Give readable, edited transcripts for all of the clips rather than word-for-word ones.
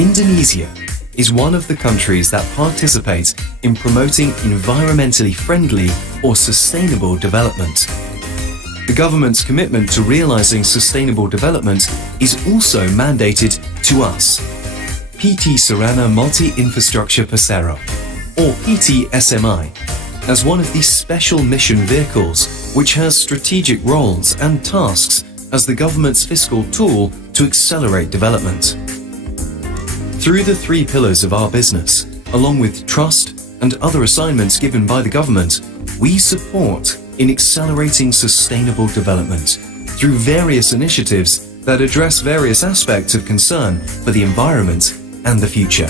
Indonesia is one of the countries that participate in promoting environmentally friendly or sustainable development. The government's commitment to realizing sustainable development is also mandated to us. PT Sarana Multi Infrastruktur or PT-SMI, as one of these special mission vehicles which has strategic roles and tasks as the government's fiscal tool to accelerate development. Through the three pillars of our business, along with trust and other assignments given by the government, we support in accelerating sustainable development through various initiatives that address various aspects of concern for the environment and the future.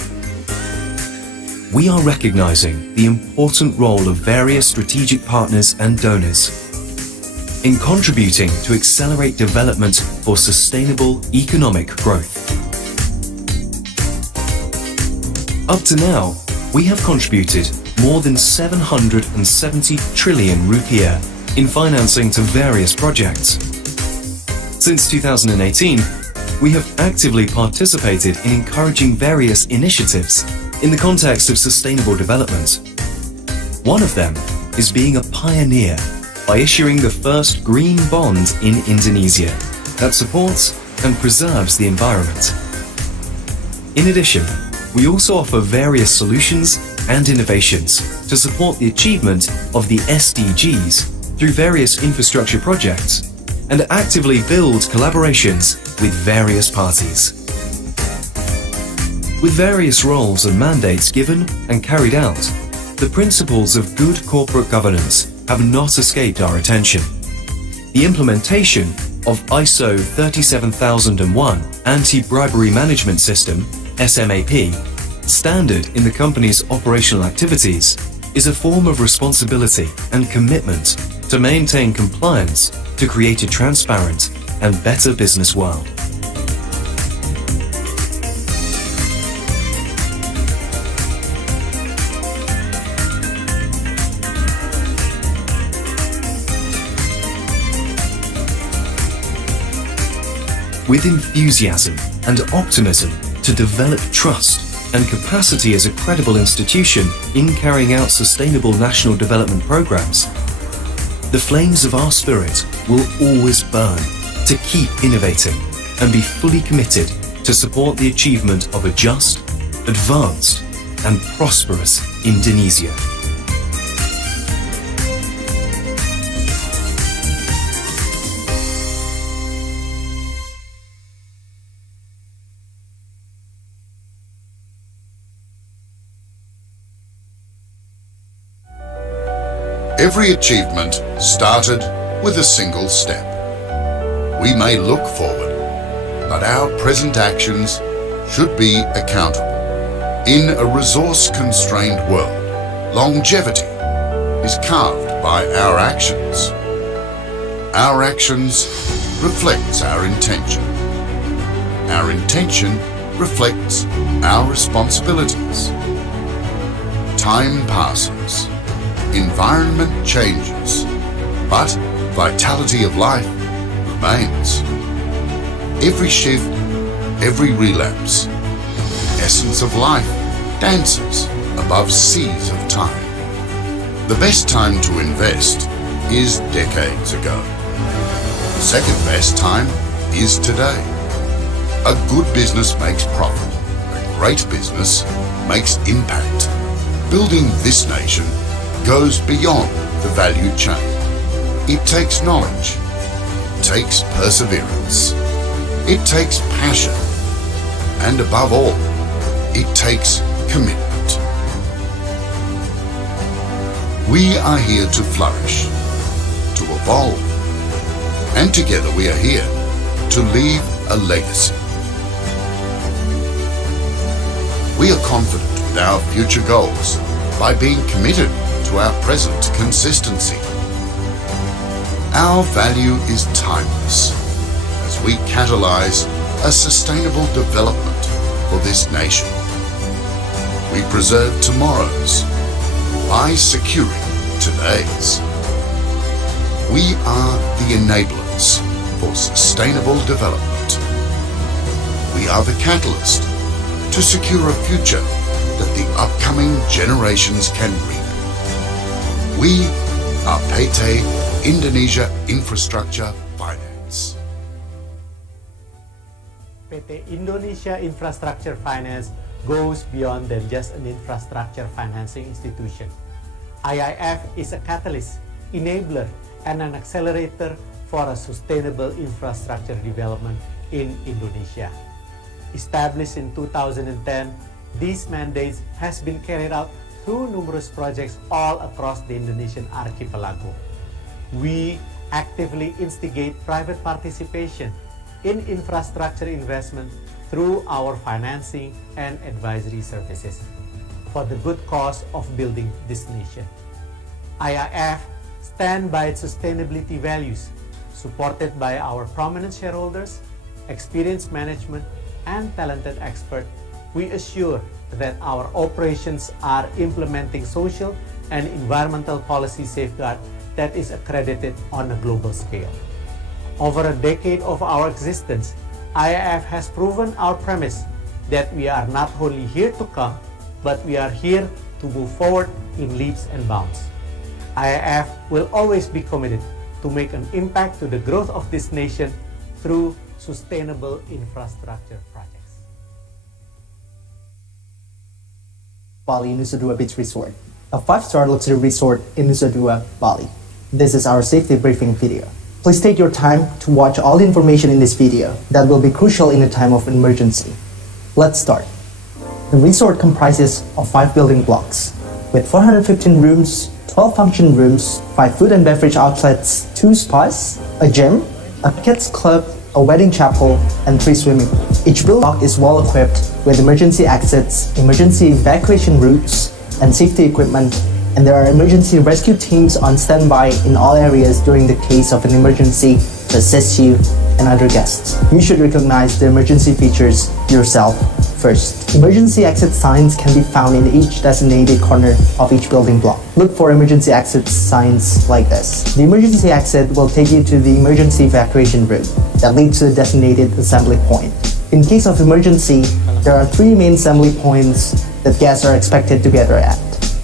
We are recognizing the important role of various strategic partners and donors in contributing to accelerate development for sustainable economic growth. Up to now, we have contributed more than 770 trillion rupiah in financing to various projects. Since 2018, we have actively participated in encouraging various initiatives in the context of sustainable development. One of them is being a pioneer by issuing the first green bond in Indonesia that supports and preserves the environment. In addition, we also offer various solutions and innovations to support the achievement of the SDGs through various infrastructure projects and actively build collaborations with various parties. With various roles and mandates given and carried out, the principles of good corporate governance have not escaped our attention. The implementation of ISO 37001 Anti-Bribery Management System (SMAP) standard in the company's operational activities is a form of responsibility and commitment to maintain compliance to create a transparent and better business world. With enthusiasm and optimism to develop trust and capacity as a credible institution in carrying out sustainable national development programs, the flames of our spirit will always burn to keep innovating and be fully committed to support the achievement of a just, advanced, and prosperous Indonesia. Every achievement started with a single step. We may look forward, but our present actions should be accountable. In a resource-constrained world, longevity is carved by our actions. Our actions reflects our intention. Our intention reflects our responsibilities. Time passes. Environment changes, but vitality of life remains. Every shift, every relapse, the essence of life dances above seas of time. The best time to invest is decades ago. The second best time is today. A good business makes profit. A great business makes impact. Building this nation goes beyond the value chain. It takes knowledge, it takes perseverance, it takes passion, and above all, it takes commitment. We are here to flourish, to evolve, and together we are here to leave a legacy. We are confident with our future goals by being committed to our present consistency. Our value is timeless as we catalyze a sustainable development for this nation. We preserve tomorrow's by securing today's. We are the enablers for sustainable development. We are the catalyst to secure a future that the upcoming generations can reap. We are PT Indonesia Infrastructure Finance. PT Indonesia Infrastructure Finance goes beyond than just an infrastructure financing institution. IIF is a catalyst, enabler, and an accelerator for a sustainable infrastructure development in Indonesia. Established in 2010, these mandates has been carried out through numerous projects all across the Indonesian archipelago. We actively instigate private participation in infrastructure investment through our financing and advisory services for the good cause of building this nation. IIF stands by its sustainability values, supported by our prominent shareholders, experienced management, and talented experts. We assure that our operations are implementing social and environmental policy safeguard that is accredited on a global scale. Over a decade of our existence, IIF has proven our premise that we are not only here to come, but we are here to move forward in leaps and bounds. IIF will always be committed to make an impact to the growth of this nation through sustainable infrastructure projects. Bali Nusa Dua Beach Resort, a 5-star luxury resort in Nusa Dua, Bali. This is our safety briefing video. Please take your time to watch all the information in this video that will be crucial in a time of emergency. Let's start. The resort comprises of 5 building blocks with 415 rooms, 12 function rooms, 5 food and beverage outlets, 2 spas, a gym, a kids club, a wedding chapel, and 3 swimming pools. Each building block is well equipped with emergency exits, emergency evacuation routes, and safety equipment, and there are emergency rescue teams on standby in all areas during the case of an emergency to assist you and other guests. You should recognize the emergency features yourself first. Emergency exit signs can be found in each designated corner of each building block. Look for emergency exit signs like this. The emergency exit will take you to the emergency evacuation route that leads to the designated assembly point. In case of emergency, there are 3 main assembly points that guests are expected to gather at.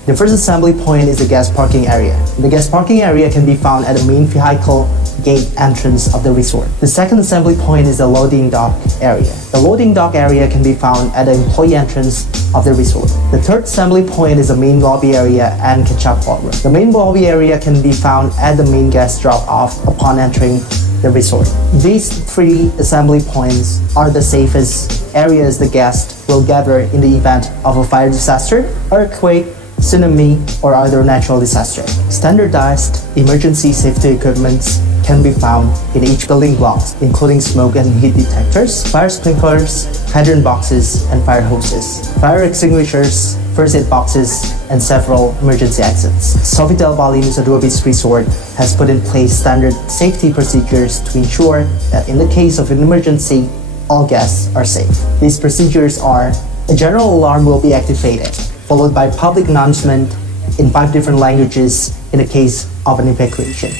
The first assembly point is the guest parking area. The guest parking area can be found at the main vehicle gate entrance of the resort. The second assembly point is the loading dock area. The loading dock area can be found at the employee entrance of the resort. The third assembly point is the main lobby area and catch-up ballroom. The main lobby area can be found at the main guest drop-off upon entering the resort. These 3 assembly points are the safest areas the guest will gather in the event of a fire disaster, earthquake, tsunami, or other natural disaster. Standardized emergency safety equipment can be found in each building block, including smoke and heat detectors, fire sprinklers, hydrant boxes, and fire hoses, fire extinguishers, first aid boxes, and several emergency exits. Sofitel Bali Nusa Dua Beach Resort has put in place standard safety procedures to ensure that in the case of an emergency, all guests are safe. These procedures are: a general alarm will be activated, followed by public announcement in 5 different languages in the case of an evacuation.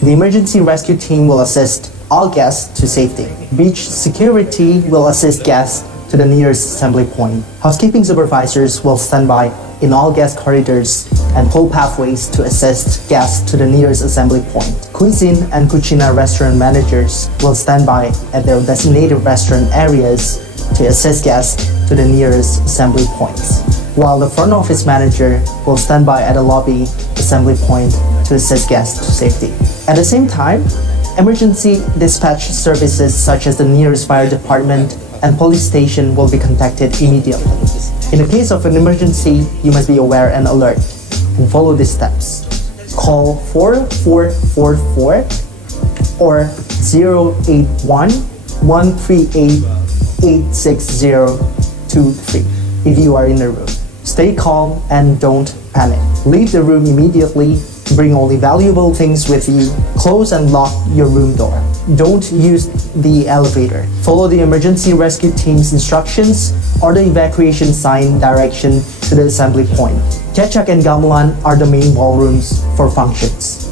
The emergency rescue team will assist all guests to safety. Beach security will assist guests to the nearest assembly point. Housekeeping supervisors will stand by in all guest corridors and pull pathways to assist guests to the nearest assembly point. Cuisine and Cucina restaurant managers will stand by at their designated restaurant areas to assist guests to the nearest assembly points, while the front office manager will stand by at a lobby assembly point to assist guests to safety. At the same time, emergency dispatch services such as the nearest fire department and police station will be contacted immediately. In the case of an emergency, you must be aware and alert and follow these steps. Call 4444 or 081-138-86023 if you are in the room. Stay calm and don't panic. Leave the room immediately. Bring only valuable things with you. Close and lock your room door. Don't use the elevator. Follow the emergency rescue team's instructions or the evacuation sign direction to the assembly point. Kecak and gamelan are the main ballrooms for functions.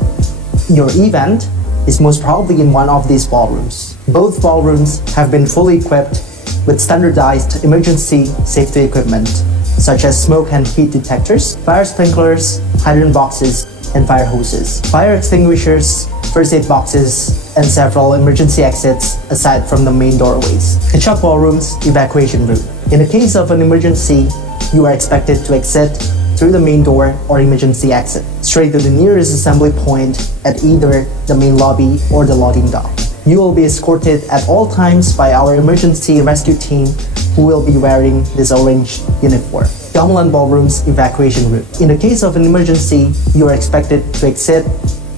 Your event is most probably in one of these ballrooms. Both ballrooms have been fully equipped with standardized emergency safety equipment, such as smoke and heat detectors, fire sprinklers, hydrant boxes, and fire hoses, fire extinguishers, first aid boxes, and several emergency exits aside from the main doorways. Kachak Ballroom's evacuation route. In the case of an emergency, you are expected to exit through the main door or emergency exit, straight to the nearest assembly point at either the main lobby or the loading dock. You will be escorted at all times by our emergency rescue team, who will be wearing this orange uniform. Gamelan Ballroom's evacuation route. In the case of an emergency, you are expected to exit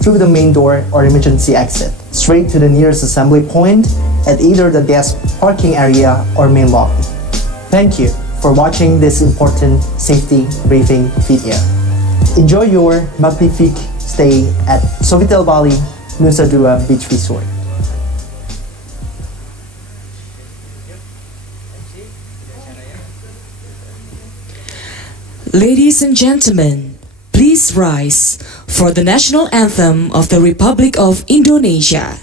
through the main door or emergency exit, straight to the nearest assembly point at either the guest parking area or main lobby. Thank you for watching this important safety briefing video. Enjoy your magnifique stay at Sofitel Bali, Nusa Dua Beach Resort. Ladies and gentlemen, please rise for the national anthem of the Republic of Indonesia.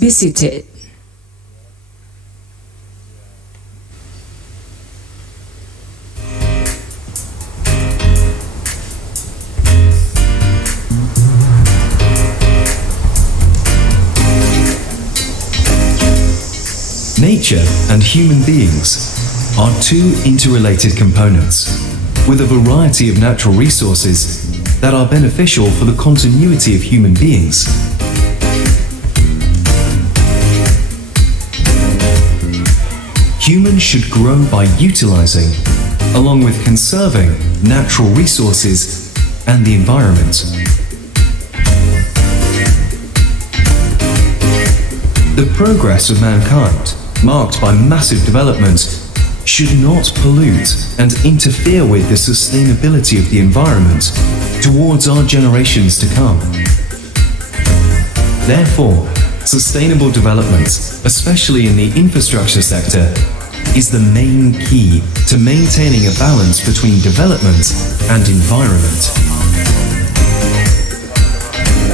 Be seated. Nature and human beings are two interrelated components, with a variety of natural resources that are beneficial for the continuity of human beings. Humans should grow by utilizing, along with conserving, natural resources and the environment. The progress of mankind, marked by massive development, should not pollute and interfere with the sustainability of the environment towards our generations to come. Therefore, sustainable development, especially in the infrastructure sector, is the main key to maintaining a balance between development and environment.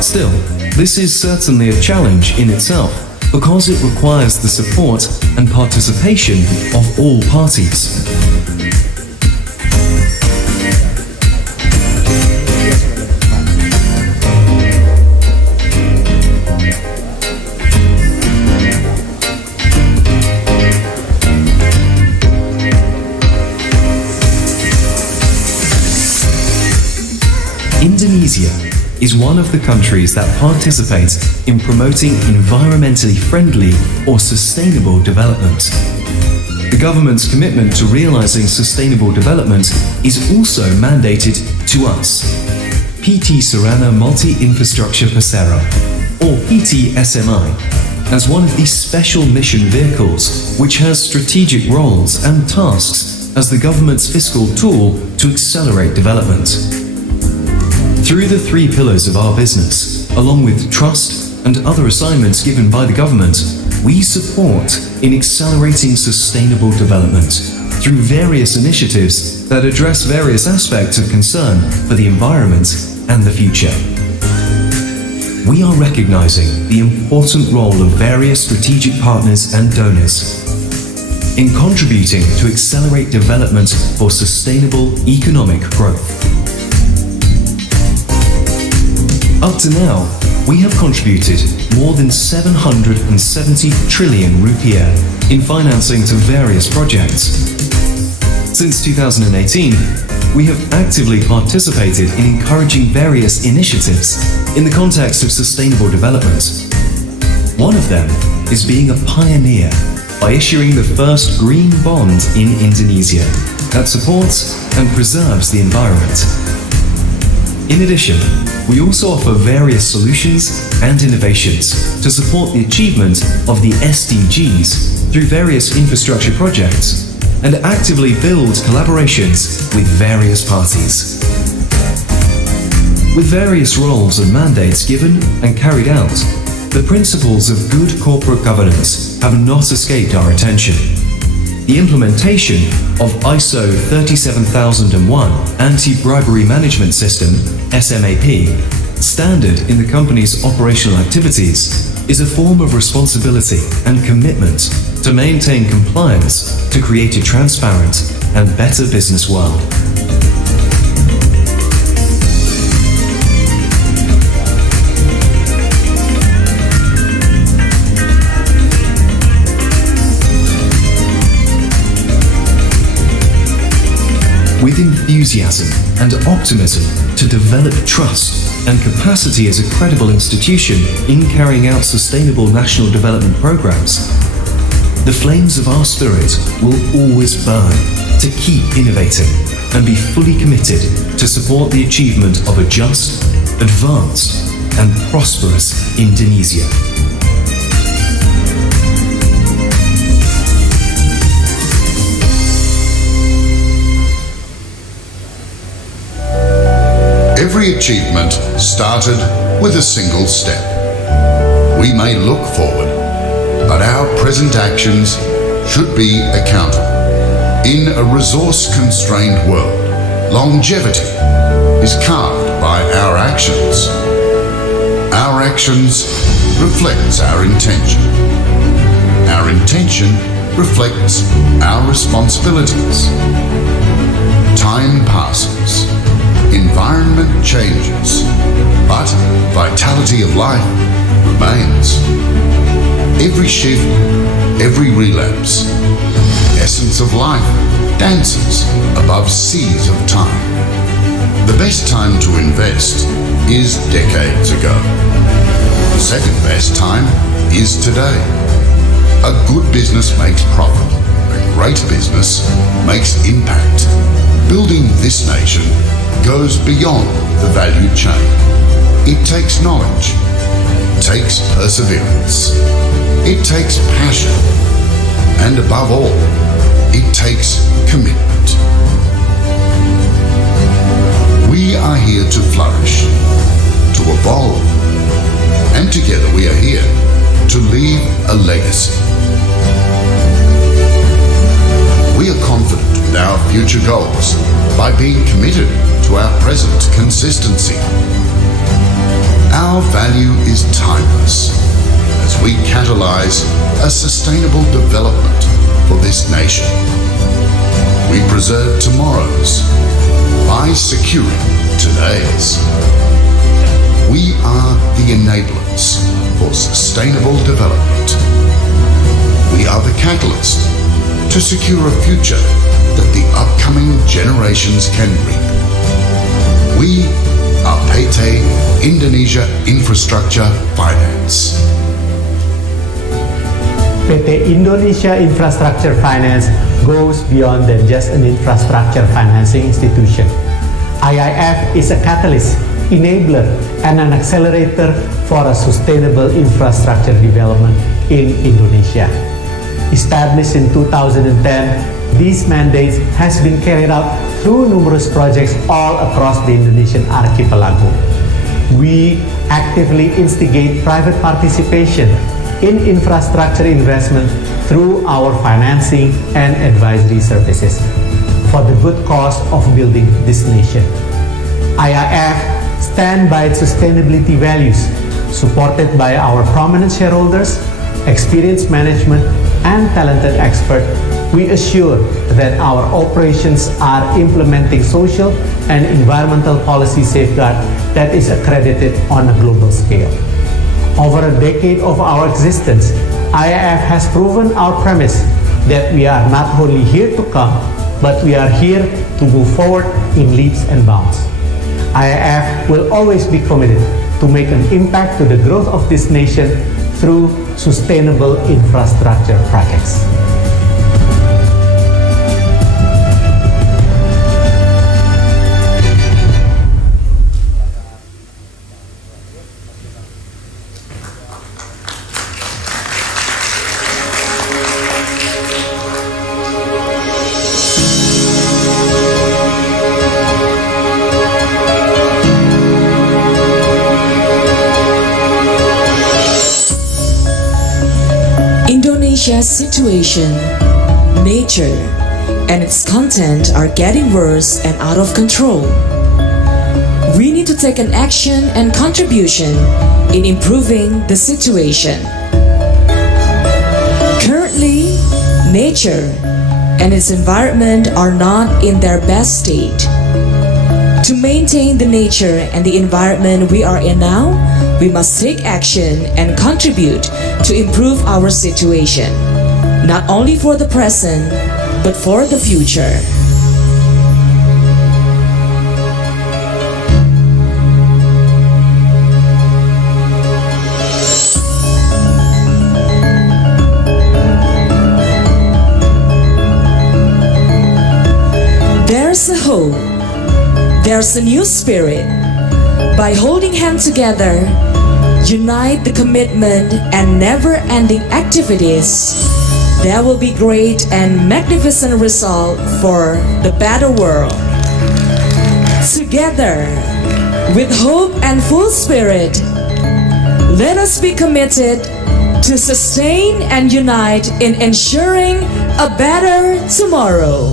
Still, this is certainly a challenge in itself because it requires the support and participation of all parties. Indonesia is one of the countries that participate in promoting environmentally friendly or sustainable development. the government's commitment to realizing sustainable development is also mandated to us. PT Sarana Multi Infrastruktur or PT-SMI, as one of these special mission vehicles which has strategic roles and tasks as the government's fiscal tool to accelerate development. Through the three pillars of our business, along with trust and other assignments given by the government, we support in accelerating sustainable development through various initiatives that address various aspects of concern for the environment and the future. We are recognizing the important role of various strategic partners and donors in contributing to accelerate development for sustainable economic growth. Up to now, we have contributed more than 770 trillion rupiah in financing to various projects. Since 2018, we have actively participated in encouraging various initiatives in the context of sustainable development. One of them is being a pioneer by issuing the first green bond in Indonesia that supports and preserves the environment. In addition, we also offer various solutions and innovations to support the achievement of the SDGs through various infrastructure projects and actively build collaborations with various parties. With various roles and mandates given and carried out, the principles of good corporate governance have not escaped our attention. The implementation of ISO 37001 Anti-Bribery Management System, SMAP, standard in the company's operational activities is a form of responsibility and commitment to maintain compliance to create a transparent and better business world. With enthusiasm and optimism to develop trust and capacity as a credible institution in carrying out sustainable national development programs, the flames of our spirit will always burn to keep innovating and be fully committed to support the achievement of a just, advanced, and prosperous Indonesia. Every achievement started with a single step. We may look forward, but our present actions should be accountable. In a resource-constrained world, longevity is carved by our actions. Our actions reflects our intention. Our intention reflects our responsibilities. Time passes. Environment changes, but vitality of life remains. Every shift, every relapse, the essence of life dances above seas of time. The best time to invest is decades ago. The second best time is today. A good business makes profit. A great business makes impact. Building this nation goes beyond the value chain. It takes knowledge, it takes perseverance, it takes passion, and above all, it takes commitment. We are here to flourish, to evolve, and together we are here to leave a legacy. We are confident with our future goals by being committed to our present consistency. Our value is timeless as we catalyze a sustainable development for this nation. We preserve tomorrow's by securing today's. We are the enablers for sustainable development. We are the catalyst to secure a future that the upcoming generations can reap. We are PT Indonesia Infrastructure Finance. PT Indonesia Infrastructure Finance goes beyond than just an infrastructure financing institution. IIF is a catalyst, enabler, and an accelerator for a sustainable infrastructure development in Indonesia. Established in 2010, these mandates has been carried out through numerous projects all across the Indonesian archipelago. We actively instigate private participation in infrastructure investment through our financing and advisory services for the good cause of building this nation. IIF stands by its sustainability values, supported by our prominent shareholders, experienced management, and talented experts. We assure that our operations are implementing social and environmental policy safeguard that is accredited on a global scale. Over a decade of our existence, IIF has proven our premise that we are not only here to come, but we are here to move forward in leaps and bounds. IIF will always be committed to make an impact to the growth of this nation through sustainable infrastructure projects. Indonesia's situation, nature, and its content are getting worse and out of control. We need to take an action and contribution in improving the situation. Currently, nature and its environment are not in their best state. To maintain the nature and the environment we are in now, we must take action and contribute to improve our situation, not only for the present, but for the future. There's a hope, there's a new spirit. By holding hands together, unite the commitment and never-ending activities, there will be great and magnificent result for the better world. Together, with hope and full spirit, let us be committed to sustain and unite in ensuring a better tomorrow.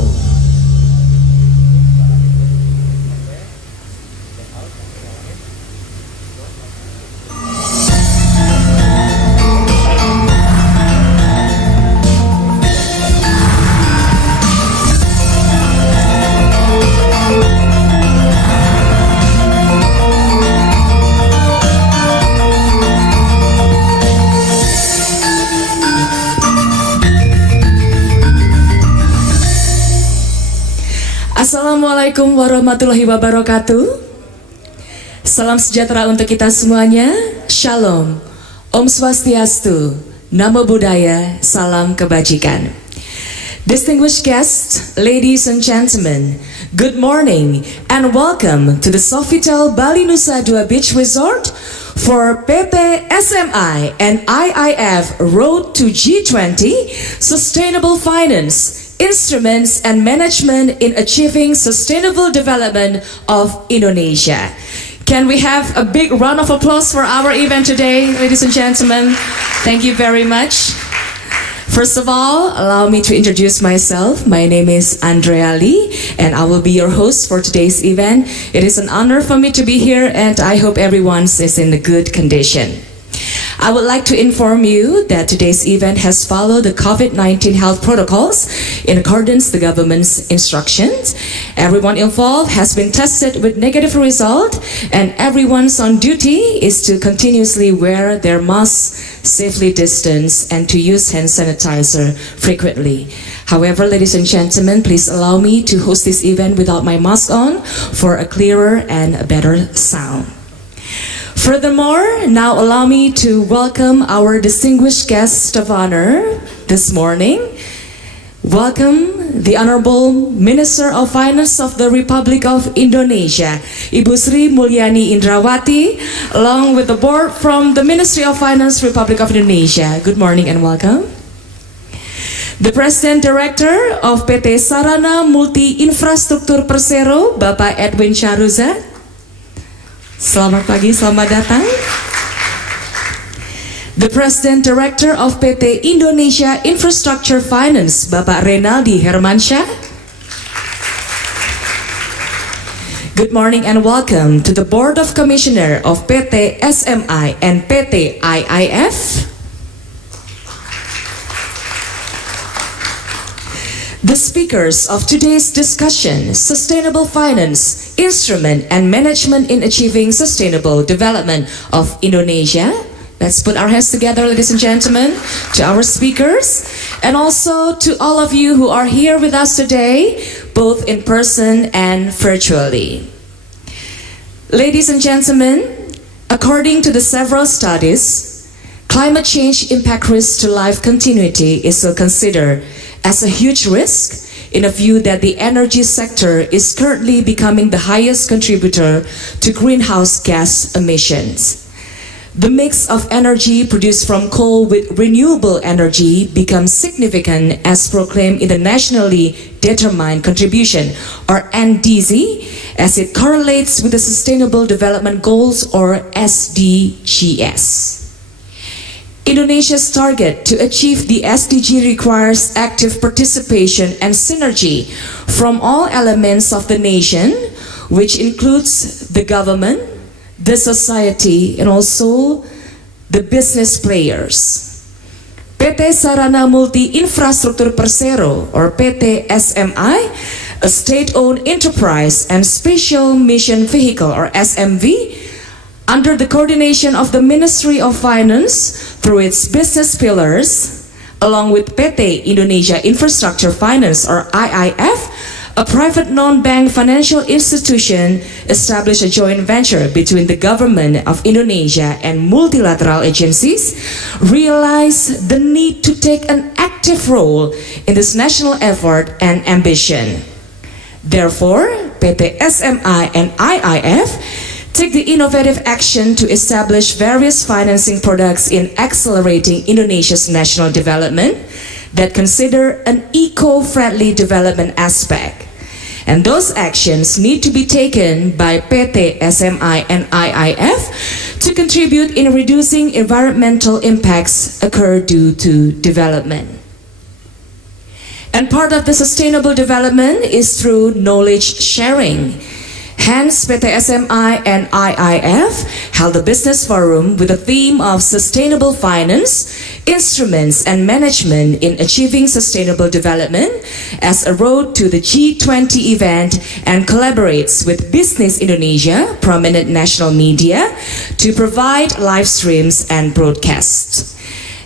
Assalamualaikum warahmatullahi wabarakatuh. Salam sejahtera untuk kita semuanya. Shalom, Om Swastiastu, Namo Buddhaya, salam kebajikan. Distinguished guests, ladies and gentlemen, good morning and welcome to the Sofitel Bali Nusa Dua Beach Resort for PT SMI and IIF Road to G20 Sustainable Finance Instruments and Management in Achieving Sustainable Development of Indonesia. Can we have a big round of applause for our event today, ladies and gentlemen? Thank you very much. First of all, allow me to introduce myself. My name is Andrea Lee, and I will be your host for today's event. It is an honor for me to be here, and I hope everyone is in a good condition. I would like to inform you that today's event has followed the COVID-19 health protocols in accordance with the government's instructions. Everyone involved has been tested with negative result, and everyone's on duty is to continuously wear their masks, safely distance, and to use hand sanitizer frequently. However, ladies and gentlemen, please allow me to host this event without my mask on for a clearer and a better sound. Furthermore, now allow me to welcome our distinguished guest of honor this morning. Welcome the Honorable Minister of Finance of the Republic of Indonesia, Ibu Sri Mulyani Indrawati, along with the board from the Ministry of Finance, Republic of Indonesia. Good morning and welcome. The President Director of PT Sarana Multi Infrastruktur Persero, Bapak Edwin Syahruzad. Selamat pagi, selamat datang. The President Director of PT Indonesia Infrastructure Finance, Bapak Renaldi Hermansyah. Good morning and welcome to the Board of Commissioner of PT SMI and PT IIF. The speakers of today's discussion, Sustainable Finance, Instrument and Management in Achieving Sustainable Development of Indonesia. Let's put our hands together, ladies and gentlemen, to our speakers, and also to all of you who are here with us today, both in person and virtually. Ladies and gentlemen, according to the several studies, climate change impact risk to life continuity is still considered as a huge risk, in a view that the energy sector is currently becoming the highest contributor to greenhouse gas emissions. The mix of energy produced from coal with renewable energy becomes significant as proclaimed in the Nationally Determined Contribution, or NDC, as it correlates with the Sustainable Development Goals, or SDGs. Indonesia's target to achieve the SDG requires active participation and synergy from all elements of the nation, which includes the government, the society, and also the business players. PT Sarana Multi Infrastruktur Persero, or PT SMI, a state-owned enterprise and special mission vehicle, or SMV, under the coordination of the Ministry of Finance through its business pillars, along with PT Indonesia Infrastructure Finance, or IIF, a private non-bank financial institution, established a joint venture between the government of Indonesia and multilateral agencies, realized the need to take an active role in this national effort and ambition. Therefore, PT SMI and IIF take the innovative action to establish various financing products in accelerating Indonesia's national development that consider an eco-friendly development aspect. And those actions need to be taken by PT SMI and IIF to contribute in reducing environmental impacts occur due to development. And part of the sustainable development is through knowledge sharing. Hence, PT SMI and IIF held a business forum with the theme of Sustainable Finance, Instruments and Management in Achieving Sustainable Development as a road to the G20 event, and collaborates with Business Indonesia, prominent national media, to provide live streams and broadcasts.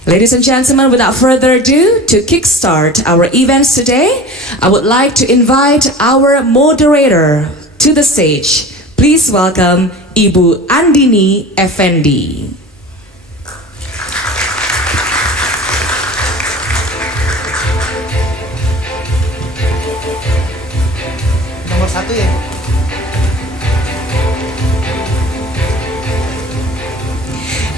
Ladies and gentlemen, without further ado, to kickstart our events today, I would like to invite our moderator to the stage. Please welcome Ibu Andini Effendi. Nomor 1 ya, Bu.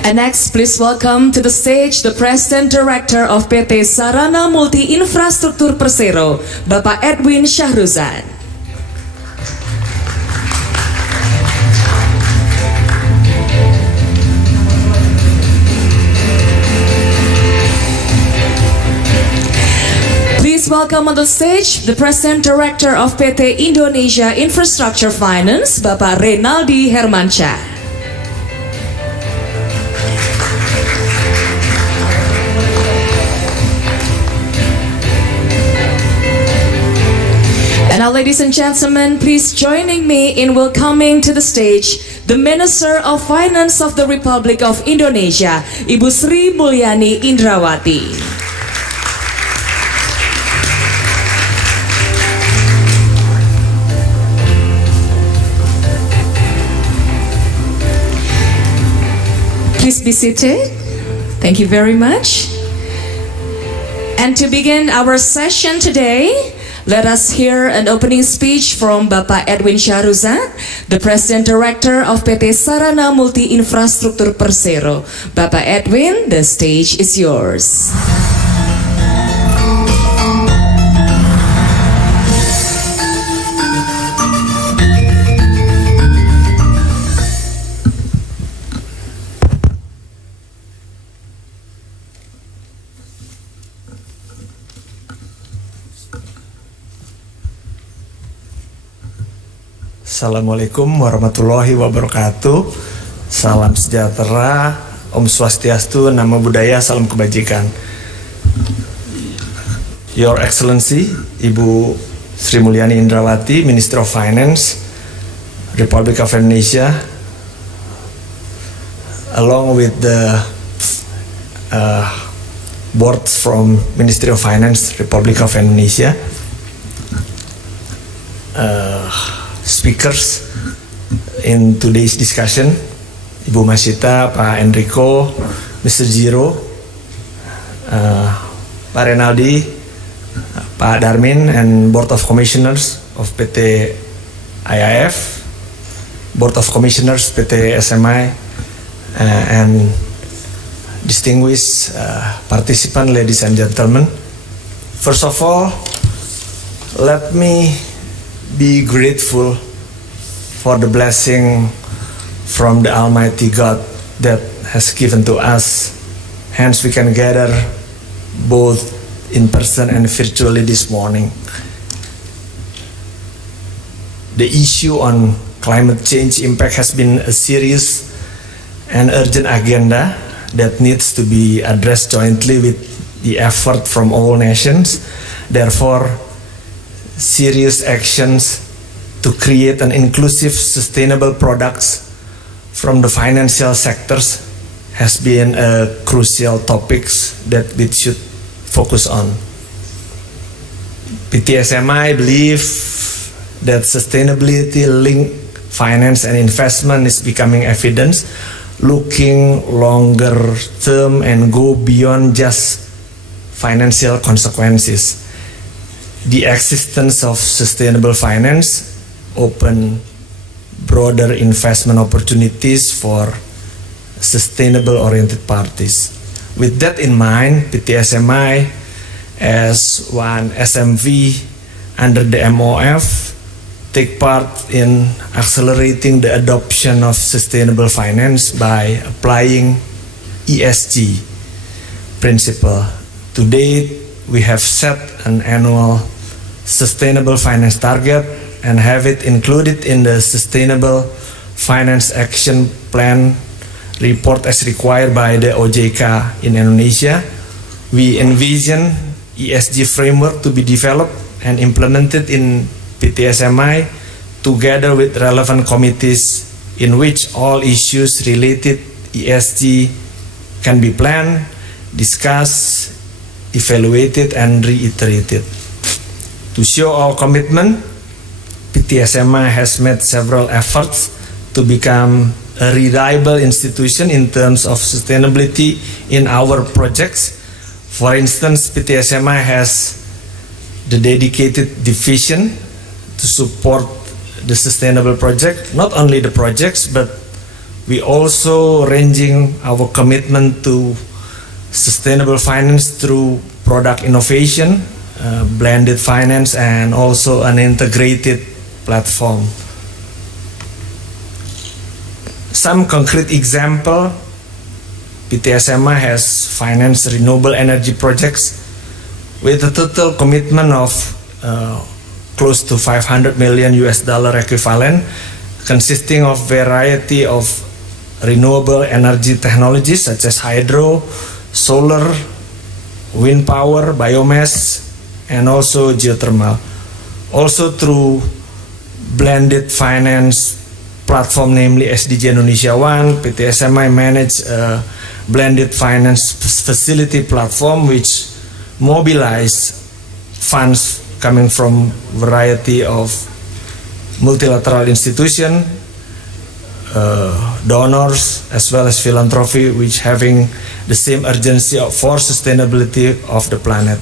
And next, please welcome to the stage the President Director of PT Sarana Multi Infrastruktur Persero, Bapak Edwin Syahruzad. Please welcome on the stage the President Director of PT Indonesia Infrastructure Finance, Bapak Renaldi Hermansyah. And now, ladies and gentlemen, please joining me in welcoming to the stage the Minister of Finance of the Republic of Indonesia, Ibu Sri Mulyani Indrawati. be seated. Thank you very much. And to begin our session today, let us hear an opening speech from Bapak Edwin Syahruza, the President Director of PT Sarana Multi Infrastruktur Persero. Bapak Edwin, the stage is yours. Assalamualaikum warahmatullahi wabarakatuh. Salam sejahtera, Om Swastiastu, Namo Buddhaya, salam kebajikan. Your Excellency, Ibu Sri Mulyani Indrawati, Minister of Finance, Republic of Indonesia, along with the boards from Ministry of Finance, Republic of Indonesia, speakers in today's discussion, Ibu Masita, Pak Enrico, Mr. Jiro, Pak Renaldi, Pak Darmin, and Board of Commissioners of PT IIF, Board of Commissioners PT SMI, and distinguished participants, ladies and gentlemen. First of all, let me be grateful for the blessing from the Almighty God that has given to us. Hence we can gather both in person and virtually this morning. The issue on climate change impact has been a serious and urgent agenda that needs to be addressed jointly with the effort from all nations. Therefore, serious actions to create an inclusive, sustainable products from the financial sectors has been a crucial topics that we should focus on. PTSMI believe that sustainability-linked finance and investment is becoming evident, looking longer term and go beyond just financial consequences. The existence of sustainable finance open broader investment opportunities for sustainable oriented parties. With that in mind, PTSMI as one SMV under the MOF take part in accelerating the adoption of sustainable finance by applying ESG principle. To date, we have set an annual sustainable finance target and have it included in the Sustainable Finance Action Plan report as required by the OJK in Indonesia. We envision ESG framework to be developed and implemented in PTSMI together with relevant committees in which all issues related ESG can be planned, discussed, evaluated, and reiterated. To show our commitment, PTSMI has made several efforts to become a reliable institution in terms of sustainability in our projects. For instance, PTSMI has the dedicated division to support the sustainable project, not only the projects, but we also ranging our commitment to sustainable finance through product innovation, blended finance, and also an integrated platform. Some concrete example, PTSMI has financed renewable energy projects with a total commitment of close to $500 million equivalent, consisting of variety of renewable energy technologies such as hydro, solar, wind power, biomass, and also geothermal. Also through blended finance platform, namely SDG Indonesia 1, PTSMI manage a blended finance facility platform which mobilize funds coming from variety of multilateral institution, donors as well as philanthropy, which having the same urgency for sustainability of the planet.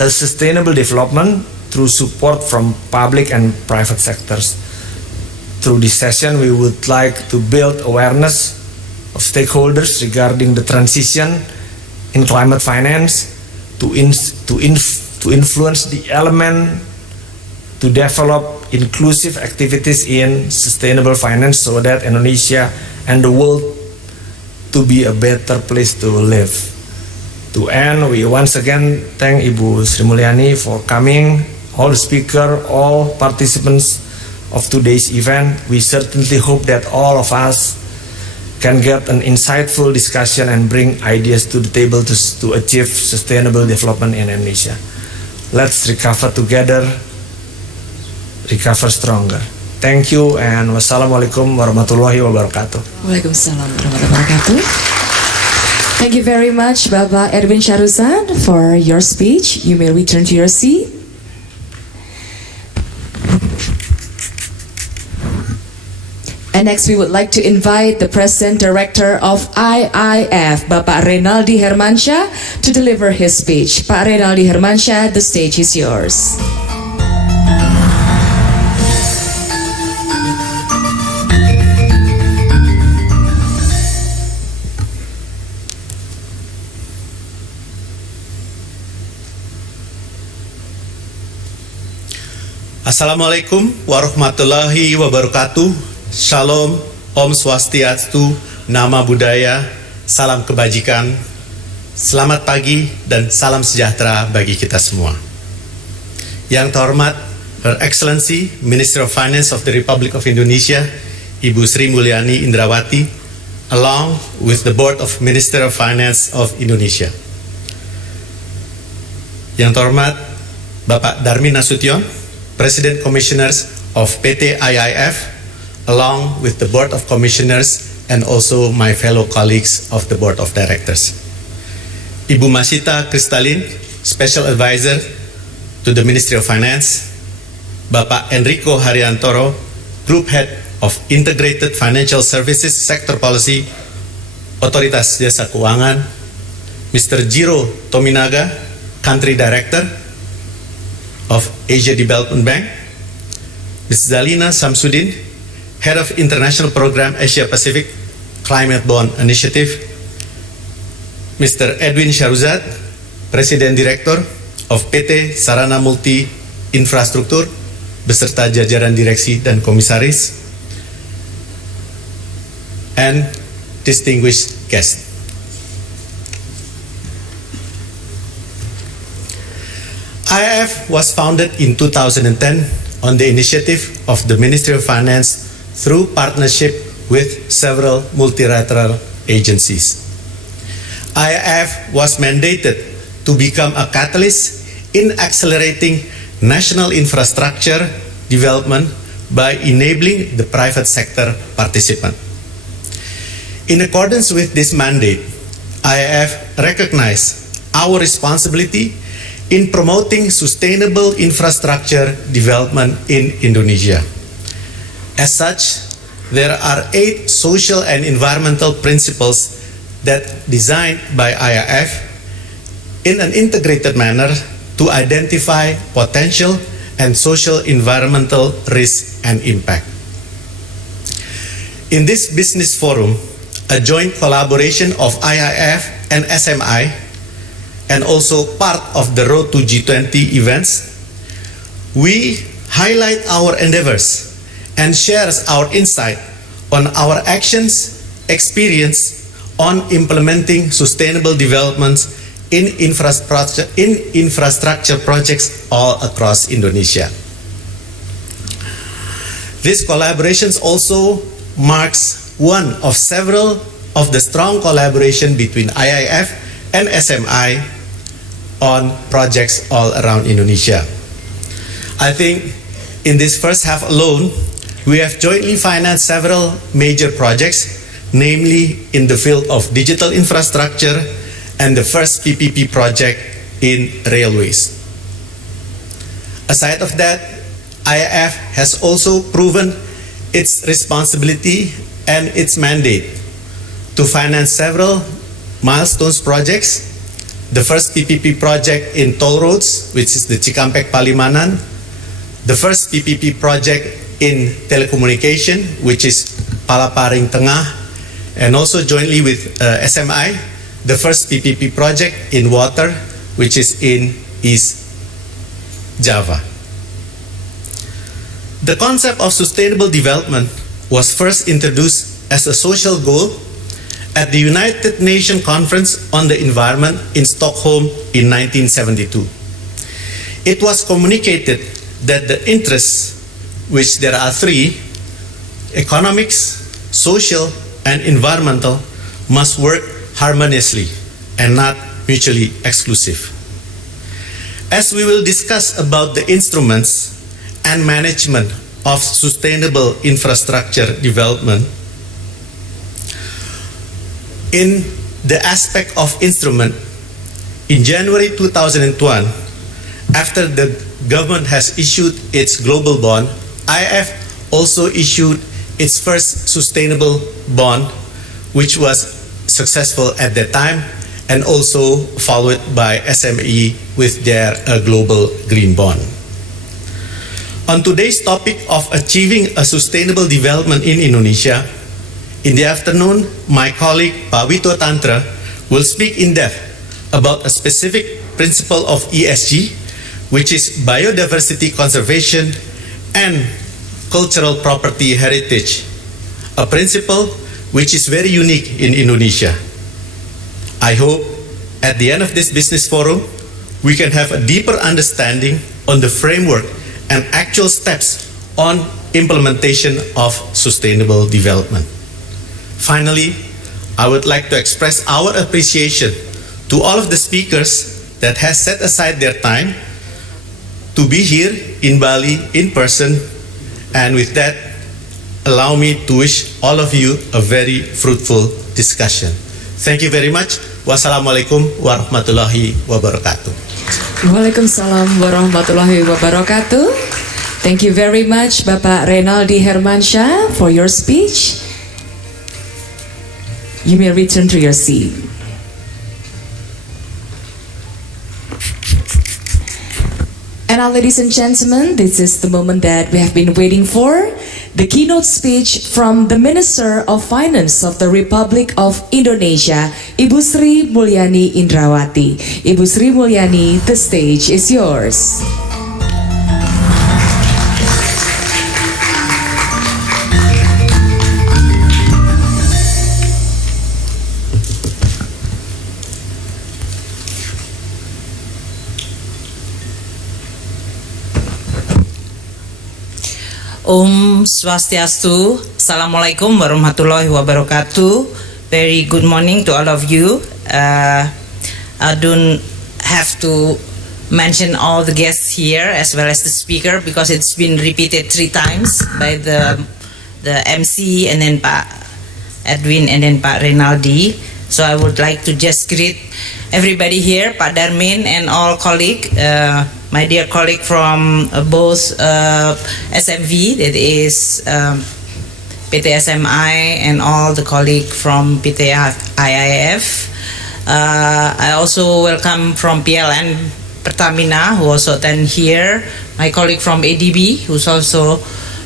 A sustainable development through support from public and private sectors. Through this session, we would like to build awareness of stakeholders regarding the transition in climate finance to influence the element to develop inclusive activities in sustainable finance so that Indonesia and the world to be a better place to live. To end, we once again thank Ibu Sri Mulyani for coming, all the speakers, all participants of today's event. We certainly hope that all of us can get an insightful discussion and bring ideas to the table to achieve sustainable development in Indonesia. Let's recover together, recover stronger. Thank you and wassalamualaikum warahmatullahi wabarakatuh. Waalaikumsalam warahmatullahi wabarakatuh. Thank you very much, Bapak Erwin Syaruzan, for your speech. You may return to your seat. And next, we would like to invite the President Director of IIF, Bapak Reynaldi Hermansyah, to deliver his speech. Pak Reynaldi Hermansyah, the stage is yours. Assalamualaikum warahmatullahi wabarakatuh. Shalom, Om Swastiastu, Nama Budaya, salam kebajikan. Selamat pagi dan salam sejahtera bagi kita semua. Yang terhormat Her Excellency Minister of Finance of the Republic of Indonesia, Ibu Sri Mulyani Indrawati, along with the Board of Minister of Finance of Indonesia. Yang terhormat Bapak Darmin Nasution, President Commissioners of PT IIF, along with the Board of Commissioners and also my fellow colleagues of the Board of Directors. Ibu Masita Kristalin, Special Advisor to the Ministry of Finance, Bapak Enrico Haryanto, Group Head of Integrated Financial Services Sector Policy, Otoritas Jasa Keuangan, Mr. Jiro Tominaga, Country Director of Asia Development Bank, Ms. Zalina Samsudin, Head of International Program Asia Pacific Climate Bond Initiative, Mr. Edwin Syaruzat, President Director of PT Sarana Multi Infrastruktur, beserta jajaran direksi dan komisaris, and distinguished guests. IIF was founded in 2010 on the initiative of the Ministry of Finance through partnership with several multilateral agencies. IIF was mandated to become a catalyst in accelerating national infrastructure development by enabling the private sector participant. In accordance with this mandate, IIF recognized our responsibility in promoting sustainable infrastructure development in Indonesia. As such, there are 8 social and environmental principles that designed by IIF in an integrated manner to identify potential and social environmental risks and impact. In this business forum, a joint collaboration of IIF and SMI, and also part of the Road to G20 events, we highlight our endeavors and shares our insight on our actions, experience on implementing sustainable developments in infrastructure projects all across Indonesia. This collaboration also marks one of several of the strong collaboration between IIF and SMI on projects all around Indonesia. I think in this first half alone, we have jointly financed several major projects, namely in the field of digital infrastructure and the first PPP project in railways. Aside of that, IIF has also proven its responsibility and its mandate to finance several milestones projects. The first PPP project in toll roads, which is the Cikampek Palimanan. The first PPP project in telecommunication, which is Palaparing Tengah. And also jointly with SMI, the first PPP project in water, which is in East Java. The concept of sustainable development was first introduced as a social goal at the United Nations Conference on the Environment in Stockholm in 1972. It was communicated that the interests, which there are 3, economics, social, and environmental, must work harmoniously and not mutually exclusive. As we will discuss about the instruments and management of sustainable infrastructure development, in the aspect of instrument, in January 2001, after the government has issued its global bond, IIF also issued its first sustainable bond, which was successful at that time, and also followed by SME with their global green bond. On today's topic of achieving a sustainable development in Indonesia, in the afternoon, my colleague Pak Wito Tantra will speak in depth about a specific principle of ESG, which is biodiversity conservation and cultural property heritage, a principle which is very unique in Indonesia. I hope at the end of this business forum, we can have a deeper understanding on the framework and actual steps on implementation of sustainable development. Finally, I would like to express our appreciation to all of the speakers that has set aside their time to be here in Bali in person. And with that, allow me to wish all of you a very fruitful discussion. Thank you very much. Wassalamualaikum warahmatullahi wabarakatuh. Waalaikumsalam warahmatullahi wabarakatuh. Thank you very much, Bapak Reynaldi Hermansyah, for your speech. You may return to your seat. And now, ladies and gentlemen, this is the moment that we have been waiting for. The keynote speech from the Minister of Finance of the Republic of Indonesia, Ibu Sri Mulyani Indrawati. Ibu Sri Mulyani, the stage is yours. Om Swastiastu, Assalamualaikum warahmatullahi wabarakatuh. Very good morning to all of you. I don't have to mention all the guests here as well as the speaker because it's been repeated 3 times by the MC and then Pak Edwin and then Pak Renaldi. So I would like to just greet everybody here, Pak Darmin and all colleagues, my dear colleague from both SMV, that is PT SMI, and all the colleague from PT IIF. I also welcome from PLN Pertamina who also attend here, my colleague from ADB who's also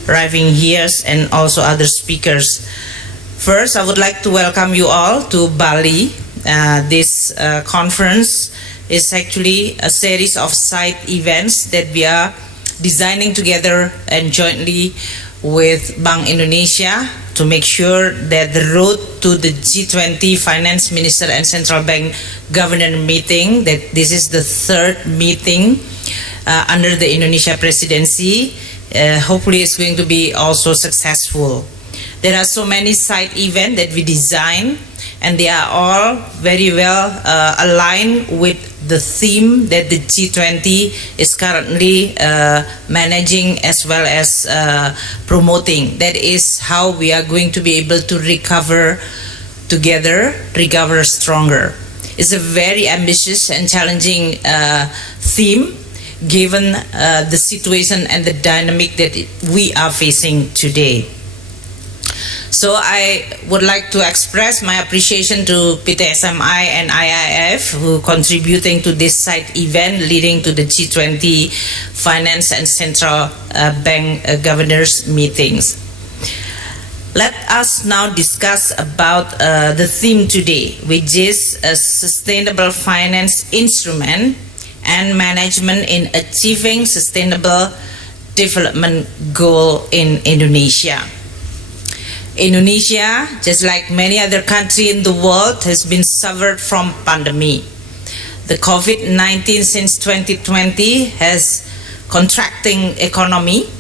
arriving here, and also other speakers. First, I would like to welcome you all to Bali. This conference is actually a series of side events that we are designing together and jointly with Bank Indonesia to make sure that the road to the G20 Finance Minister and Central Bank Governor meeting, that this is the 3rd meeting under the Indonesia presidency, hopefully it's going to be also successful. There are so many side events that we design, and they are all very well aligned with the theme that the G20 is currently managing as well as promoting. That is how we are going to be able to recover together, recover stronger. It's a very ambitious and challenging theme given the situation and the dynamic that we are facing today. So I would like to express my appreciation to PT SMI and IIF who contributing to this side event leading to the G20 Finance and Central Bank Governors meetings. Let us now discuss about the theme today, which is a sustainable finance instrument and management in achieving sustainable development goal in Indonesia. Indonesia, just like many other countries in the world, has been suffered from pandemic. The COVID-19 since 2020 has contracting economy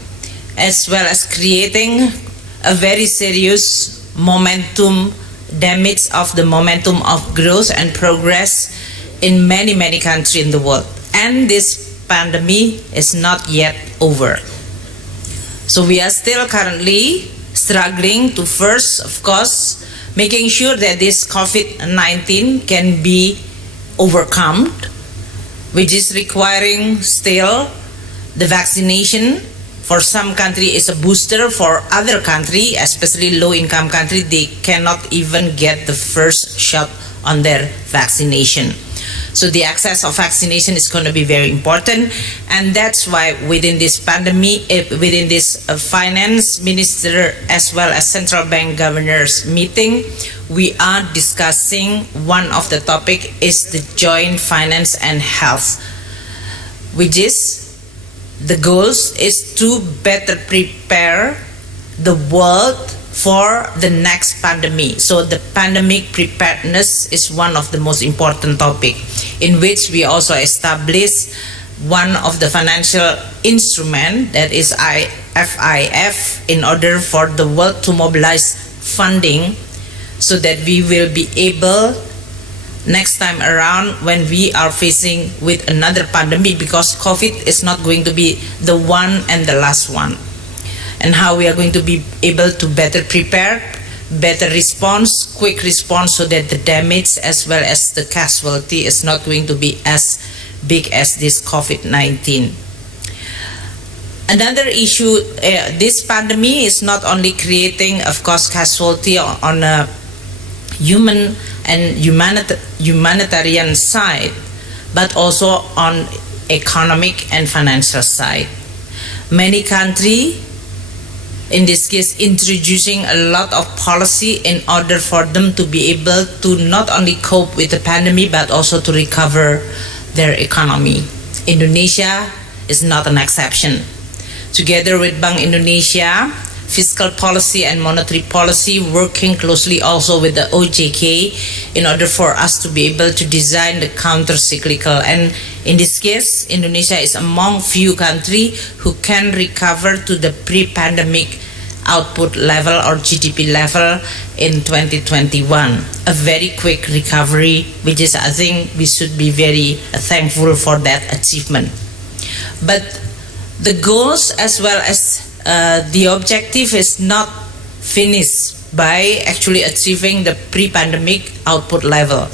as well as creating a very serious momentum damage of the momentum of growth and progress in many countries in the world. And this pandemic is not yet over. So we are still currently struggling to first, of course, making sure that this COVID-19 can be overcome, which is requiring still the vaccination. For some country is a booster, for other country, especially low-income country, they cannot even get the first shot on their vaccination. So the access of vaccination is going to be very important, and that's why within this pandemic, within this finance minister as well as central bank governors meeting, we are discussing one of the topic is the joint finance and health, which is the goals is to better prepare the world for the next pandemic. So the pandemic preparedness is one of the most important topic, in which we also establish one of the financial instrument, that is FIF, in order for the world to mobilize funding so that we will be able next time around when we are facing with another pandemic, because COVID is not going to be the one and the last one. And how we are going to be able to better prepare, better response, quick response, so that the damage as well as the casualty is not going to be as big as this COVID-19. Another issue, this pandemic is not only creating, of course, casualty on a human and humanitarian side, but also on economic and financial side. Many countries, in this case, introducing a lot of policy in order for them to be able to not only cope with the pandemic but also to recover their economy. Indonesia is not an exception. Together with Bank Indonesia, fiscal policy and monetary policy, working closely also with the OJK in order for us to be able to design the counter-cyclical and In this case, Indonesia is among few countries who can recover to the pre-pandemic output level or GDP level in 2021. A very quick recovery, which is, I think, we should be very thankful for that achievement. But the goals as well as the objective is not finished by actually achieving the pre-pandemic output level.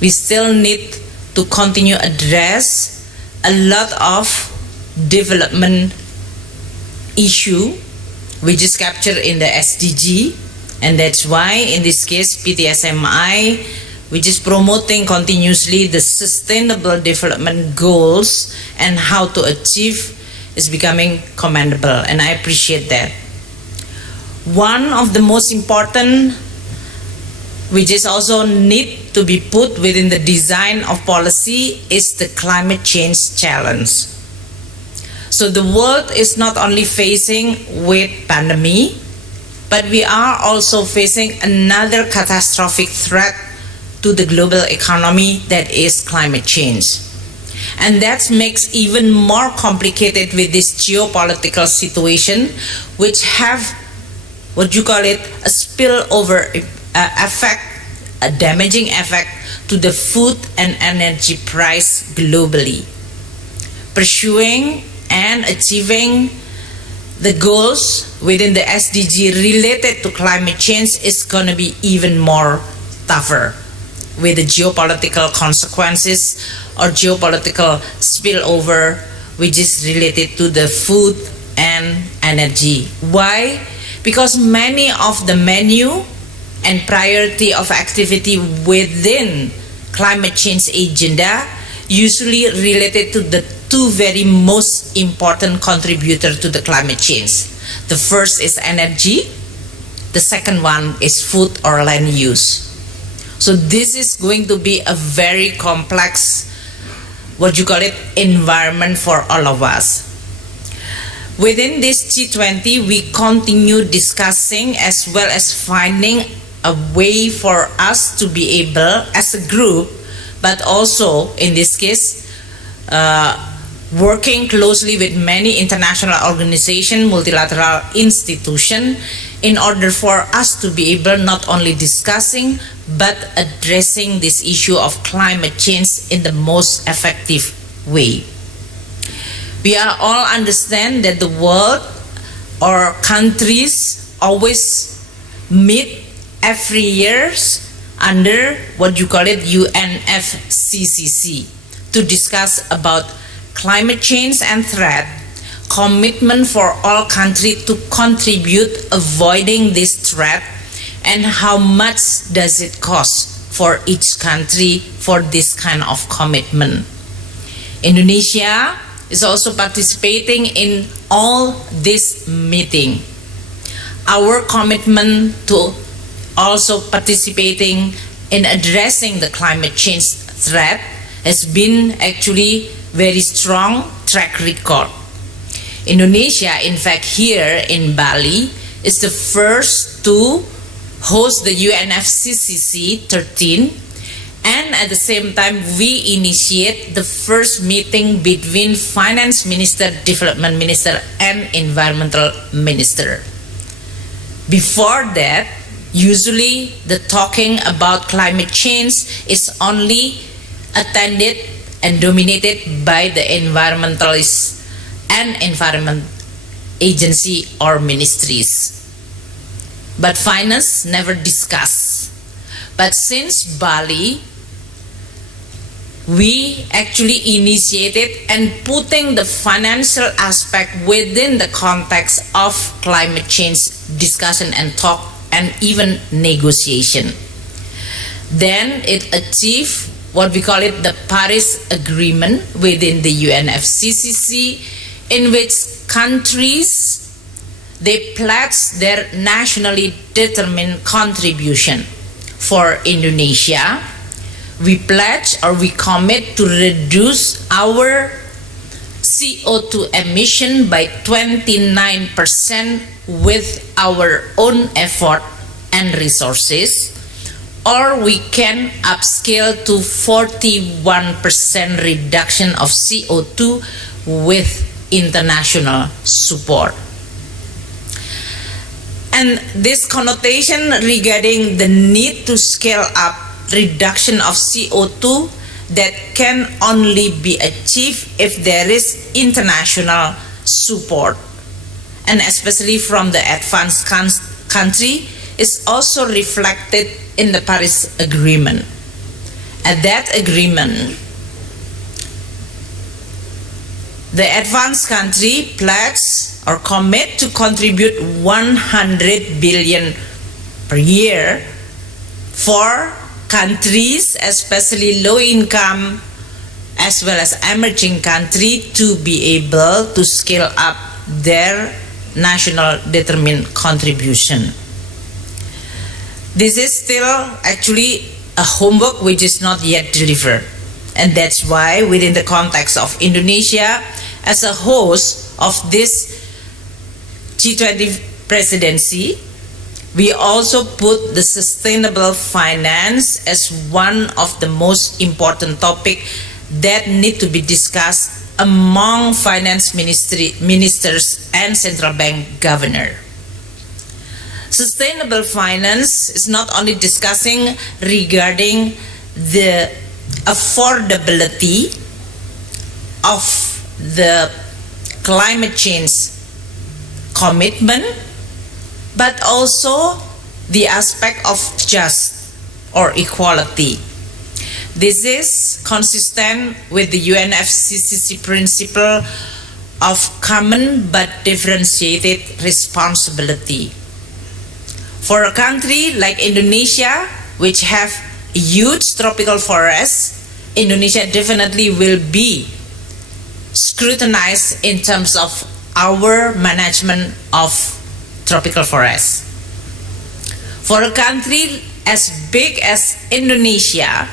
We still need to continue address a lot of development issue which is captured in the SDG, and that's why in this case PTSMI, which is promoting continuously the sustainable development goals and how to achieve, is becoming commendable, and I appreciate that. One of the most important, which is also need to be put within the design of policy, is the climate change challenge. So the world is not only facing with pandemic, but we are also facing another catastrophic threat to the global economy, that is climate change. And that makes even more complicated with this geopolitical situation, which have what you call it a spillover effect, a damaging effect to the food and energy price globally. Pursuing and achieving the goals within the SDG related to climate change is going to be even more tougher with the geopolitical consequences or geopolitical spillover which is related to the food and energy. Why? Because many of the menu and priority of activity within climate change agenda usually related to the two very most important contributors to the climate change. The first is energy, the second one is food or land use. So this is going to be a very complex, what you call it, environment for all of us. Within this G20, we continue discussing as well as finding a way for us to be able as a group, but also in this case, working closely with many international organizations, multilateral institutions, in order for us to be able not only discussing but addressing this issue of climate change in the most effective way. We are all understand that the world or countries always meet every year under what you call it UNFCCC to discuss about climate change and threat, commitment for all countries to contribute avoiding this threat, and how much does it cost for each country for this kind of commitment. Indonesia is also participating in all this meeting. Our commitment to also participating in addressing the climate change threat has been actually very strong track record. Indonesia, in fact, here in Bali, is the first to host the UNFCCC 13, and at the same time we initiate the first meeting between Finance Minister, Development Minister and Environmental Minister. Before that, usually the talking about climate change is only attended and dominated by the environmentalists and environment agency or ministries. But finance never discuss. But since Bali, we actually initiated and putting the financial aspect within the context of climate change discussion and talk and even negotiation. Then it achieved what we call it the Paris Agreement within the UNFCCC, in which countries, they pledge their nationally determined contribution. For Indonesia, we pledge or we commit to reduce our CO2 emission by 29% with our own effort and resources, or we can upscale to 41% reduction of CO2 with international support. And this connotation regarding the need to scale up reduction of CO2 that can only be achieved if there is international support, and especially from the advanced country, is also reflected in the Paris Agreement. At that agreement, the advanced country pledge or commit to contribute 100 billion per year for countries, especially low income as well as emerging country, to be able to scale up their national determined contribution. This is still actually a homework which is not yet delivered, and that's why within the context of Indonesia as a host of this G20 presidency, we also put the sustainable finance as one of the most important topics that need to be discussed among finance ministers and central bank governor. Sustainable finance is not only discussing regarding the affordability of the climate change commitment, but also the aspect of just or equality. This is consistent with the UNFCCC principle of common but differentiated responsibility. For a country like Indonesia, which have huge tropical forests, Indonesia definitely will be scrutinized in terms of our management of tropical forests. For a country as big as Indonesia,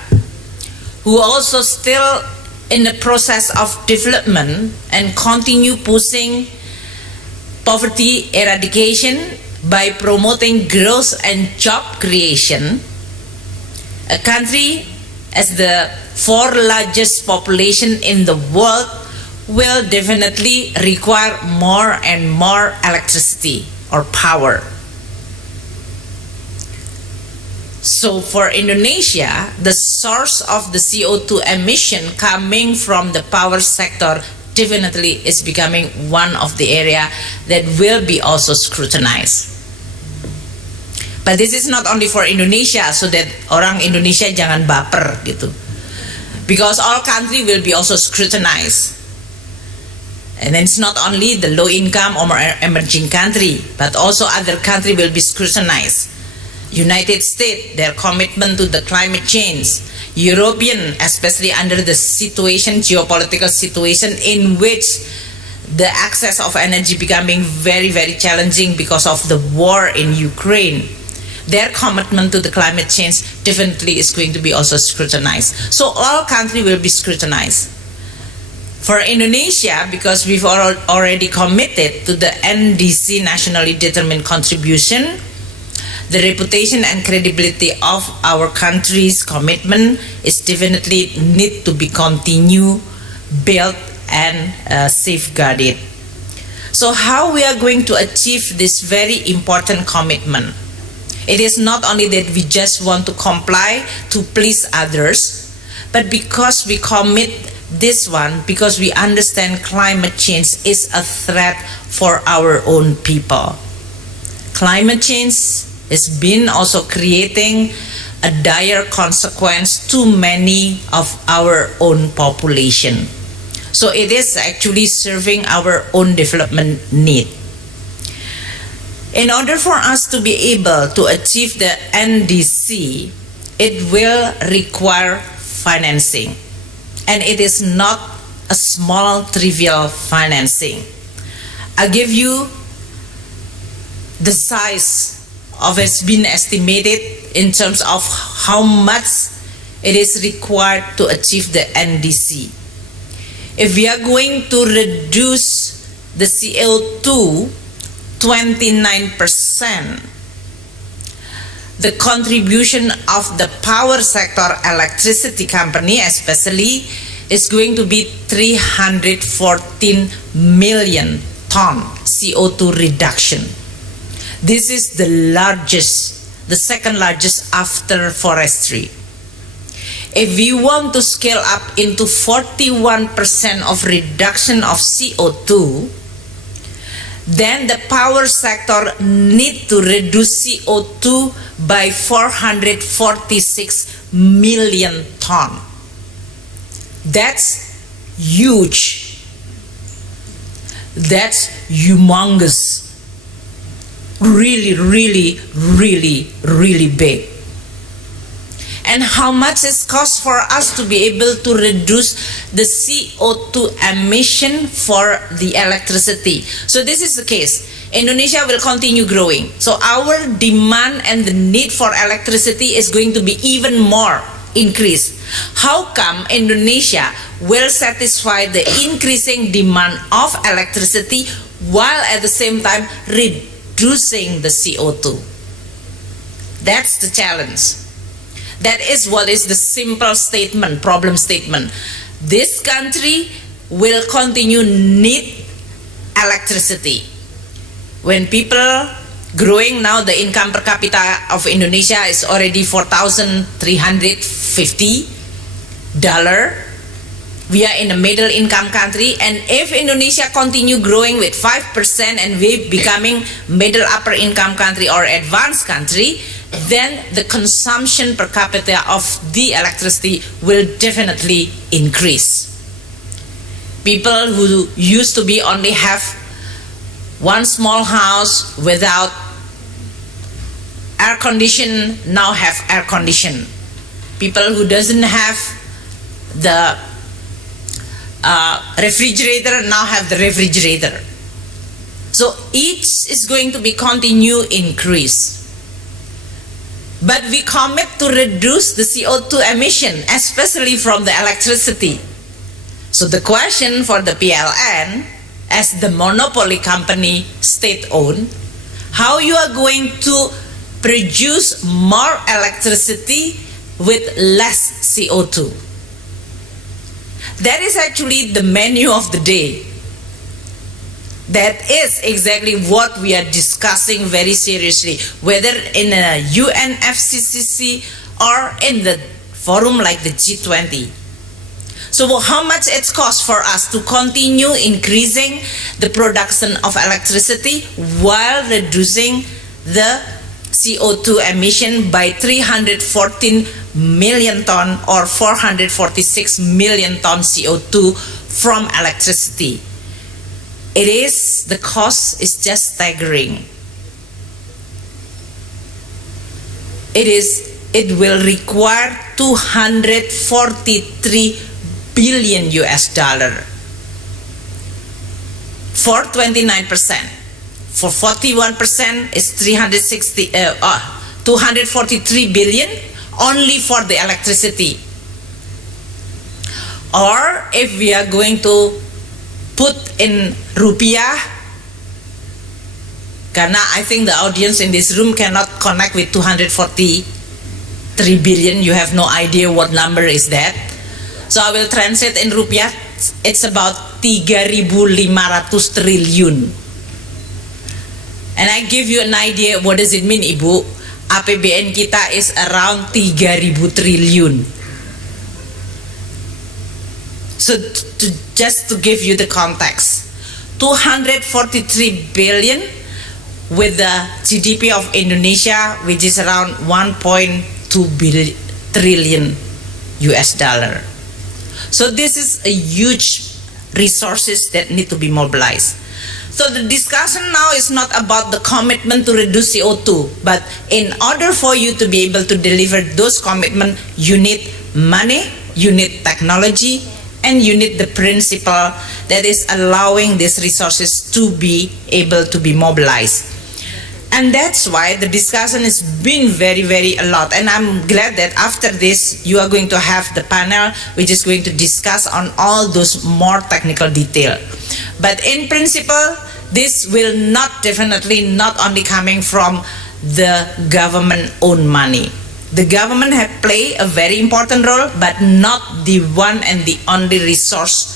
who also still in the process of development and continue pushing poverty eradication by promoting growth and job creation, a country as the fourth largest population in the world will definitely require more and more electricity or power. So for Indonesia, the source of the CO2 emission coming from the power sector definitely is becoming one of the area that will be also scrutinized. But this is not only for Indonesia, so that orang Indonesia jangan baper gitu. Because all country will be also scrutinized. And then it's not only the low income or emerging country, but also other country will be scrutinized. United States, their commitment to the climate change. European, especially under the situation, geopolitical situation in which the access of energy becoming very, very challenging because of the war in Ukraine. Their commitment to the climate change definitely is going to be also scrutinized. So all countries will be scrutinized. For Indonesia, because we've already committed to the NDC, nationally determined contribution, the reputation and credibility of our country's commitment is definitely need to be continued, built, and safeguarded. So how we are going to achieve this very important commitment? It is not only that we just want to comply to please others, but because we commit this one, because we understand climate change is a threat for our own people. Climate change has been also creating a dire consequence to many of our own population. So it is actually serving our own development need. In order for us to be able to achieve the NDC, it will require financing. And it is not a small, trivial financing. I give you the size of it's been estimated in terms of how much it is required to achieve the NDC. If we are going to reduce the CO2 29%, the contribution of the power sector electricity company especially is going to be 314 million ton CO2 reduction. This is the largest, the second largest after forestry. If we want to scale up into 41% of reduction of CO2, then the power sector need to reduce CO2 by 446 million ton. That's huge. That's humongous. Really, really, really, really big. And how much it costs for us to be able to reduce the CO2 emission for the electricity. So this is the case. Indonesia will continue growing. So our demand and the need for electricity is going to be even more increased. How come Indonesia will satisfy the increasing demand of electricity while at the same time reducing the CO2? That's the challenge. That is what is the simple statement, problem statement. This country will continue need electricity. When people growing now, the income per capita of Indonesia is already $4,350. We are in a middle income country, and if Indonesia continue growing with 5% and we becoming middle upper income country or advanced country, then the consumption per capita of the electricity will definitely increase. People who used to be only have one small house without air condition now have air condition. People who doesn't have the refrigerator now have the refrigerator. So each is going to be continue increase. But we commit to reduce the CO2 emission, especially from the electricity. So the question for the PLN, as the monopoly company state-owned, how you are going to produce more electricity with less CO2? That is actually the menu of the day. That is exactly what we are discussing very seriously, whether in a UNFCCC or in the forum like the G20. So how much it costs for us to continue increasing the production of electricity while reducing the CO2 emission by 314 million ton or 446 million ton CO2 from electricity? The cost is just staggering. It will require 243 billion US dollar for 29%. For 41% is 243 billion only for the electricity. Or if we are going to put in rupiah, karena I think the audience in this room cannot connect with 243 billion. You have no idea what number is that. So I will translate in rupiah. It's about 3.500 triliun. And I give you an idea what does it mean, Ibu. APBN kita is around 3.000 triliun. So just to give you the context, 243 billion with the GDP of Indonesia, which is around 1.2 trillion US dollar. So this is a huge resources that need to be mobilized. So the discussion now is not about the commitment to reduce CO2, but in order for you to be able to deliver those commitments, you need money, you need technology, and you need the principle that is allowing these resources to be able to be mobilized. And that's why the discussion has been very, very a lot. And I'm glad that after this, you are going to have the panel which is going to discuss on all those more technical detail. But in principle, this will definitely not only coming from the government-owned money. The government have played a very important role, but not the one and the only resource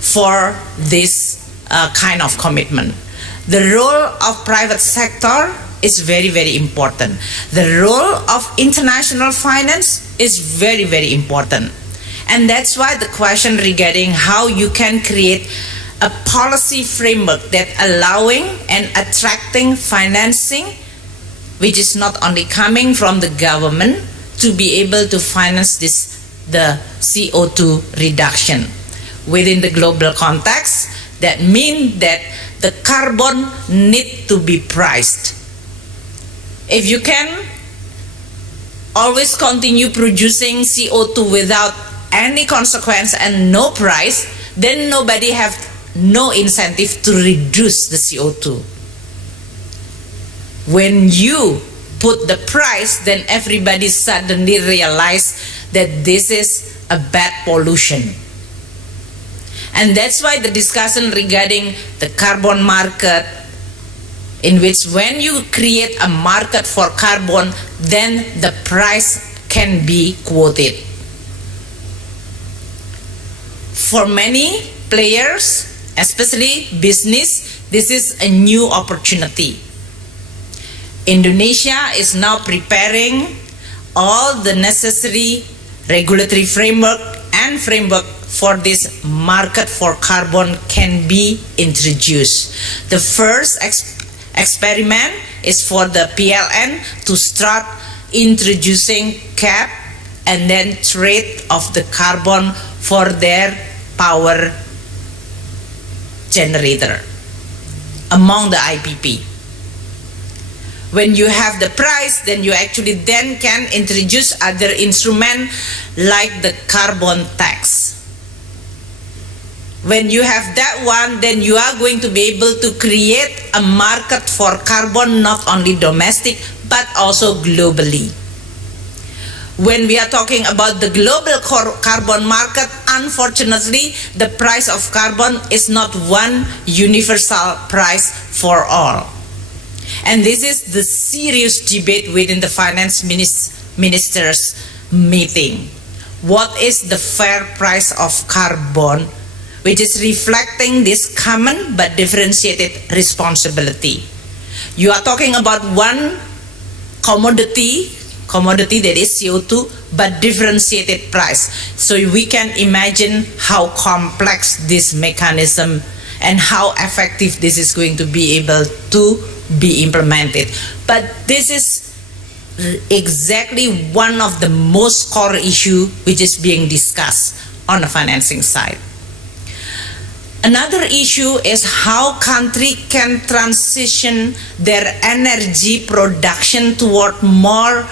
for this kind of commitment. The role of private sector is very, very important. The role of international finance is very, very important. And that's why the question regarding how you can create a policy framework that allowing and attracting financing, which is not only coming from the government to be able to finance the CO2 reduction. Within the global context, that means that the carbon need to be priced. If you can always continue producing CO2 without any consequence and no price, then nobody have no incentive to reduce the CO2. When you put the price, then everybody suddenly realize that this is a bad pollution. And that's why the discussion regarding the carbon market, in which when you create a market for carbon, then the price can be quoted. For many players, especially business, this is a new opportunity. Indonesia is now preparing all the necessary regulatory framework and framework for this market for carbon can be introduced. The first experiment is for the PLN to start introducing cap and then trade of the carbon for their power generator among the IPP. When you have the price, then you actually then can introduce other instrument like the carbon tax. When you have that one, then you are going to be able to create a market for carbon, not only domestic, but also globally. When we are talking about the global carbon market, unfortunately, the price of carbon is not one universal price for all. And this is the serious debate within the finance ministers meeting. What is the fair price of carbon, which is reflecting this common but differentiated responsibility? You are talking about one commodity that is CO2, but differentiated price. So we can imagine how complex this mechanism and how effective this is going to be able to be implemented. But this is exactly one of the most core issue which is being discussed on the financing side. Another issue is how country can transition their energy production toward more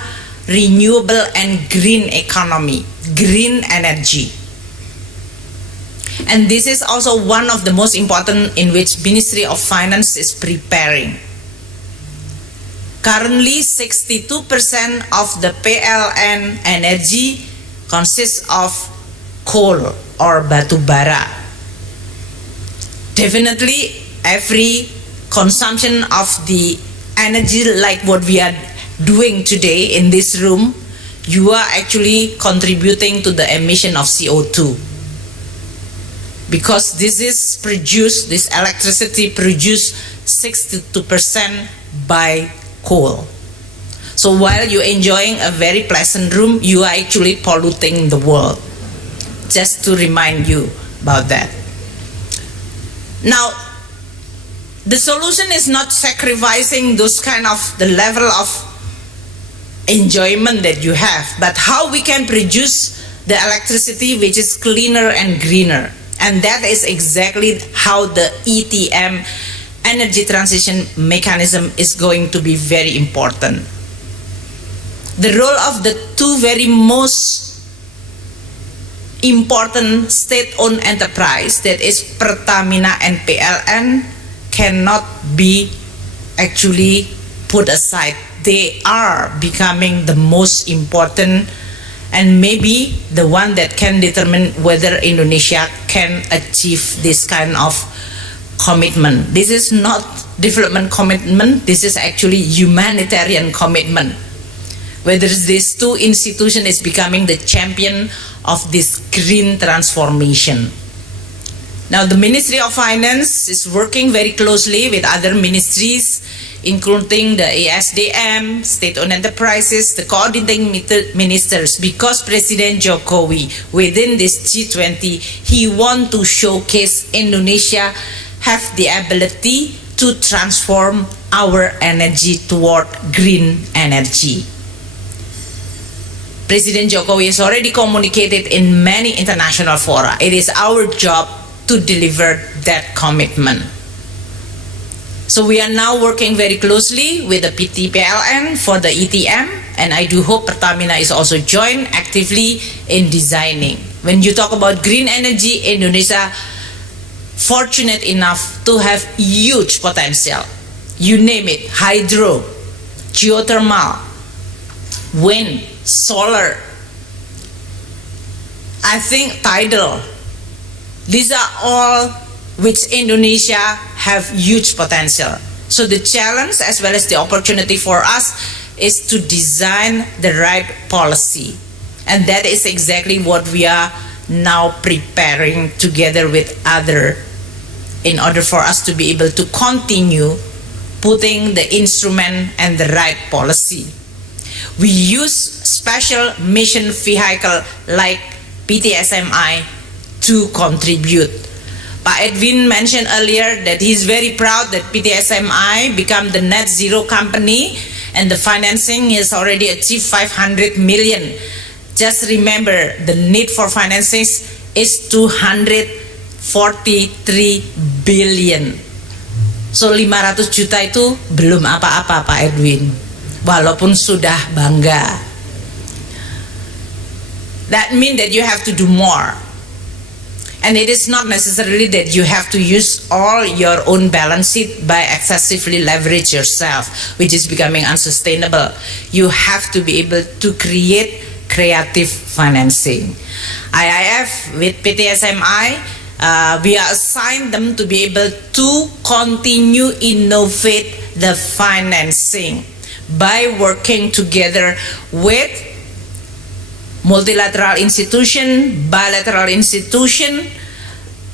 renewable and green economy, green energy. And this is also one of the most important in which Ministry of Finance is preparing. Currently, 62% of the PLN energy consists of coal or batu bara. Definitely, every consumption of the energy like what we are doing today in this room, you are actually contributing to the emission of CO2. Because this electricity produced 62% by coal. So while you're enjoying a very pleasant room, you are actually polluting the world. Just to remind you about that. Now, the solution is not sacrificing those kind of the level of enjoyment that you have, but how we can produce the electricity which is cleaner and greener. And that is exactly how the ETM, energy transition mechanism, is going to be very important. The role of the two very most important state-owned enterprise, that is Pertamina and PLN, cannot be actually put aside. They are becoming the most important and maybe the one that can determine whether Indonesia can achieve this kind of commitment. This is not development commitment, this is actually humanitarian commitment. Whether these two institutions is becoming the champion of this green transformation. Now the Ministry of Finance is working very closely with other ministries, including the ASDM, state-owned enterprises, the coordinating ministers, because President Jokowi, within this G20, he wants to showcase Indonesia have the ability to transform our energy toward green energy. President Jokowi has already communicated in many international fora. It is our job to deliver that commitment. So we are now working very closely with the PT-PLN for the ETM, and I do hope Pertamina is also joined actively in designing. When you talk about green energy, Indonesia fortunate enough to have huge potential. You name it, hydro, geothermal, wind, solar, I think tidal. These are all which Indonesia have huge potential. So the challenge as well as the opportunity for us is to design the right policy. And that is exactly what we are now preparing together with others in order for us to be able to continue putting the instrument and the right policy. We use special mission vehicle like PTSMI to contribute. Pak Edwin mentioned earlier that he's very proud that PTSMI become the Net-Zero company and the financing has already achieved 500 million. Just remember, the need for financing is 243 billion. So 500 juta itu belum apa-apa Pak Edwin, walaupun sudah bangga. That means that you have to do more. And it is not necessarily that you have to use all your own balance sheet by excessively leverage yourself, which is becoming unsustainable. You have to be able to create creative financing. IIF with PTSMI, we are assigned them to be able to continue innovate the financing by working together with multilateral institution, bilateral institution,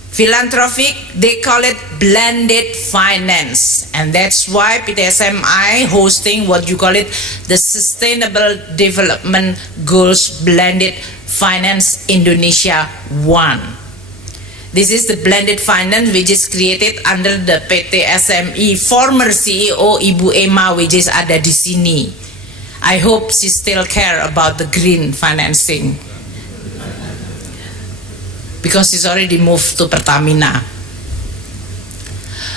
philanthropic, they call it blended finance. And that's why PTSMI hosting what you call it the Sustainable Development Goals Blended Finance Indonesia 1. This is the blended finance which is created under the PTSMI former CEO Ibu Emma, which is ada di sini. I hope she still care about the green financing because she's already moved to Pertamina.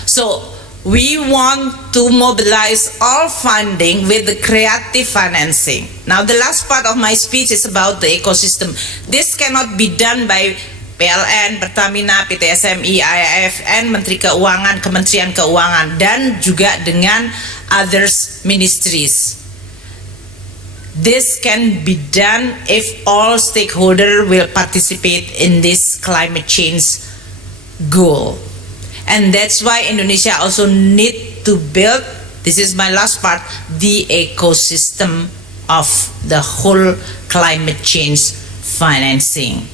So we want to mobilize all funding with the creative financing. Now the last part of my speech is about the ecosystem. This cannot be done by PLN, Pertamina, PTSMI, IIF, and Menteri Keuangan, Kementerian Keuangan, dan juga dengan others ministries. This can be done if all stakeholders will participate in this climate change goal. And that's why Indonesia also need to build, this is my last part, the ecosystem of the whole climate change financing.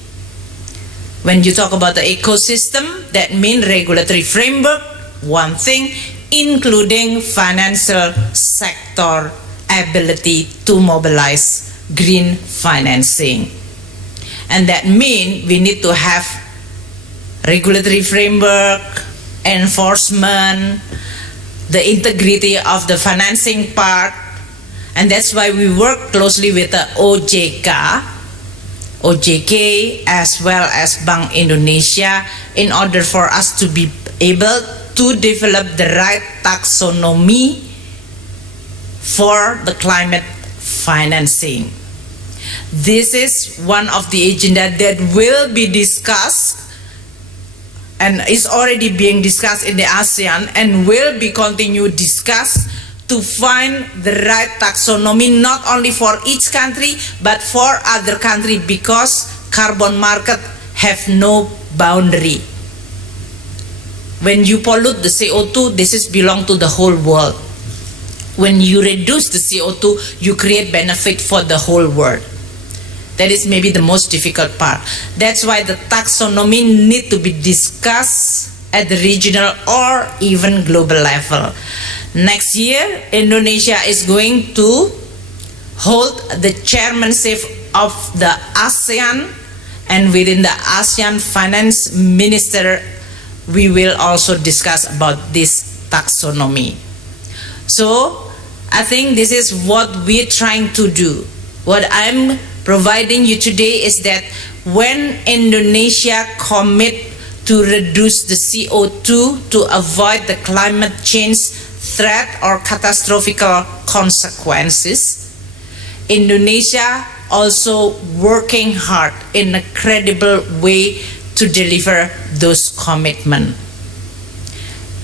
When you talk about the ecosystem, that means regulatory framework, one thing, including financial sector ability to mobilize green financing. And that means we need to have regulatory framework, enforcement, the integrity of the financing part, and that's why we work closely with the OJK as well as Bank Indonesia in order for us to be able to develop the right taxonomy for the climate financing. This is one of the agenda that will be discussed and is already being discussed in the ASEAN and will be continued discussed to find the right taxonomy not only for each country but for other country, because carbon market have no boundary. When you pollute the CO2, this is belong to the whole world. When you reduce the CO2, you create benefit for the whole world. That is maybe the most difficult part. That's why the taxonomy need to be discussed at the regional or even global level. Next year, Indonesia is going to hold the chairmanship of the ASEAN, and within the ASEAN Finance Minister, we will also discuss about this taxonomy. So I think this is what we're trying to do. What I'm providing you today is that when Indonesia commit to reduce the CO2 to avoid the climate change threat or catastrophic consequences, Indonesia also working hard in a credible way to deliver those commitments.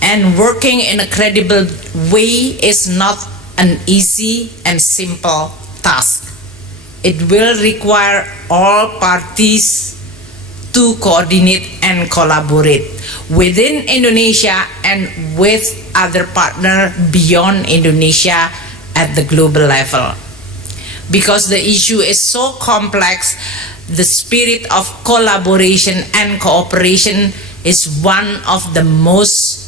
And working in a credible way is not an easy and simple task. It will require all parties to coordinate and collaborate within Indonesia and with other partners beyond Indonesia at the global level. Because the issue is so complex, the spirit of collaboration and cooperation is one of the most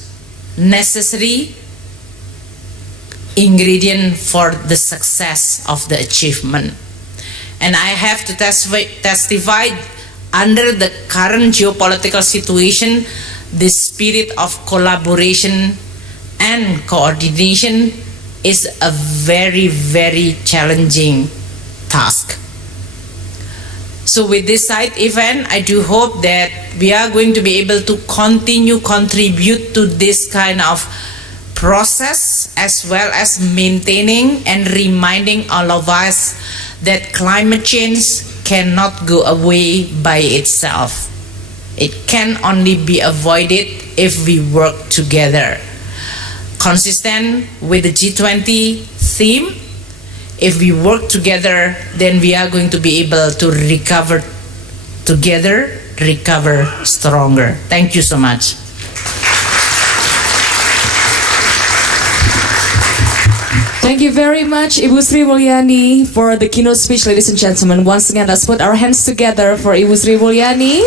necessary ingredient for the success of the achievement. And I have to testify under the current geopolitical situation, the spirit of collaboration and coordination is a very, very challenging task. So with this side event, I do hope that we are going to be able to continue contribute to this kind of process, as well as maintaining and reminding all of us that climate change cannot go away by itself. It can only be avoided if we work together. Consistent with the G20 theme, if we work together, then we are going to be able to recover together, recover stronger. Thank you so much. Thank you very much, Ibu Sri Mulyani, for the keynote speech, ladies and gentlemen. Once again, let's put our hands together for Ibu Sri Mulyani.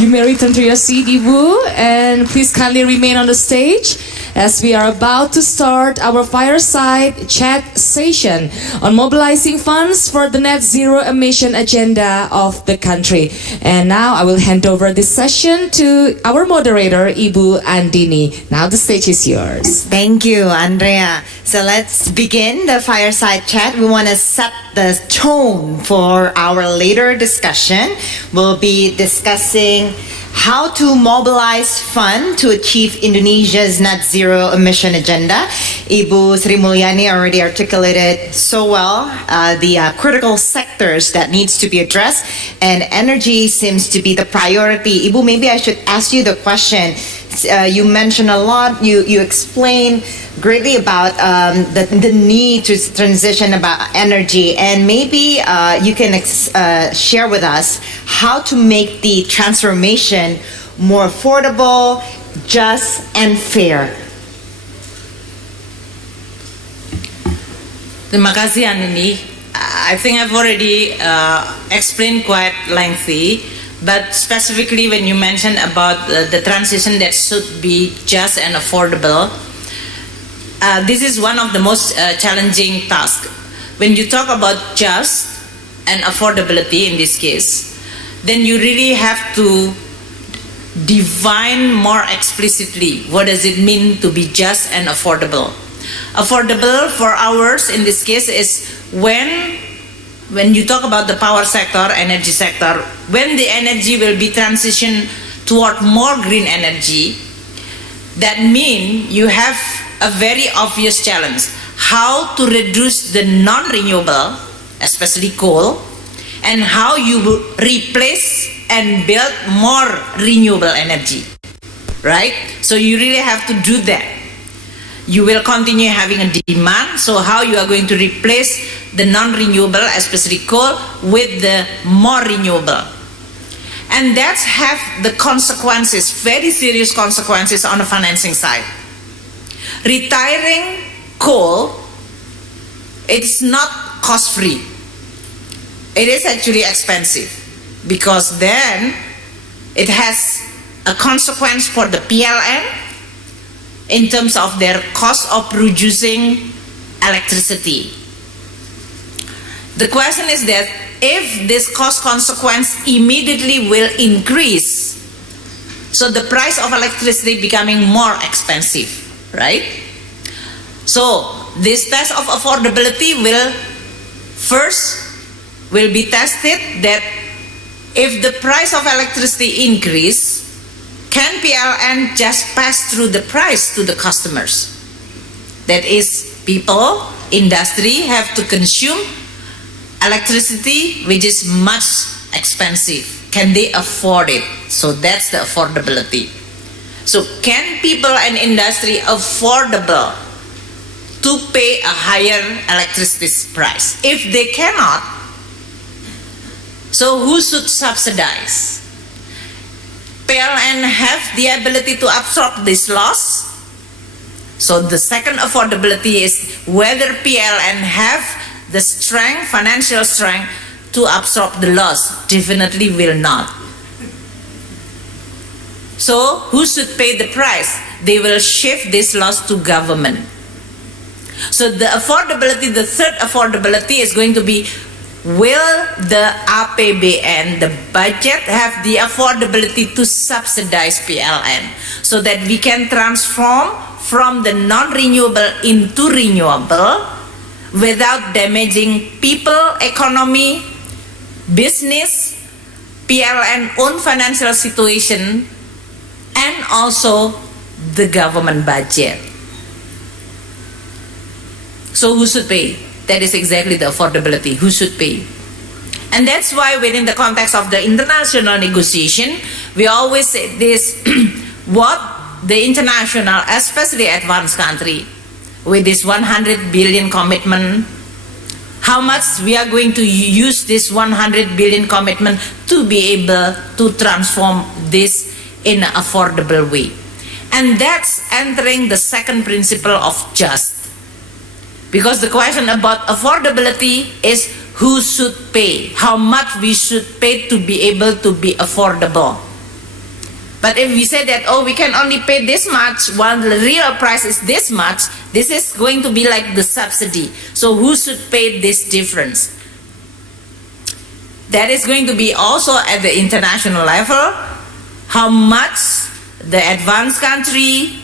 You may return to your seat, Ibu, and please kindly remain on the stage as we are about to start our fireside chat session on mobilizing funds for the Net-Zero Emission agenda of the country. And now I will hand over this session to our moderator, Ibu Andini. Now the stage is yours. Thank you, Andrea. So let's begin the fireside chat. We want to set the tone for our later discussion. We'll be discussing how to mobilize funds to achieve Indonesia's net zero emission agenda. Ibu Sri Mulyani already articulated so well the critical sectors that needs to be addressed, and energy seems to be the priority. Ibu, maybe I should ask you the question. You mentioned a lot, you explained greatly about the need to transition about energy, and maybe you can share with us how to make the transformation more affordable, just, and fair. Terima kasih, Andini. I think I've already explained quite lengthy. But specifically when you mentioned about the transition that should be just and affordable, this is one of the most challenging tasks. When you talk about just and affordability in this case, then you really have to define more explicitly what does it mean to be just and affordable. Affordable for ours in this case is when you talk about the power sector, energy sector, when the energy will be transitioned toward more green energy, that means you have a very obvious challenge. How to reduce the non-renewable, especially coal, and how you replace and build more renewable energy, right? So you really have to do that. You will continue having a demand, so how you are going to replace the non-renewable, especially coal, with the more renewable. And that's have the consequences, very serious consequences on the financing side. Retiring coal, it's not cost-free. It is actually expensive because then it has a consequence for the PLN in terms of their cost of producing electricity. The question is that if this cost consequence immediately will increase, so the price of electricity becoming more expensive, right? So this test of affordability will be tested that if the price of electricity increase, can PLN just pass through the price to the customers? That is, people, industry have to consume electricity which is much expensive. Can they afford it? So that's the affordability. So can people and industry affordable to pay a higher electricity price? If they cannot, so who should subsidize? PLN have the ability to absorb this loss. So the second affordability is whether PLN have the strength, financial strength to absorb the loss. Definitely will not. So who should pay the price? They will shift this loss to government. So the affordability, the third affordability is going to be, will the APBN, the budget, have the affordability to subsidize PLN so that we can transform from the non-renewable into renewable without damaging people, economy, business, PLN own financial situation, and also the government budget. So who should pay? That is exactly the affordability. Who should pay? And that's why within the context of the international negotiation, we always say this, what the international, especially advanced country, with this 100 billion commitment, how much we are going to use this 100 billion commitment to be able to transform this in an affordable way. And that's entering the second principle of just. Because the question about affordability is who should pay, how much we should pay to be able to be affordable. But if we say that, oh, we can only pay this much while the real price is this much, this is going to be like the subsidy. So who should pay this difference? That is going to be also at the international level, how much the advanced country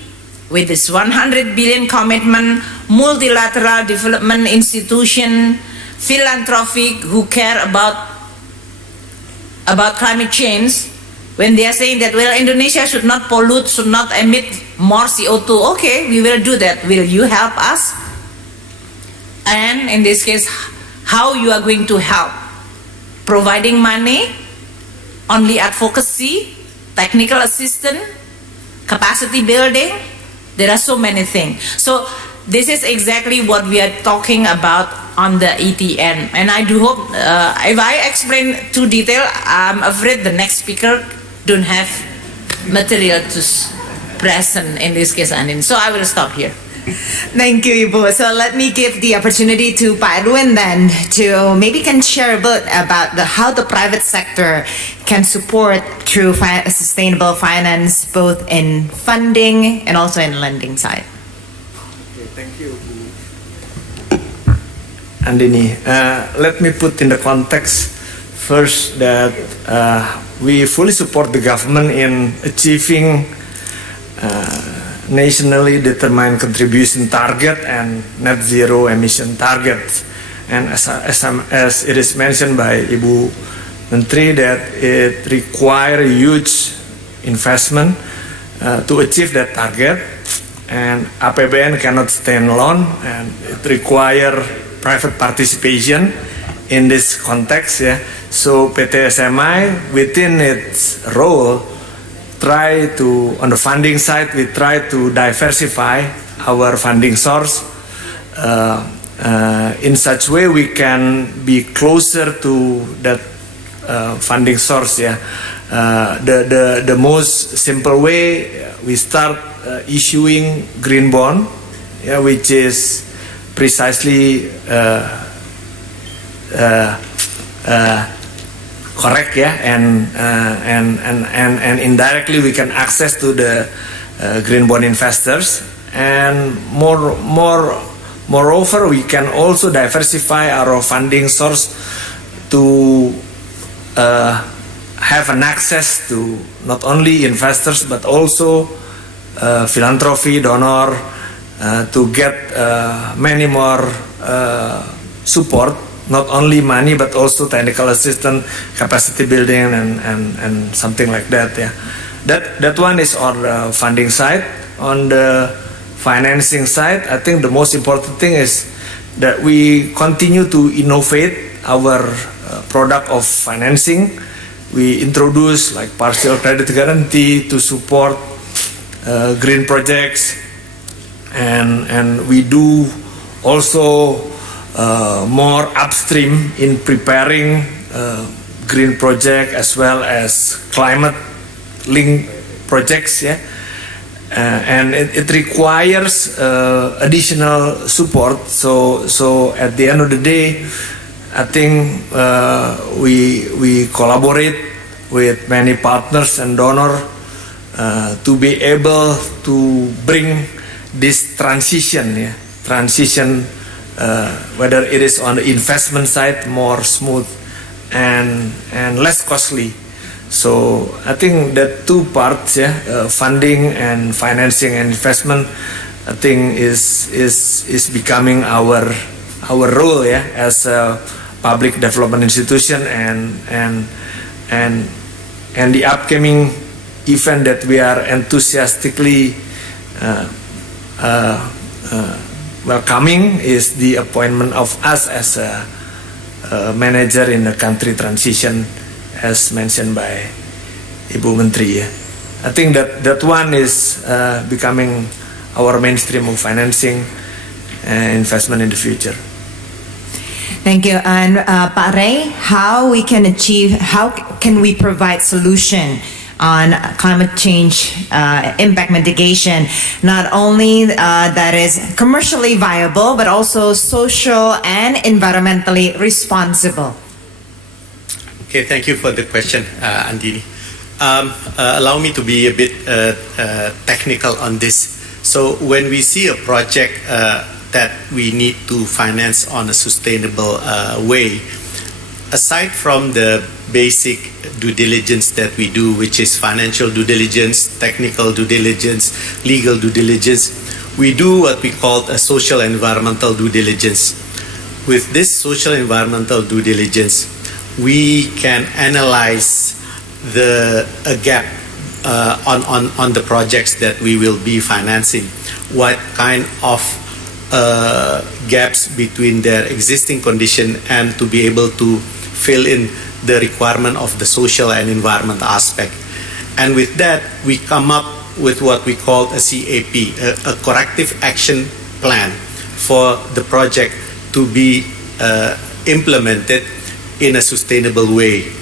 with this 100 billion commitment, multilateral development institution, philanthropic who care about climate change, when they are saying that, well, Indonesia should not pollute, should not emit more CO2, okay, we will do that. Will you help us? And in this case, how you are going to help? Providing money, only advocacy, technical assistance, capacity building. There are so many things. So this is exactly what we are talking about on the ETN. And I do hope, if I explain too detail, I'm afraid the next speaker don't have material to present in this case. So I will stop here. Thank you, Ibu. So let me give the opportunity to Pak Edwin then to maybe can share a bit about how the private sector can support through sustainable finance, both in funding and also in lending side. Okay, thank you, Andini. Let me put in the context first that we fully support the government in achieving nationally determined contribution target and net zero emission targets. And as it is mentioned by Ibu Menteri, that it requires huge investment to achieve that target, and APBN cannot stand alone, and it requires private participation in this context. Yeah. So PT SMI within its role on the funding side, we try to diversify our funding source in such way we can be closer to that funding source. Yeah. the most simple way, we start issuing green bond, which is precisely correct, and indirectly we can access to the green bond investors, and moreover we can also diversify our funding source to have an access to not only investors but also philanthropy donor to get many more support, not only money but also technical assistance, capacity building, and something like that. That one is on the funding side. On the financing side, I think the most important thing is that we continue to innovate our product of financing. We introduce like partial credit guarantee to support green projects, and we do also more upstream in preparing green project as well as climate link projects, and it requires additional support. So at the end of the day, I think we collaborate with many partners and donors to be able to bring this transition, whether it is on the investment side, more smooth and less costly. So I think that two parts, funding and financing and investment, I think is becoming our role, as a public development institution, and the upcoming event that we are enthusiastically welcoming is the appointment of us as a manager in the country transition, as mentioned by Ibu Menteri. I think that one is becoming our mainstream of financing investment in the future. Thank you. And Pak Ray, how can we provide solution on climate change impact mitigation, not only that is commercially viable, but also social and environmentally responsible? Okay, thank you for the question, Andini. Allow me to be a bit technical on this. So when we see a project that we need to finance on a sustainable way, aside from the basic due diligence that we do, which is financial due diligence, technical due diligence, legal due diligence, we do what we call a social environmental due diligence. With this social environmental due diligence, we can analyze a gap on the projects that we will be financing. What kind of gaps between their existing condition and to be able to fill in the requirement of the social and environment aspect. And with that, we come up with what we call a CAP, a corrective action plan for the project to be implemented in a sustainable way.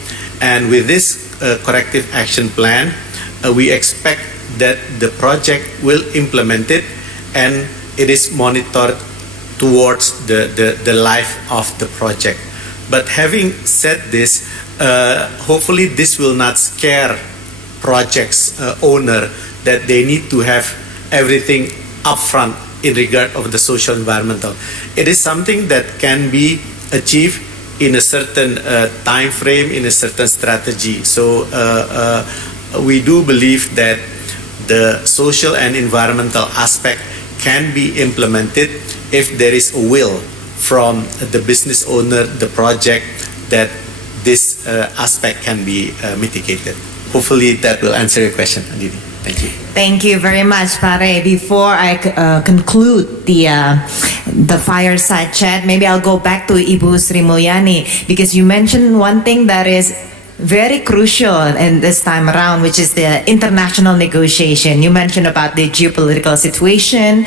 And with this corrective action plan, we expect that the project will implement it and it is monitored towards the life of the project. But having said this, hopefully this will not scare projects owner that they need to have everything upfront in regard of the social environmental. It is something that can be achieved in a certain time frame, in a certain strategy. So we do believe that the social and environmental aspect can be implemented if there is a will from the business owner, the project, that this aspect can be mitigated. Hopefully that will answer your question, Andini. Thank you. Thank you very much, Pare. Before I conclude the fireside chat, maybe I'll go back to Ibu Sri Mulyani, because you mentioned one thing that is very crucial in this time around, which is the international negotiation. You mentioned about the geopolitical situation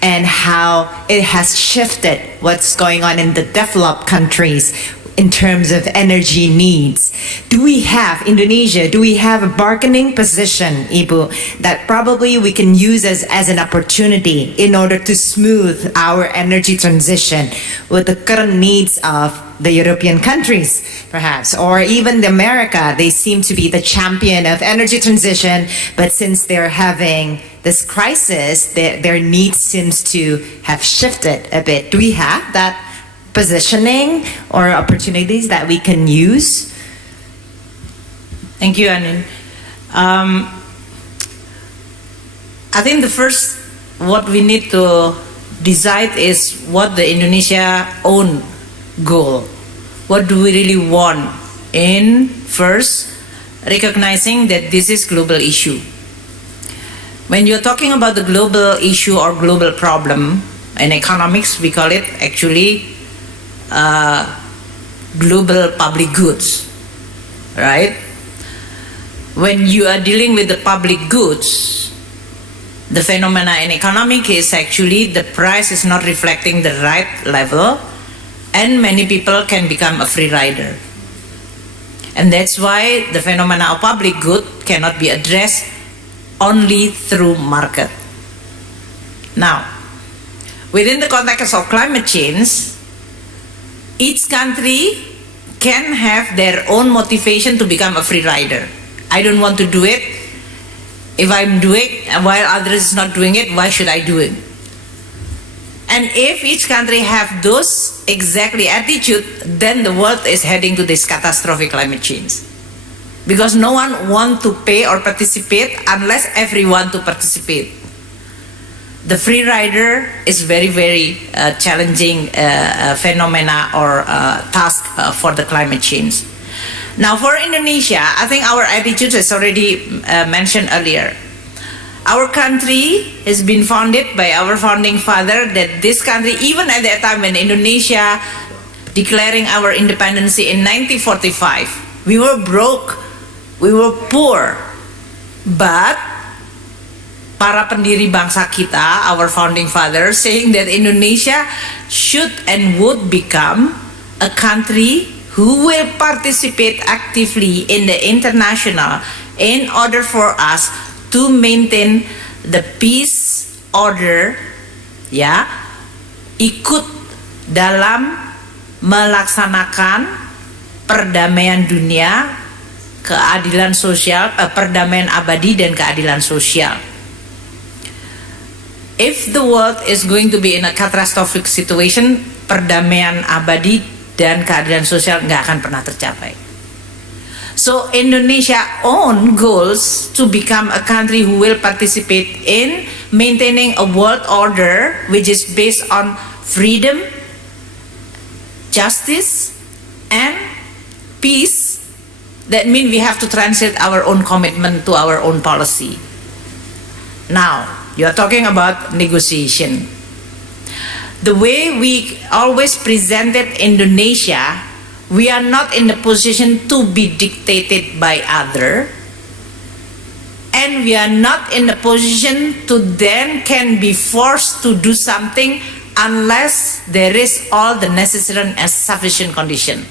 and how it has shifted what's going on in the developed countries. in terms of energy needs. Indonesia, do we have a bargaining position, Ibu, that probably we can use as an opportunity in order to smooth our energy transition with the current needs of the European countries, perhaps, or even the America? They seem to be the champion of energy transition, but since they're having this crisis, their needs seems to have shifted a bit. Do we have that positioning or opportunities that we can use? Thank you, Anin. I think the first, what we need to decide is what the Indonesia own goal. What do we really want? In first, recognizing that this is global issue. When you're talking about the global issue or global problem, in economics we call it actually global public goods, right? When you are dealing with the public goods, the phenomena in economic is actually the price is not reflecting the right level, and many people can become a free rider. And that's why the phenomena of public good cannot be addressed only through market. Now, within the context of climate change, each country can have their own motivation to become a free rider. I don't want to do it. If I'm doing while others is not doing it, why should I do it? And if each country have those exactly attitude, then the world is heading to this catastrophic climate change. Because no one want to pay or participate unless everyone to participate. The free rider is very, very challenging phenomena or task for the climate change. Now for Indonesia, I think our attitude is already mentioned earlier. Our country has been founded by our founding father, that this country, even at that time when Indonesia declaring our independence in 1945, we were broke, we were poor, but para pendiri bangsa kita, our founding fathers, saying that Indonesia should and would become a country who will participate actively in the international in order for us to maintain the peace order, ya, ikut dalam melaksanakan perdamaian dunia, keadilan sosial, perdamaian abadi dan keadilan sosial. If the world is going to be in a catastrophic situation, perdamaian abadi dan keadilan sosial nggak akan pernah tercapai. So Indonesia own goals to become a country who will participate in maintaining a world order which is based on freedom, justice, and peace. That means we have to translate our own commitment to our own policy. Now, you are talking about negotiation. The way we always presented Indonesia, we are not in the position to be dictated by other, and we are not in the position to then can be forced to do something unless there is all the necessary and sufficient condition.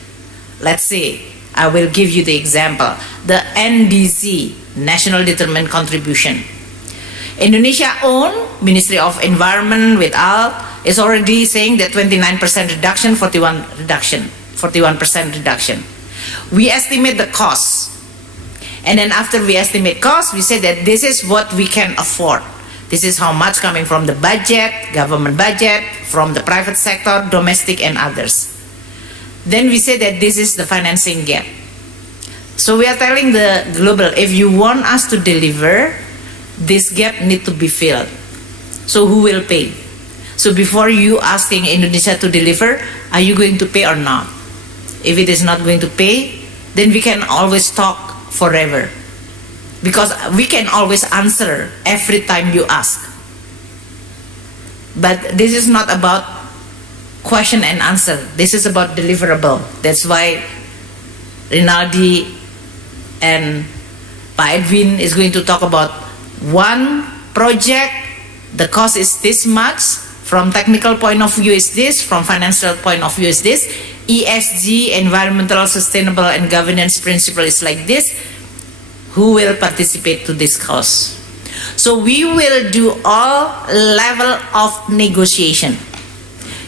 Let's say, I will give you the example, the NDC, National Determined Contribution. Indonesia own Ministry of Environment with all is already saying that 29% reduction, 41% reduction. We estimate the cost, and then after we estimate cost, we say that this is what we can afford. This is how much coming from the budget, government budget, from the private sector, domestic and others. Then we say that this is the financing gap. So we are telling the global, if you want us to deliver, this gap need to be filled. So who will pay? So before you asking Indonesia to deliver, are you going to pay or not? If it is not going to pay, then we can always talk forever. Because we can always answer every time you ask. But this is not about question and answer. This is about deliverable. That's why Rinaldi and Pak Edwin is going to talk about one project, the cost is this much, from technical point of view is this, from financial point of view is this, ESG, environmental, sustainable, and governance principle is like this, who will participate to this cause? So we will do all level of negotiation.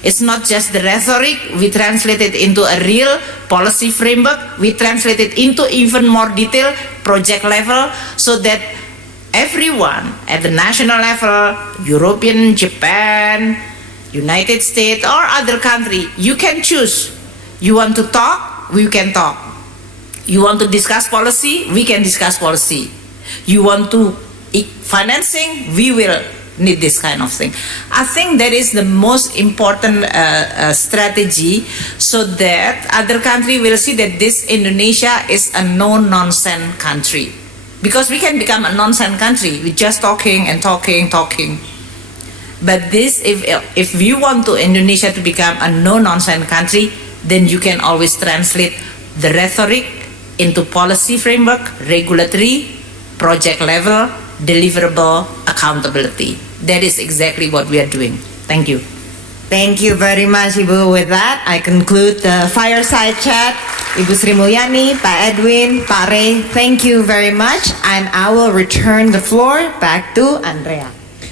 It's not just the rhetoric, we translate it into a real policy framework, we translate it into even more detail, project level, so that everyone at the national level, European, Japan, United States, or other country, you can choose. You want to talk, we can talk. You want to discuss policy, we can discuss policy. You want to financing, we will need this kind of thing. I think that is the most important strategy, so that other country will see that this Indonesia is a no-nonsense country. Because we can become a nonsense country with just talking and talking. But this, if we want to Indonesia to become a no-nonsense country, then you can always translate the rhetoric into policy framework, regulatory, project level, deliverable, accountability. That is exactly what we are doing. Thank you. Thank you very much, Ibu. With that, I conclude the fireside chat. Ibu Sri Mulyani, Pak Edwin, Pak Ray, thank you very much. And I will return the floor back to Andrea.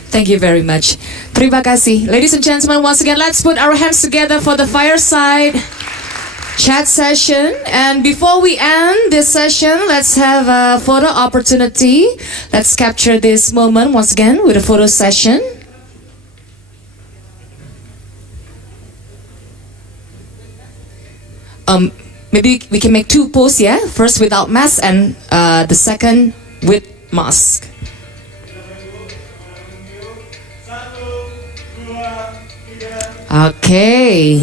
Thank you very much. Terima kasih. Ladies and gentlemen, once again, let's put our hands together for the fireside chat session. And before we end this session, let's have a photo opportunity. Let's capture this moment once again with a photo session. Maybe we can make two poses, yeah? First without mask and the second with mask. Okay.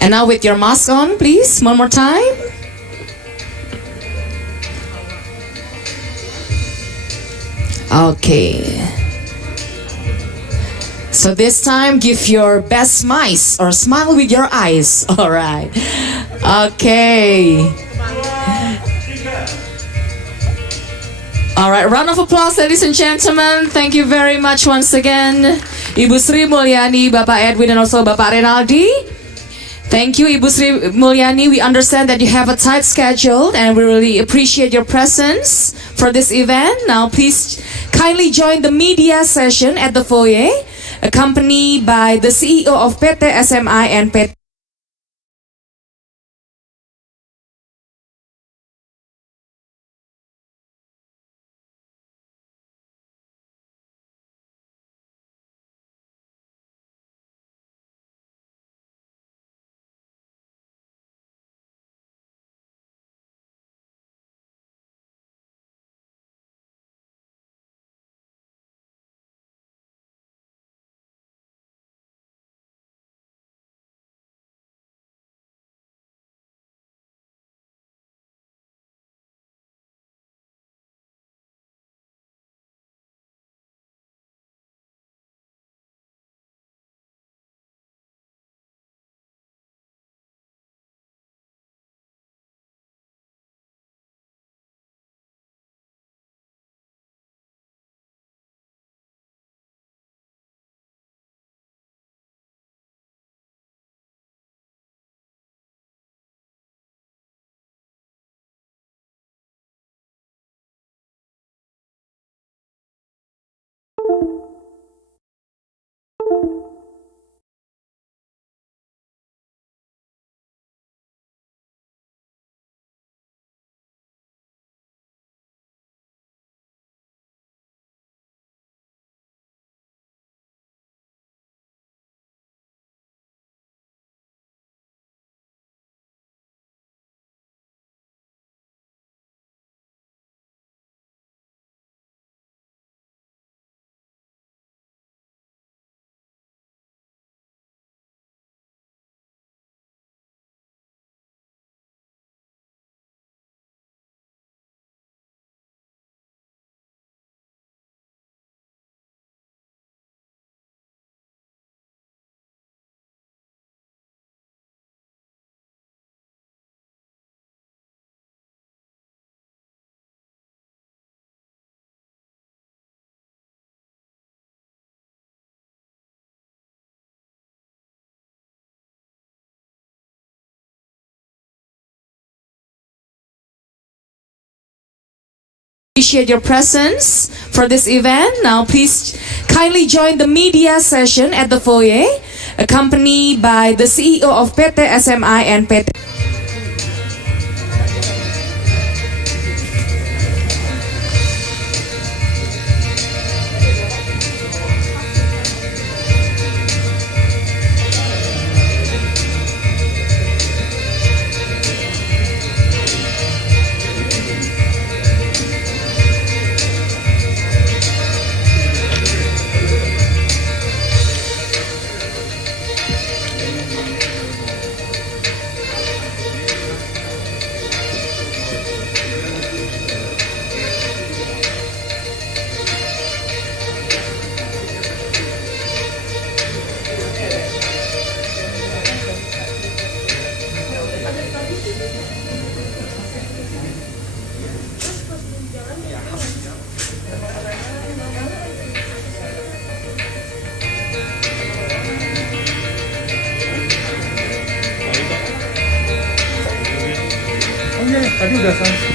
And now with your mask on, please, one more time. Okay. So this time, give your best smiles or smile with your eyes. All right. Okay. All right, round of applause, ladies and gentlemen. Thank you very much once again, Ibu Sri Mulyani, Bapak Edwin, and also Bapak Renaldi. Thank you, Ibu Sri Mulyani. We understand that you have a tight schedule, and we really appreciate your presence for this event. Now, please kindly join the media session at the foyer, accompanied by the CEO of PT SMI and PT Appreciate your presence for this event. Now please kindly join the media session at the foyer, accompanied by the CEO of PT SMI and PT. Tadi udah sampai.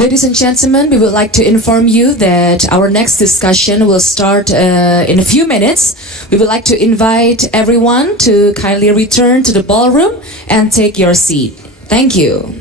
Ladies and gentlemen, we would like to inform you that our next discussion will start in a few minutes. We would like to invite everyone to kindly return to the ballroom and take your seat. Thank you.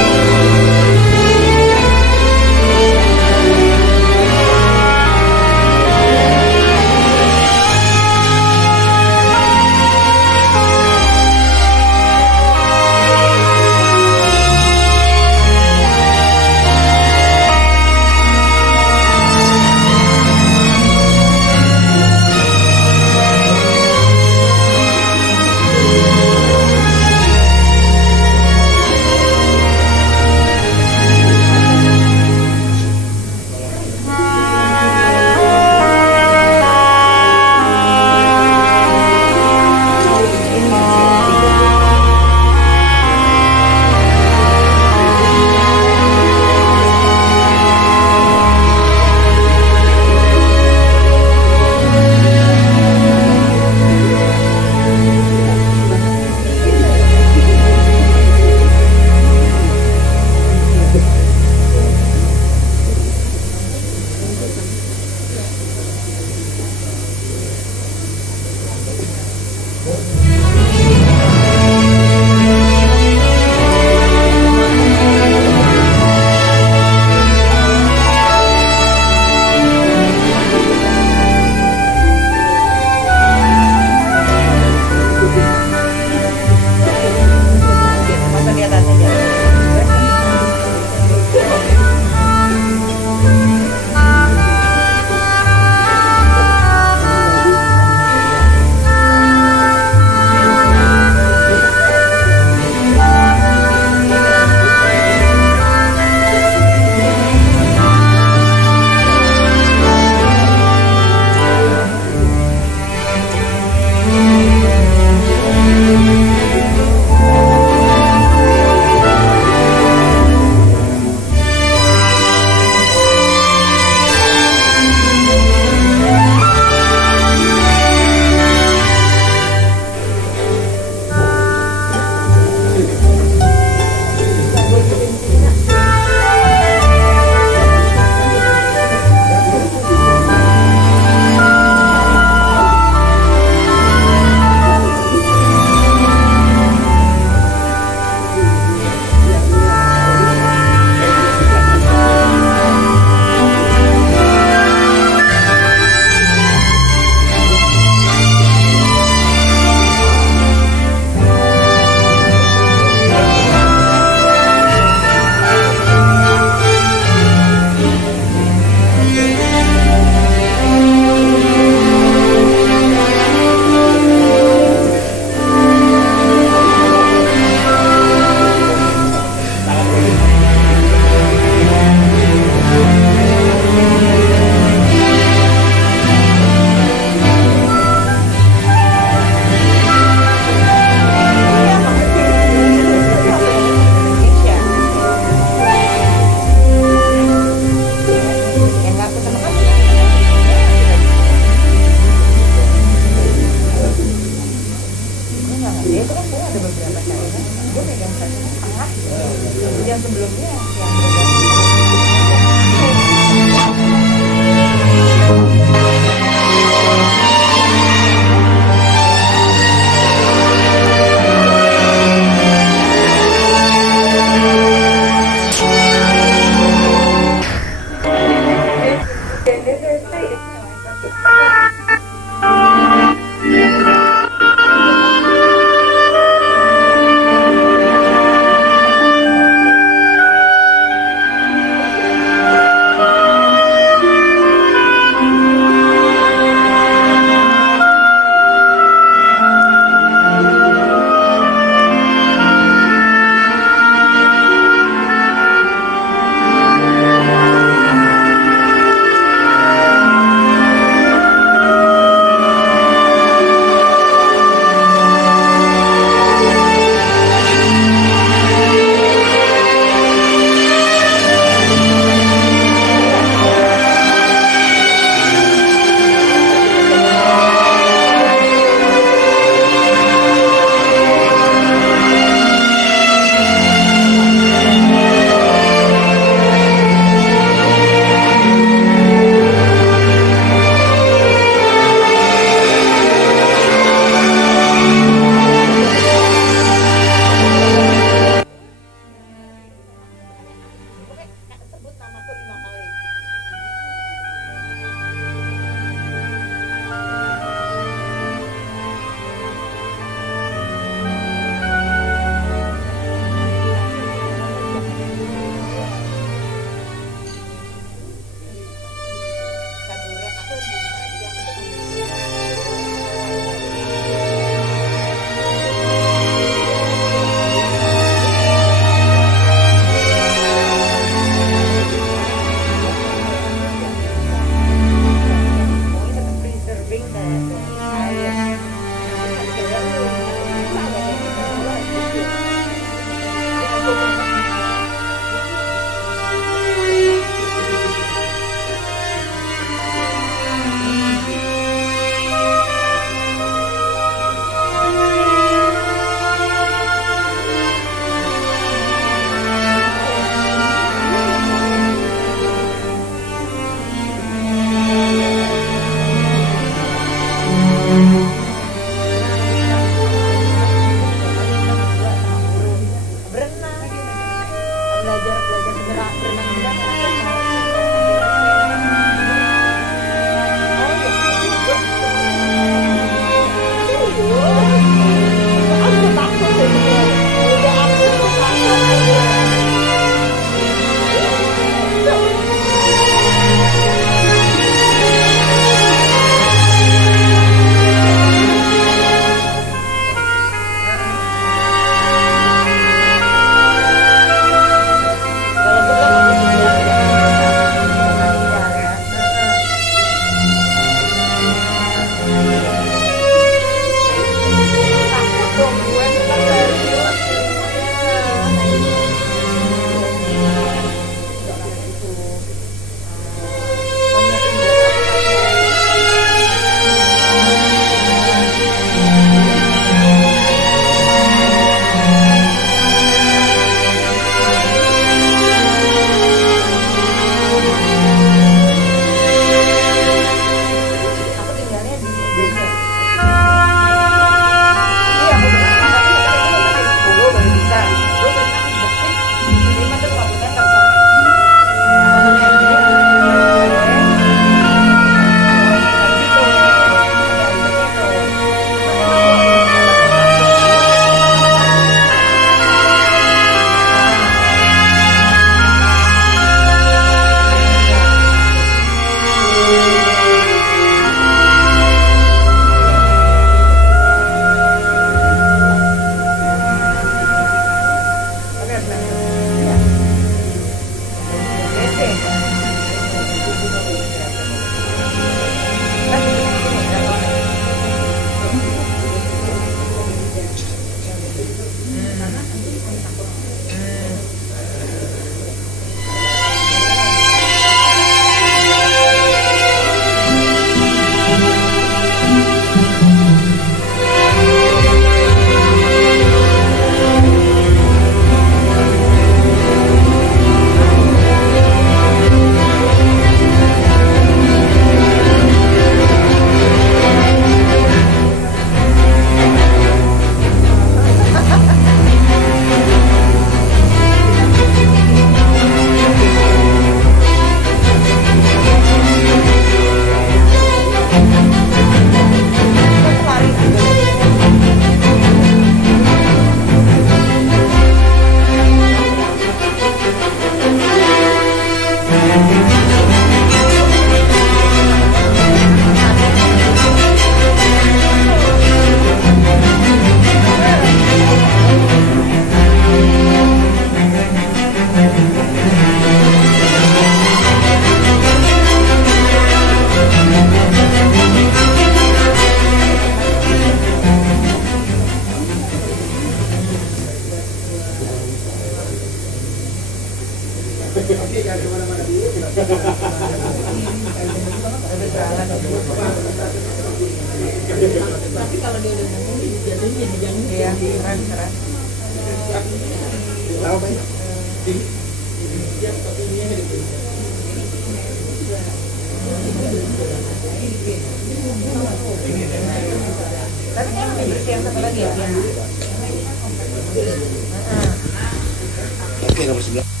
Oke, nomor 11.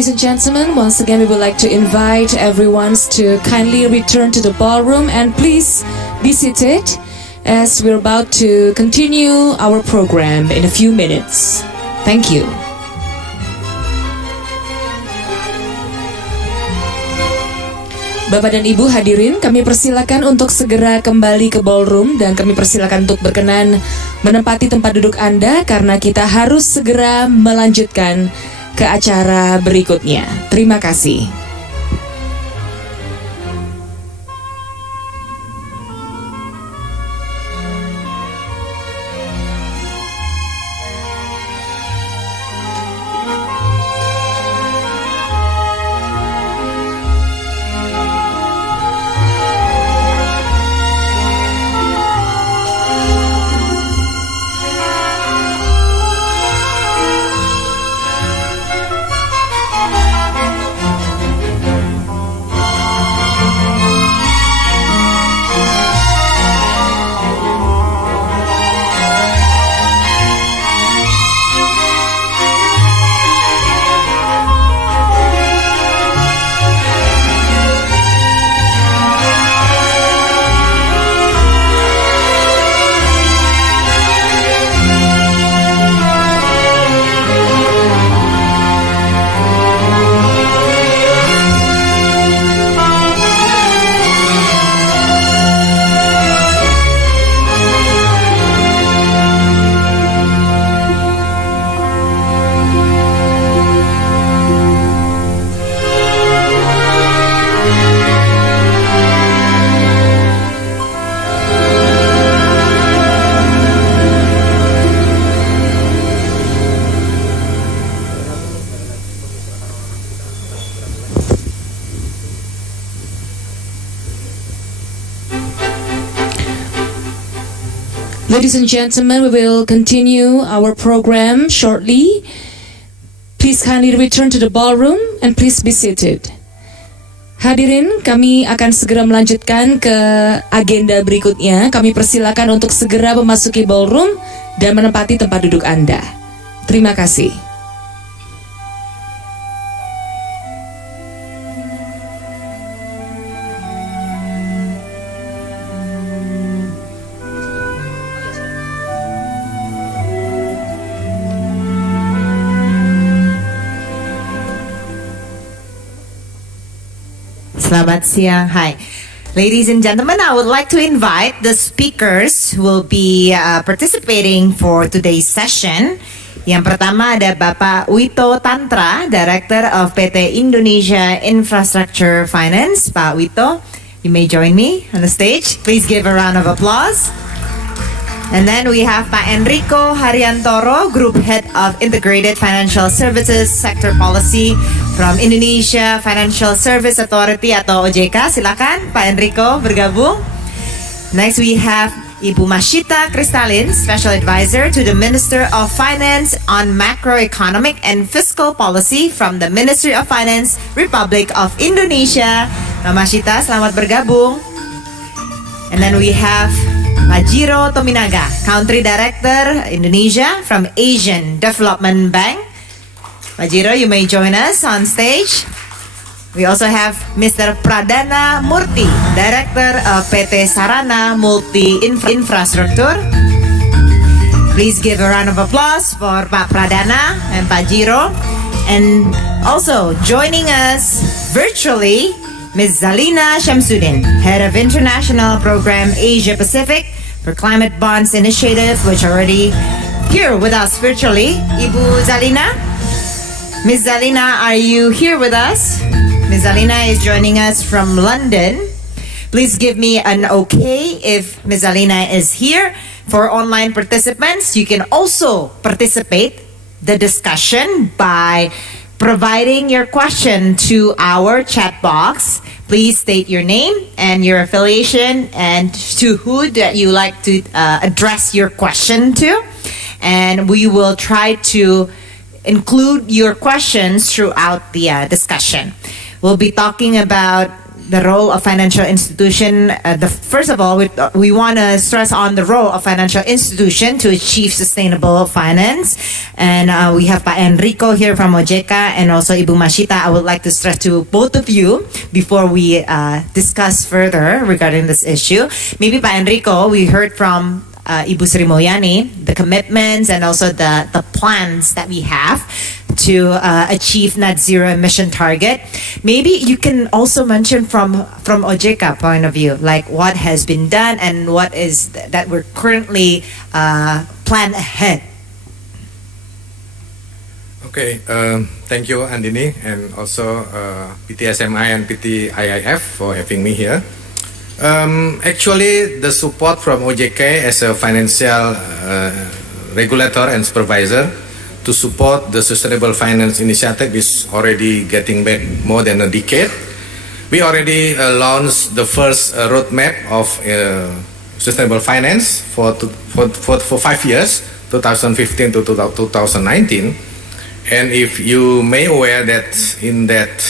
Ladies and gentlemen, once again we would like to invite everyone to kindly return to the ballroom and please be seated as we're about to continue our program in a few minutes. Thank you. Bapak dan Ibu hadirin, kami persilakan untuk segera kembali ke ballroom dan kami persilakan untuk berkenan menempati tempat duduk Anda karena kita harus segera melanjutkan ke acara berikutnya. Terima kasih. Ladies and gentlemen, we will continue our program shortly. Please kindly return to the ballroom and please be seated. Hadirin, kami akan segera melanjutkan ke agenda berikutnya. Kami persilakan untuk segera memasuki ballroom dan menempati tempat duduk Anda. Terima kasih. Selamat siang. Hi. Ladies and gentlemen, I would like to invite the speakers who will be participating for today's session. Yang pertama ada Bapak Wito Tantra, Director of PT Indonesia Infrastructure Finance. Pak Wito, you may join me on the stage. Please give a round of applause. And then we have Pak Enrico Haryanto, Group Head of Integrated Financial Services Sector Policy from Indonesia Financial Service Authority atau OJK. Silakan Pak Enrico bergabung. Next we have Ibu Mashita Kristalin, Special Advisor to the Minister of Finance on Macroeconomic and Fiscal Policy from the Ministry of Finance, Republic of Indonesia. Mbak Mashita, selamat bergabung. And then we have Majiro Tominaga, Country Director Indonesia from Asian Development Bank. Majiro, you may join us on stage. We also have Mr. Pradana Murti, Director of PT Sarana Multi Infrastruktur. Please give a round of applause for Pak Pradana and Pak Jiro. And also joining us virtually, Ms. Zalina Shamsuddin, Head of International Program Asia Pacific for Climate Bonds Initiative, which are already here with us virtually. Ibu Zalina? Ms. Zalina, are you here with us? Ms. Zalina is joining us from London. Please give me an okay if Ms. Zalina is here. For online participants, you can also participate the discussion by providing your question to our chat box. Please state your name and your affiliation and to who that you like to address your question to. And we will try to include your questions throughout the discussion. We'll be talking about the role of financial institution. First of all, we want to stress on the role of financial institution to achieve sustainable finance. And we have Pak Enrico here from OJK and also Ibu Mashita. I would like to stress to both of you before we discuss further regarding this issue. Maybe Pak Enrico, we heard from Ibu Sri Mulyani, the commitments and also the plans that we have to achieve net zero emission target. Maybe you can also mention from OJK point of view, like what has been done and what is that we're currently plan ahead. Okay, thank you Andini and also PTSMI and PTIIF for having me here. Actually, the support from OJK as a financial regulator and supervisor to support the sustainable finance initiative is already getting back more than a decade. We already launched the first roadmap of sustainable finance for 5 years, 2015 to 2019. And if you may aware that in that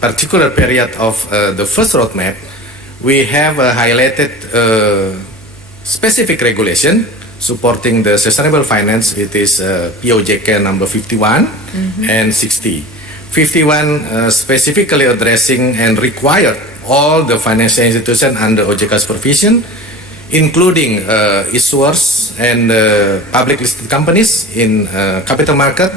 particular period of the first roadmap, we have highlighted specific regulation supporting the sustainable finance. It is POJK number 51 and 60. 51 specifically addressing and required all the financial institutions under OJK supervision, including issuers and public listed companies in capital market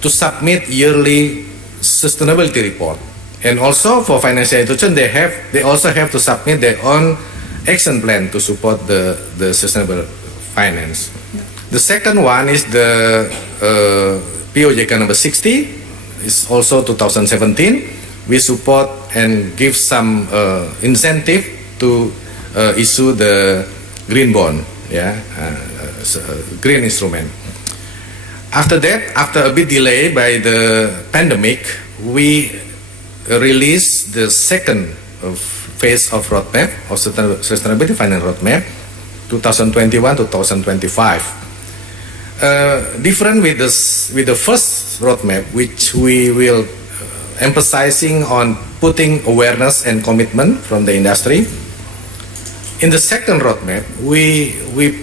to submit yearly sustainability report. And also for financial institutions, they also have to submit their own action plan to support the sustainable finance. The second one is the POJK number 60. It's also 2017. We support and give some incentive to issue the green bond, green instrument. After that, after a bit delay by the pandemic, we released the second phase of roadmap, of sustainability finance roadmap, 2021-2025. Different with the first roadmap, which we will emphasizing on putting awareness and commitment from the industry. In the second roadmap, we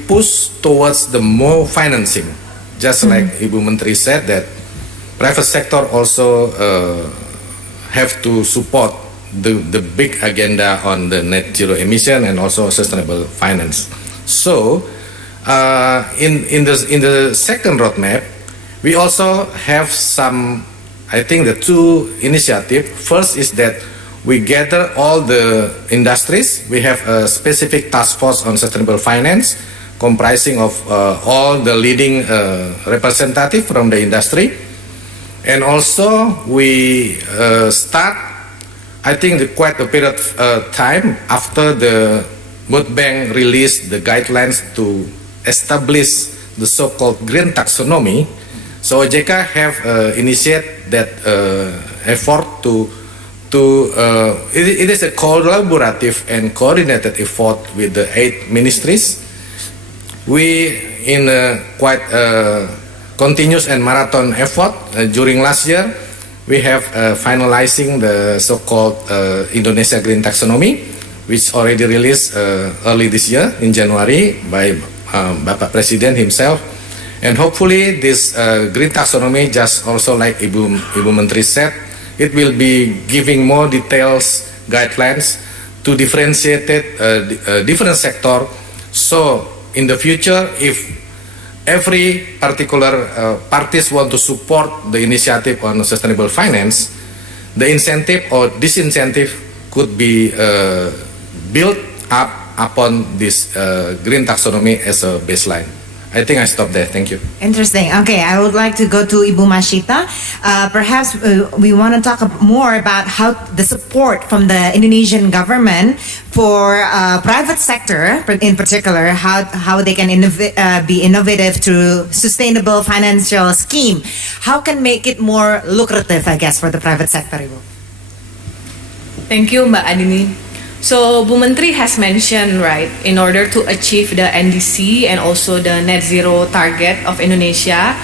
push towards the more financing, just like Ibu Menteri said that private sector also have to support the big agenda on the net zero emission and also sustainable finance. So in the second roadmap, we also have some, I think the two initiatives. First is that we gather all the industries. We have a specific task force on sustainable finance comprising of all the leading representatives from the industry. And also we start, I think, quite a period of time after the World Bank released the guidelines to establish the so-called green taxonomy. So OJK have initiated that effort it is a collaborative and coordinated effort with the 8 ministries. We in a quite continuous and marathon effort during last year, we have finalizing the so-called Indonesia Green Taxonomy, which already released early this year in January by Bapak Presiden himself. And hopefully this Green Taxonomy, just also like Ibu Menteri said, it will be giving more details, guidelines to differentiate different sector. So in the future, if every particular parties want to support the initiative on sustainable finance, the incentive or disincentive could be built up upon this green taxonomy as a baseline. I think I stop there. Thank you. Interesting. Okay, I would like to go to Ibu Mashita. Perhaps we want to talk more about how the support from the Indonesian government for private sector, in particular, how they can be innovative through sustainable financial scheme. How can make it more lucrative, I guess, for the private sector, Ibu? Thank you, Mbak Adini. So, Bu Menteri has mentioned, right, in order to achieve the NDC and also the net zero target of Indonesia,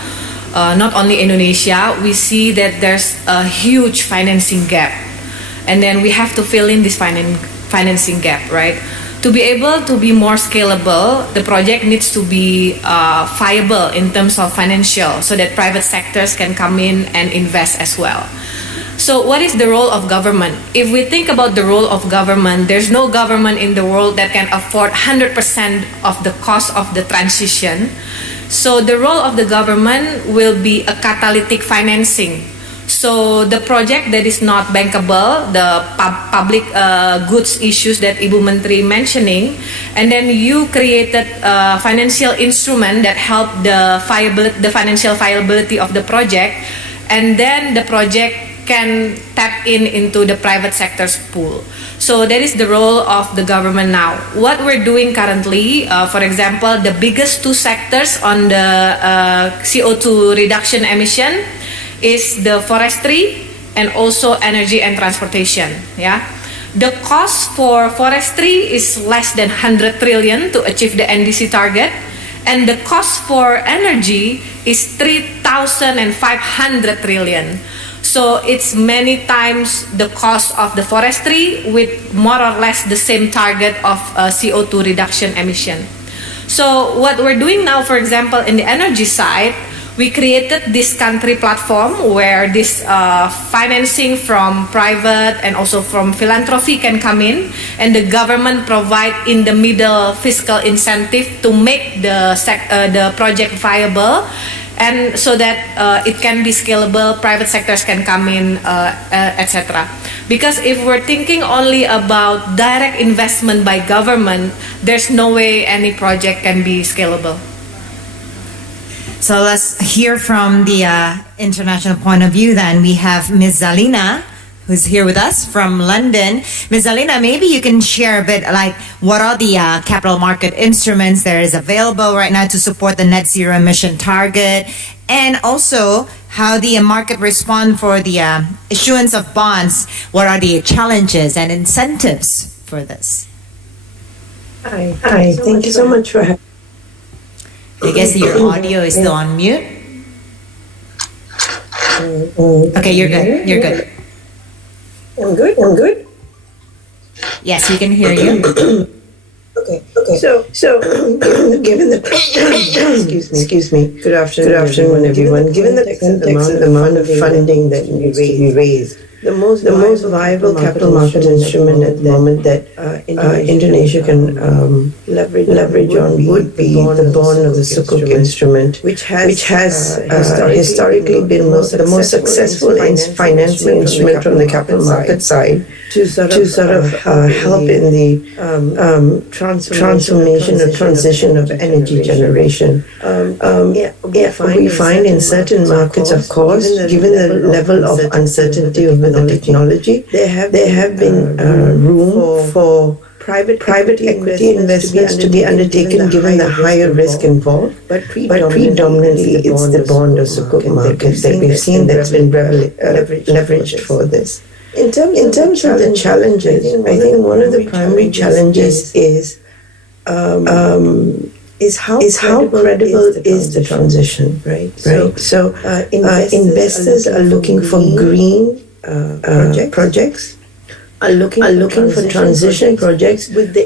not only Indonesia, we see that there's a huge financing gap. And then we have to fill in this financing gap, right? To be able to be more scalable, the project needs to be viable in terms of financial so that private sectors can come in and invest as well. So what is the role of government? If we think about the role of government, there's no government in the world that can afford 100% of the cost of the transition. So the role of the government will be a catalytic financing. So the project that is not bankable, the public goods issues that Ibu Menteri mentioning, and then you created a financial instrument that help the financial viability of the project, and then the project can tap into the private sector's pool. So that is the role of the government now. What we're doing currently, for example, the biggest two sectors on the CO2 reduction emission is the forestry and also energy and transportation. Yeah, the cost for forestry is less than 100 trillion to achieve the NDC target, and the cost for energy is 3,500 trillion. So it's many times the cost of the forestry with more or less the same target of CO2 reduction emission. So what we're doing now, for example, in the energy side, we created this country platform where this financing from private and also from philanthropy can come in, and the government provide in the middle fiscal incentive to make the project viable, and so that it can be scalable, private sectors can come in, etc. Because if we're thinking only about direct investment by government, there's no way any project can be scalable. So let's hear from the international point of view then. We have Ms. Zalina, who's here with us from London. Ms. Zalina, maybe you can share a bit like what are the capital market instruments there is available right now to support the net zero emission target, and also how the market respond for the issuance of bonds. What are the challenges and incentives for this? Hi. Thank you so much for having me. I guess your audio is still on mute. Okay, you're good. You're good. I'm good. Yes, we can hear you. Okay. So, given the excuse me. Good afternoon, everyone. Given the amount of funding that needs to be raised, the most viable capital market instrument at the moment that Indonesia can leverage on would be the bond of the Sukuk instrument, which has historically been the most successful financing instrument from the capital market side to sort of help in the transformation or transition of energy generation. We find in certain markets, of course, given the level of uncertainty over the technology, there have been room for private equity investments to be undertaken given the higher risk involved, but predominantly it's the bond or Sukuk markets that we've seen that's been leveraged for this. In terms of the challenges, I think one of the primary challenges is how credible is the transition, right? So investors are looking for green projects, are looking for transition projects with the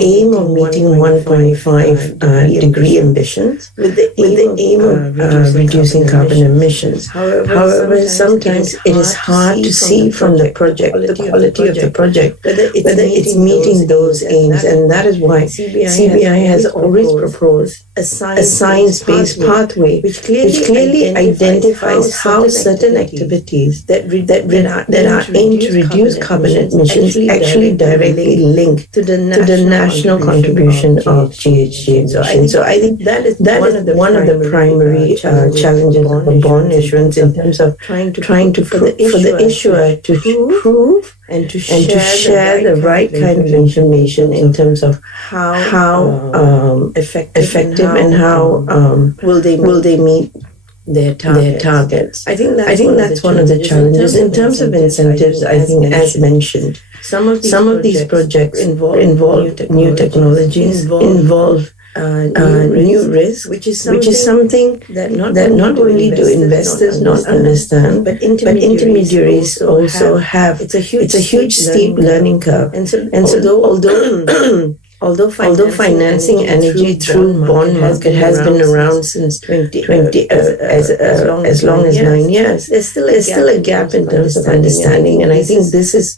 aim of meeting 1.5 degree ambitions, with the aim of reducing carbon emissions. However, sometimes it is hard to see from the quality of the project, whether it's meeting those aims, and that is why CBI has always proposed a science-based pathway which clearly identifies how certain activities that are aimed to reduce carbon emissions actually directly link to the national contribution of GHG emissions. So I think that is one of the primary challenges of bond issuance in terms of trying to for the issuer to prove and to share the right kind of information in terms of how effective and how will they meet their targets. I think that's one of the challenges. In terms of incentives, I think, as mentioned, some of these projects involve new technologies, involve new risk, which is something that not only do investors not understand, but intermediaries also have. It's a huge steep learning curve, and so although financing energy through bond market has been around since 2020, as long as 9 years, there's still a gap in terms of understanding, and I think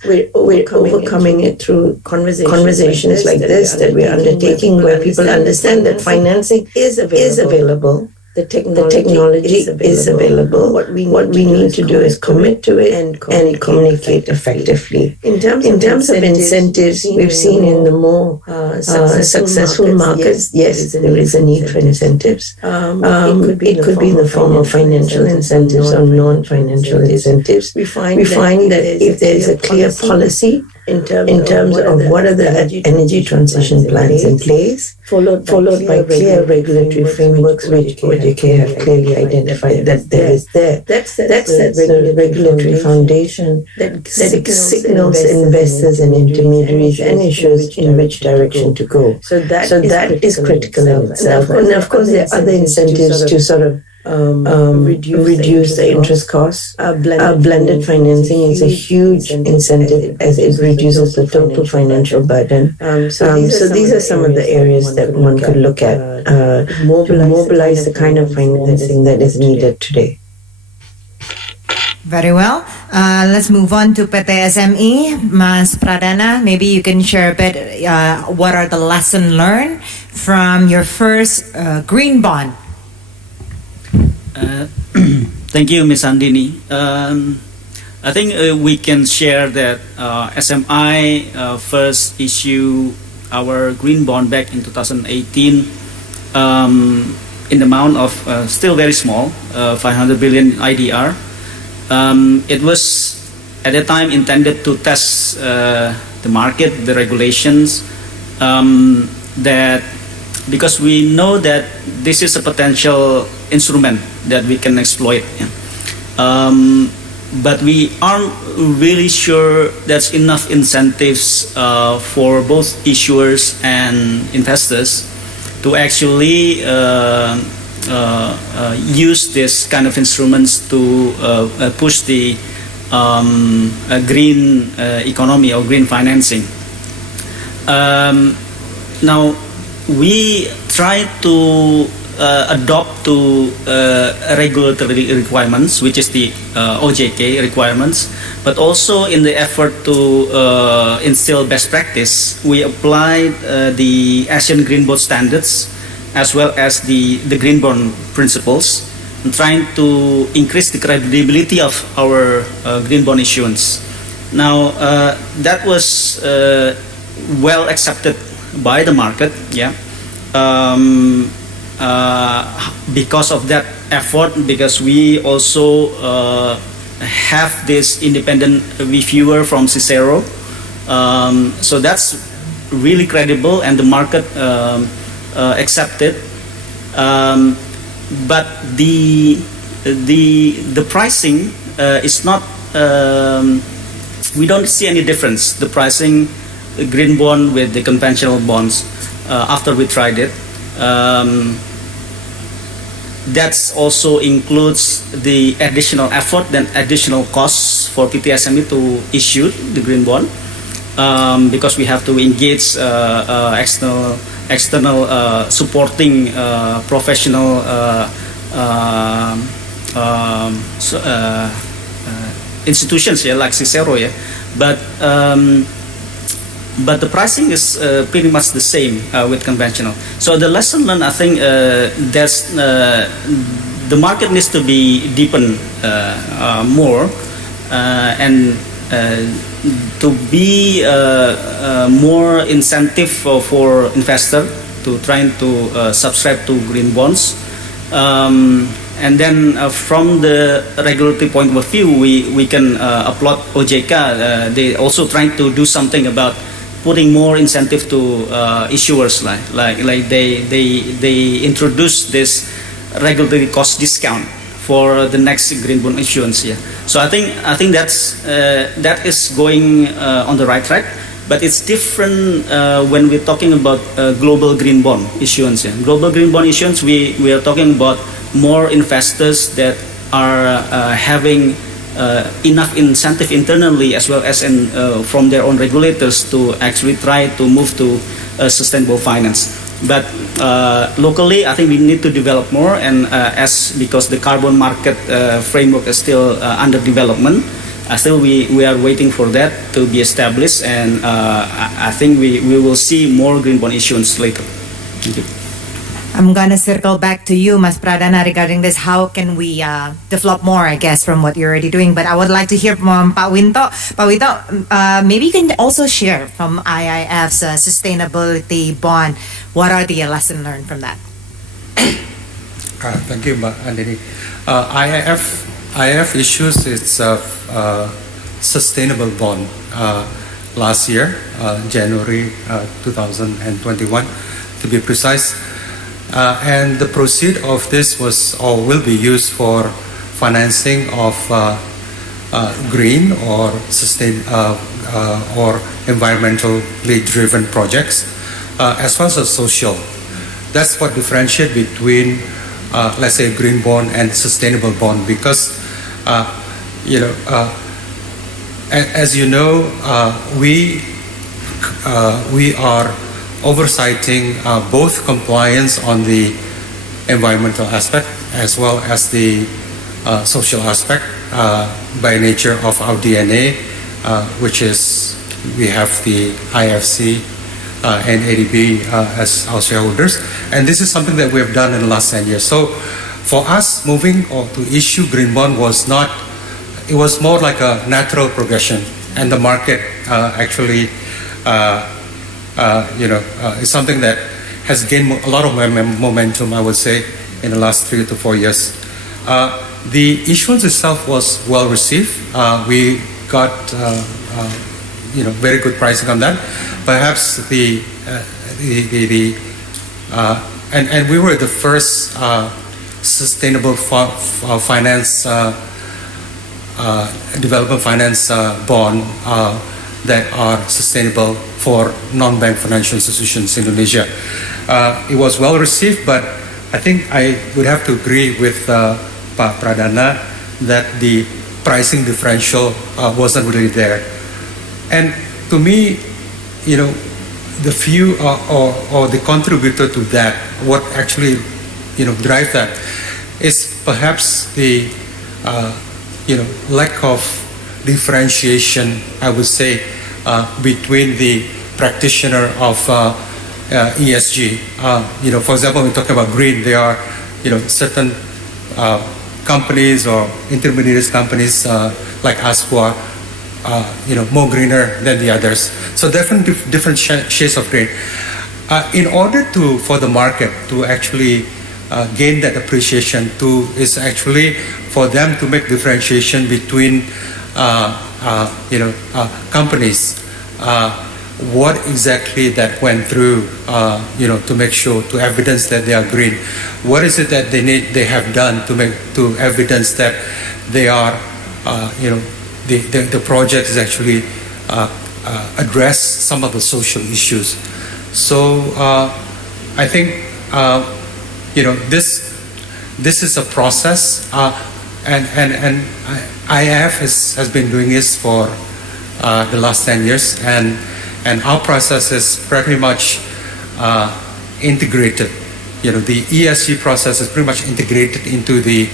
we're overcoming it through conversations like this that we're undertaking, where people understand that financing is available. The technology is available. What we need to do is commit to it and communicate effectively. In terms of incentives, we've seen in the more successful markets, yes, there is a need for incentives. It could be in the form of financial incentives or non-financial incentives. We find that if there is a clear policy in terms of what are the energy transition plans in place, followed by clear regulatory frameworks which OJK have clearly identified that there is there. That's the regulatory foundation that signals investors and intermediaries and issuers in which direction to go. So that is critical in itself. And of course, there are other incentives to sort of reduce the interest costs. Blended financing is a huge incentive as it reduces the total financial burden. So these are some of the areas that one could look at to mobilize the kind of financing that is needed today. Very well. Let's move on to PT SME. Mas Pradana, maybe you can share a bit what are the lessons learned from your first green bond. Thank you, Ms. Andini. I think we can share that SMI first issue our green bond back in 2018 in the amount of still very small, 500 billion IDR. It was at that time intended to test the market, the regulations, that because we know that this is a potential instrument that we can exploit. but we aren't really sure there's enough incentives for both issuers and investors to actually use this kind of instruments to push the green economy or green financing. Now, we try to adopt to regulatory requirements, which is the OJK requirements, but also in the effort to instill best practice, we applied the Asian Green Bond Standards as well as the Green Bond Principles, and trying to increase the credibility of our green bond issuance. Now, that was well accepted by the market, yeah. Because of that effort, because we also have this independent reviewer from Cicero, so that's really credible, and the market accepted. But the pricing is not. We don't see any difference. The pricing, the green bond with the conventional bonds, after we tried it. That also includes the additional effort and additional costs for PTSME to issue the green bond, because we have to engage external supporting professional institutions, yeah, like Cicero, yeah. But the pricing is pretty much the same with conventional. So the lesson learned, I think, there's the market needs to be deepened more, and to be more incentive for investor to trying to subscribe to green bonds. And then from the regulatory point of view, we can applaud OJK. They also trying to do something about putting more incentive to issuers, like they introduce this regulatory cost discount for the next green bond issuance. Yeah. So I think that is going on the right track, but it's different when we're talking about global green bond issuance. Yeah. Global green bond issuance, we are talking about more investors that are having enough incentive internally as well as from their own regulators to actually try to move to sustainable finance. But locally, I think we need to develop more, and because the carbon market framework is still under development, still we are waiting for that to be established, and I think we will see more green bond issuance later. Thank you. I'm going to circle back to you, Mas Pradana, regarding this. How can we develop more, I guess, from what you're already doing? But I would like to hear from Pak Winto. Pak Winto, maybe you can also share from IIF's sustainability bond. What are the lessons learned from that? Thank you, Mbak Andini. IIF issues its sustainable bond last year, January 2021, to be precise. And the proceed of this will be used for financing of green or or environmentally driven projects, as well as social. That's what differentiates between, let's say, green bond and sustainable bond, because as you know, we are oversighting both compliance on the environmental aspect as well as the social aspect by nature of our DNA, which is we have the IFC and ADB as our shareholders, and this is something that we have done in the last 10 years. So for us, moving to issue green bond was more like a natural progression, and the market actually it's something that has gained a lot of momentum, I would say, in the last 3 to 4 years. The issuance itself was well received. We got very good pricing on that. Perhaps and we were the first sustainable finance development finance bond that are sustainable for non-bank financial institutions in Indonesia. It was well received, but I think I would have to agree with Pak Pradana that the pricing differential wasn't really there. And to me, the few or the contributor to that, what actually drive that, is perhaps the lack of differentiation, I would say, between the practitioner of ESG. For example, when we talk about green, there are certain companies or intermediate companies like us who are more greener than the others. So different shades of green. In order for the market to actually gain that appreciation is actually for them to make differentiation between companies. What exactly that went through, to make sure, to evidence that they are green. What is it that they have done to evidence that they are, the project is actually address some of the social issues. So I think this is a process, and IIF has been doing this for the last 10 years, and our process is pretty much integrated. The ESG process is pretty much integrated into the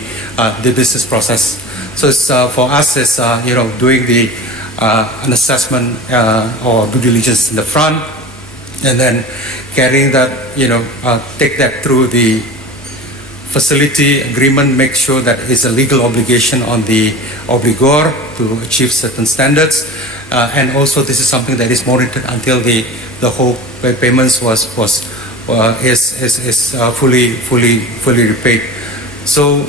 business process. So it's, for us, it's doing an assessment or due diligence in the front, and then carrying that, take that through the facility agreement, make sure that it's a legal obligation on the obligor to achieve certain standards, and also this is something that is monitored until the whole payments is fully repaid. So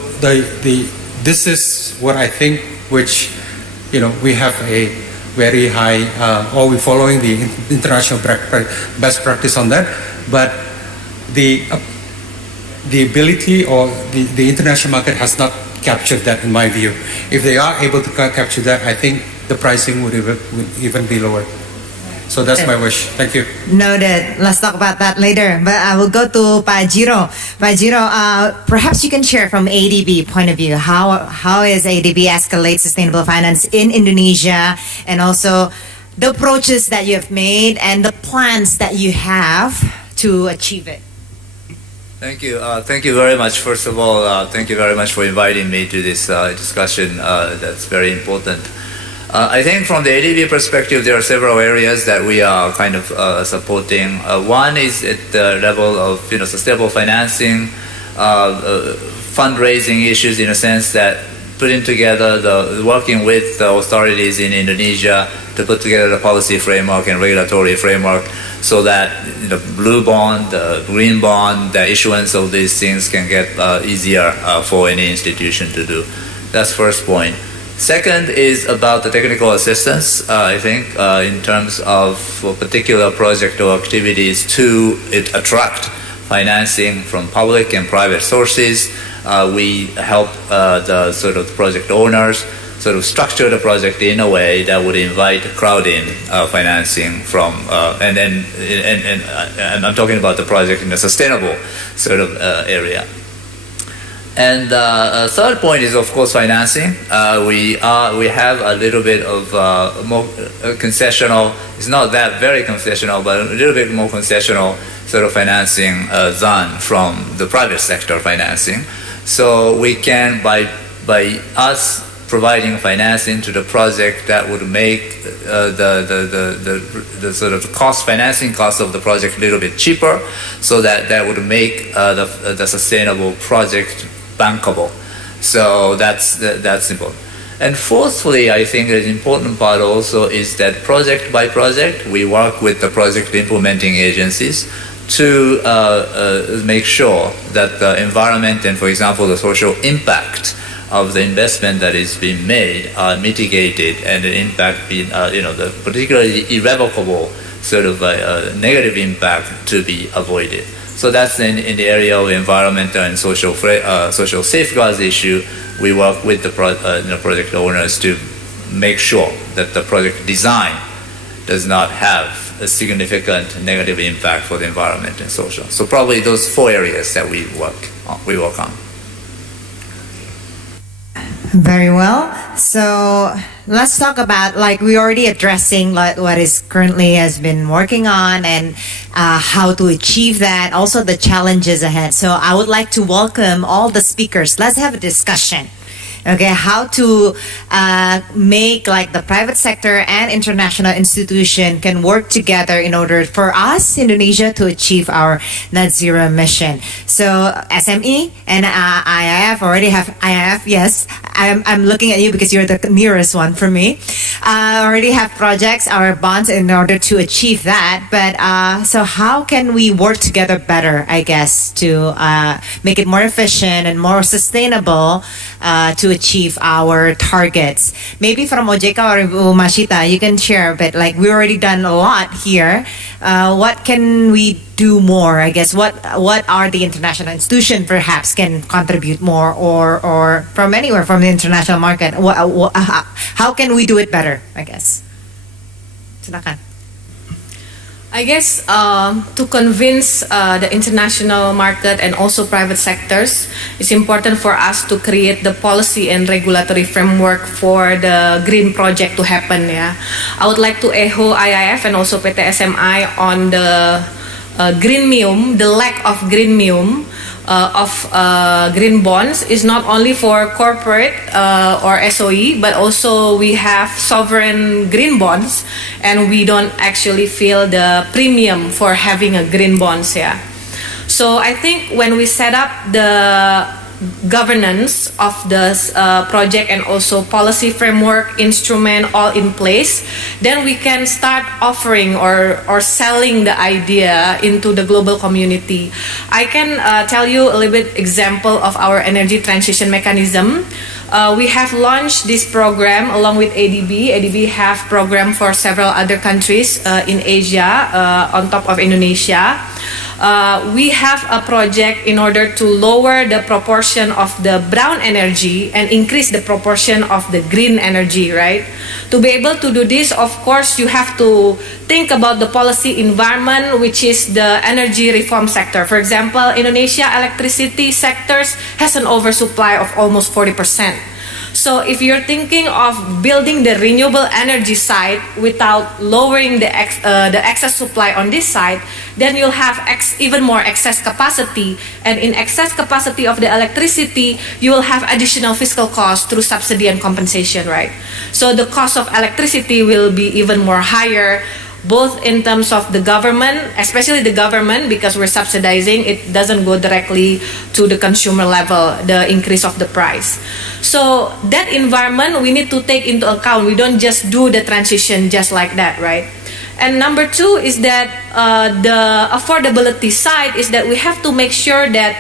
this is what I think, which we have a very high, or we're following the international best practice on that, but the ability or the international market has not captured that, in my view. If they are able to capture that, I think the pricing would even be lower. So that's my wish. Thank you. Noted. Let's talk about that later. But I will go to Pak Jiro. Pak Jiro, perhaps you can share from ADB point of view, how is ADB escalate sustainable finance in Indonesia, and also the approaches that you have made and the plans that you have to achieve it. Thank you. Thank you very much. First of all, thank you very much for inviting me to this discussion. That's very important. I think from the ADB perspective, there are several areas that we are kind of supporting. One is at the level of sustainable financing, fundraising issues, in a sense that putting together working with the authorities in Indonesia to put together the policy framework and regulatory framework, so that the blue bond, the green bond, the issuance of these things can get easier for any institution to do. That's first point. Second is about the technical assistance, I think, in terms of for particular project or activities to attract financing from public and private sources. We help the sort of project owners sort of structure the project in a way that would invite crowd-in financing from, and I'm talking about the project in a sustainable sort of area. And third point is, of course, financing. We have a little bit of more concessional. It's not that very concessional, but a little bit more concessional sort of financing than from the private sector financing. So we can, by us providing financing to the project, that would make the sort of financing cost of the project a little bit cheaper, so that would make the sustainable project bankable. So that's important. And fourthly, I think an important part also is that project by project, we work with the project implementing agencies to make sure that the environment and, for example, the social impact of the investment that is being made are mitigated, and the impact being, the particularly irrevocable sort of negative impact to be avoided. So that's in the area of environmental and social safeguards issue. we work with the project owners to make sure that the project design does not have a significant negative impact for the environment and social. So probably those 4 areas that we work on. Very well. So let's talk about, like, we're already addressing what is currently has been working on and how to achieve that, also the challenges ahead. So I would like to welcome all the speakers. Let's have a discussion. Okay, how to make like the private sector and international institution can work together in order for us, Indonesia, to achieve our net zero emission. So SME and IIF already have IIF. Yes, I'm looking at you because you're the nearest one for me. Already have projects or bonds in order to achieve that. But so how can we work together better, I guess, to make it more efficient and more sustainable to achieve our targets? Maybe from OJK or Ibu Mashita, you can share a bit. Like, we already done a lot here. What can we do more? I guess what are the international institutions perhaps can contribute more, or from anywhere from the international market? How can we do it better? I guess. Silakan. I guess to convince the international market and also private sectors, it's important for us to create the policy and regulatory framework for the green project to happen. Yeah, I would like to echo IIF and also PT SMI on the greenmium, the lack of greenmium of green bonds is not only for corporate or SOE, but also we have sovereign green bonds, and we don't actually feel the premium for having a green bonds. Yeah, so I think when we set up the governance of the project and also policy framework instrument all in place, then we can start offering or selling the idea into the global community. I can tell you a little bit example of our energy transition mechanism. We have launched this program along with ADB. ADB have program for several other countries in Asia on top of Indonesia. We have a project in order to lower the proportion of the brown energy and increase the proportion of the green energy, right? To be able to do this, of course, you have to think about the policy environment, which is the energy reform sector. For example, Indonesia electricity sectors has an oversupply of almost 40%. So if you're thinking of building the renewable energy side without lowering the excess supply on this side, then you'll have even more excess capacity. And in excess capacity of the electricity, you will have additional fiscal costs through subsidy and compensation, right? So the cost of electricity will be even more higher, both in terms of the government, especially the government, because we're subsidizing, it doesn't go directly to the consumer level, the increase of the price. So that environment we need to take into account. We don't just do the transition just like that, right? And number two is that the affordability side is that we have to make sure that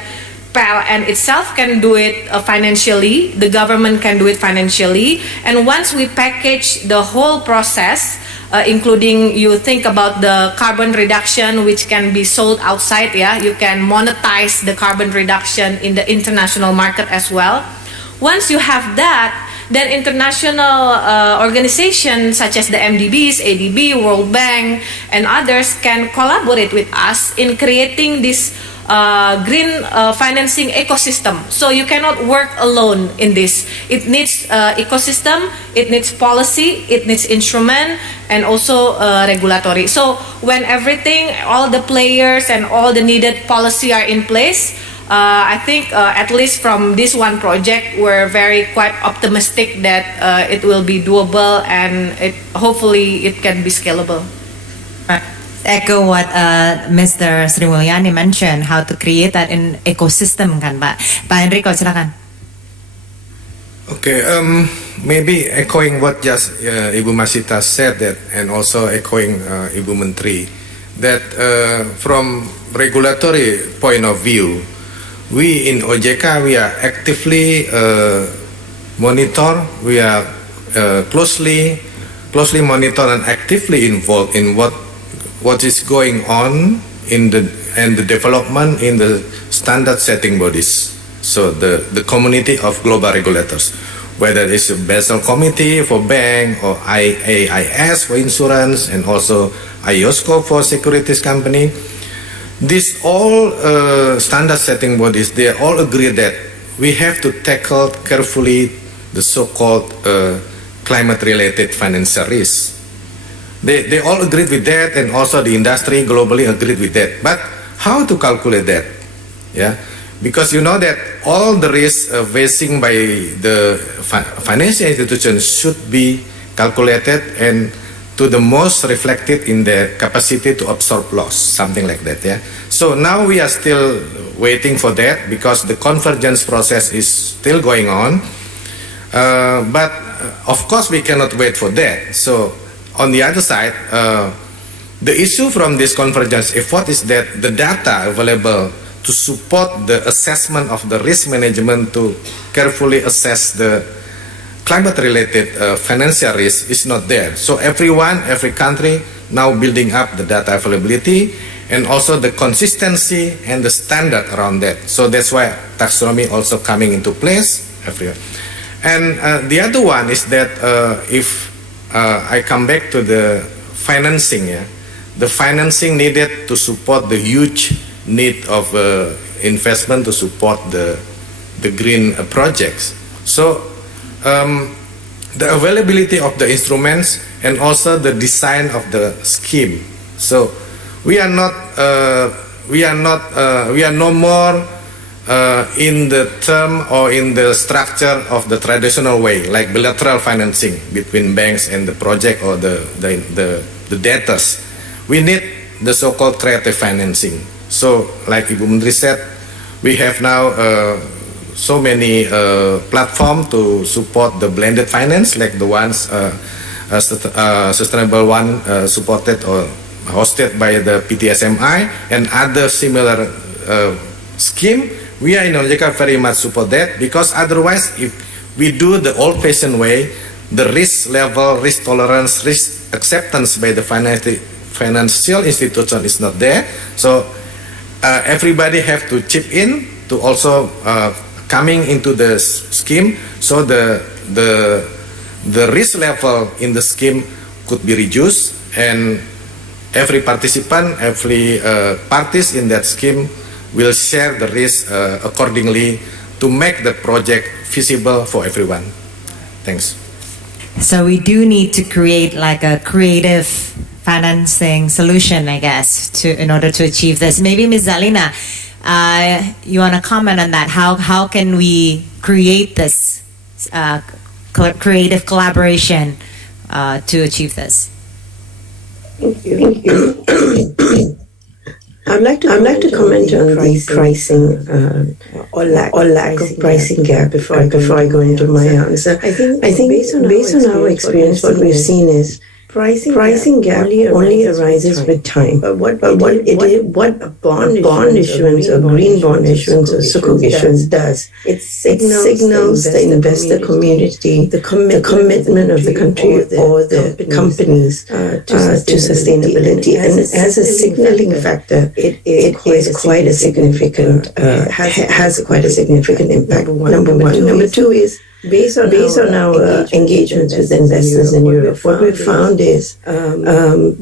PLN itself can do it financially, the government can do it financially, and once we package the whole process, including you think about the carbon reduction which can be sold outside, yeah, you can monetize the carbon reduction in the international market as well. Once you have that, then international organizations such as the MDBs, ADB, World Bank, and others can collaborate with us in creating this green financing ecosystem. So you cannot work alone in this. It needs ecosystem, it needs policy, it needs instrument, and also regulatory. So when everything, all the players and all the needed policy are in place, I think at least from this one project, we're quite optimistic that it will be doable and hopefully it can be scalable. Echo what Mr. Sri Mulyani mentioned, how to create that in ecosystem, kan Pak? Pak Enrico, silakan. Okay, maybe echoing what just Ibu Masita said, that, and also echoing Ibu Menteri, that from regulatory point of view, we in OJK, we are actively monitor, we are closely monitor and actively involved in what is going on in the development in the standard setting bodies. So the community of global regulators, whether it's a Basel Committee for bank or IAIS for insurance and also IOSCO for securities company, these all standard setting bodies, they all agree that we have to tackle carefully the so-called climate-related financial risk. They all agreed with that, and also the industry globally agreed with that. But how to calculate that? Yeah, because you know that all the risks facing by the financial institutions should be calculated and to the most reflected in the capacity to absorb loss, something like that. Yeah. So now we are still waiting for that because the convergence process is still going on. But of course we cannot wait for that. So on the other side, the issue from this convergence effort is that the data available to support the assessment of the risk management to carefully assess the climate-related financial risk is not there. So every country now building up the data availability and also the consistency and the standard around that. So that's why taxonomy also coming into place everywhere. And the other one is that if I come back to the financing, yeah, the financing needed to support the huge need of investment to support the green projects. So the availability of the instruments and also the design of the scheme. So we are no more in the term or in the structure of the traditional way, like bilateral financing between banks and the project or the debtors. We need the so-called creative financing. So, like Ibu Menteri said, we have now so many platforms to support the blended finance, like the ones sustainable one supported or hosted by the PTSMI and other similar scheme. We are in Indonesia very much support that, because otherwise if we do the old-fashioned way, the risk level, risk tolerance, risk acceptance by the financial institution is not there. So everybody have to chip in to also coming into the scheme, so the risk level in the scheme could be reduced, and every participant, every parties in that scheme will share the risk accordingly to make the project feasible for everyone. Thanks. So we do need to create like a creative financing solution, I guess, in order to achieve this. Maybe Ms. Zalina, you want to comment on that? How can we create this creative collaboration to achieve this? Thank you. I'd like to comment on the pricing or lack of pricing gap before I go into my answer. I think based on our experience, what we've seen is pricing gap only arises with time. But what a bond issuance or green bond issuance or sukuk issuance does, it signals the investor community the commitment of the country or the companies to sustainability. And as a signaling factor, it is quite a significant has quite a significant impact. Number one. Number two is based on our engagements with investors in Europe, what we found is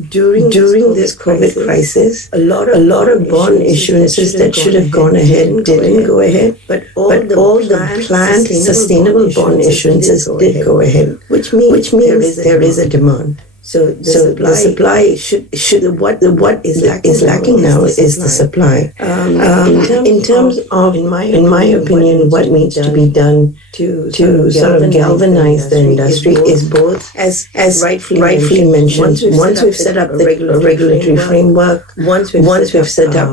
during this COVID crisis, a lot of bond issuances that should have gone ahead didn't go ahead, but all the planned sustainable bond issuances did go ahead, which means there is a demand. So the supply should what is lacking now is the supply. In terms of, in my opinion, what needs to be done to sort of galvanize the industry is both, as rightfully mentioned, once we've set up the regulatory framework, once we've set up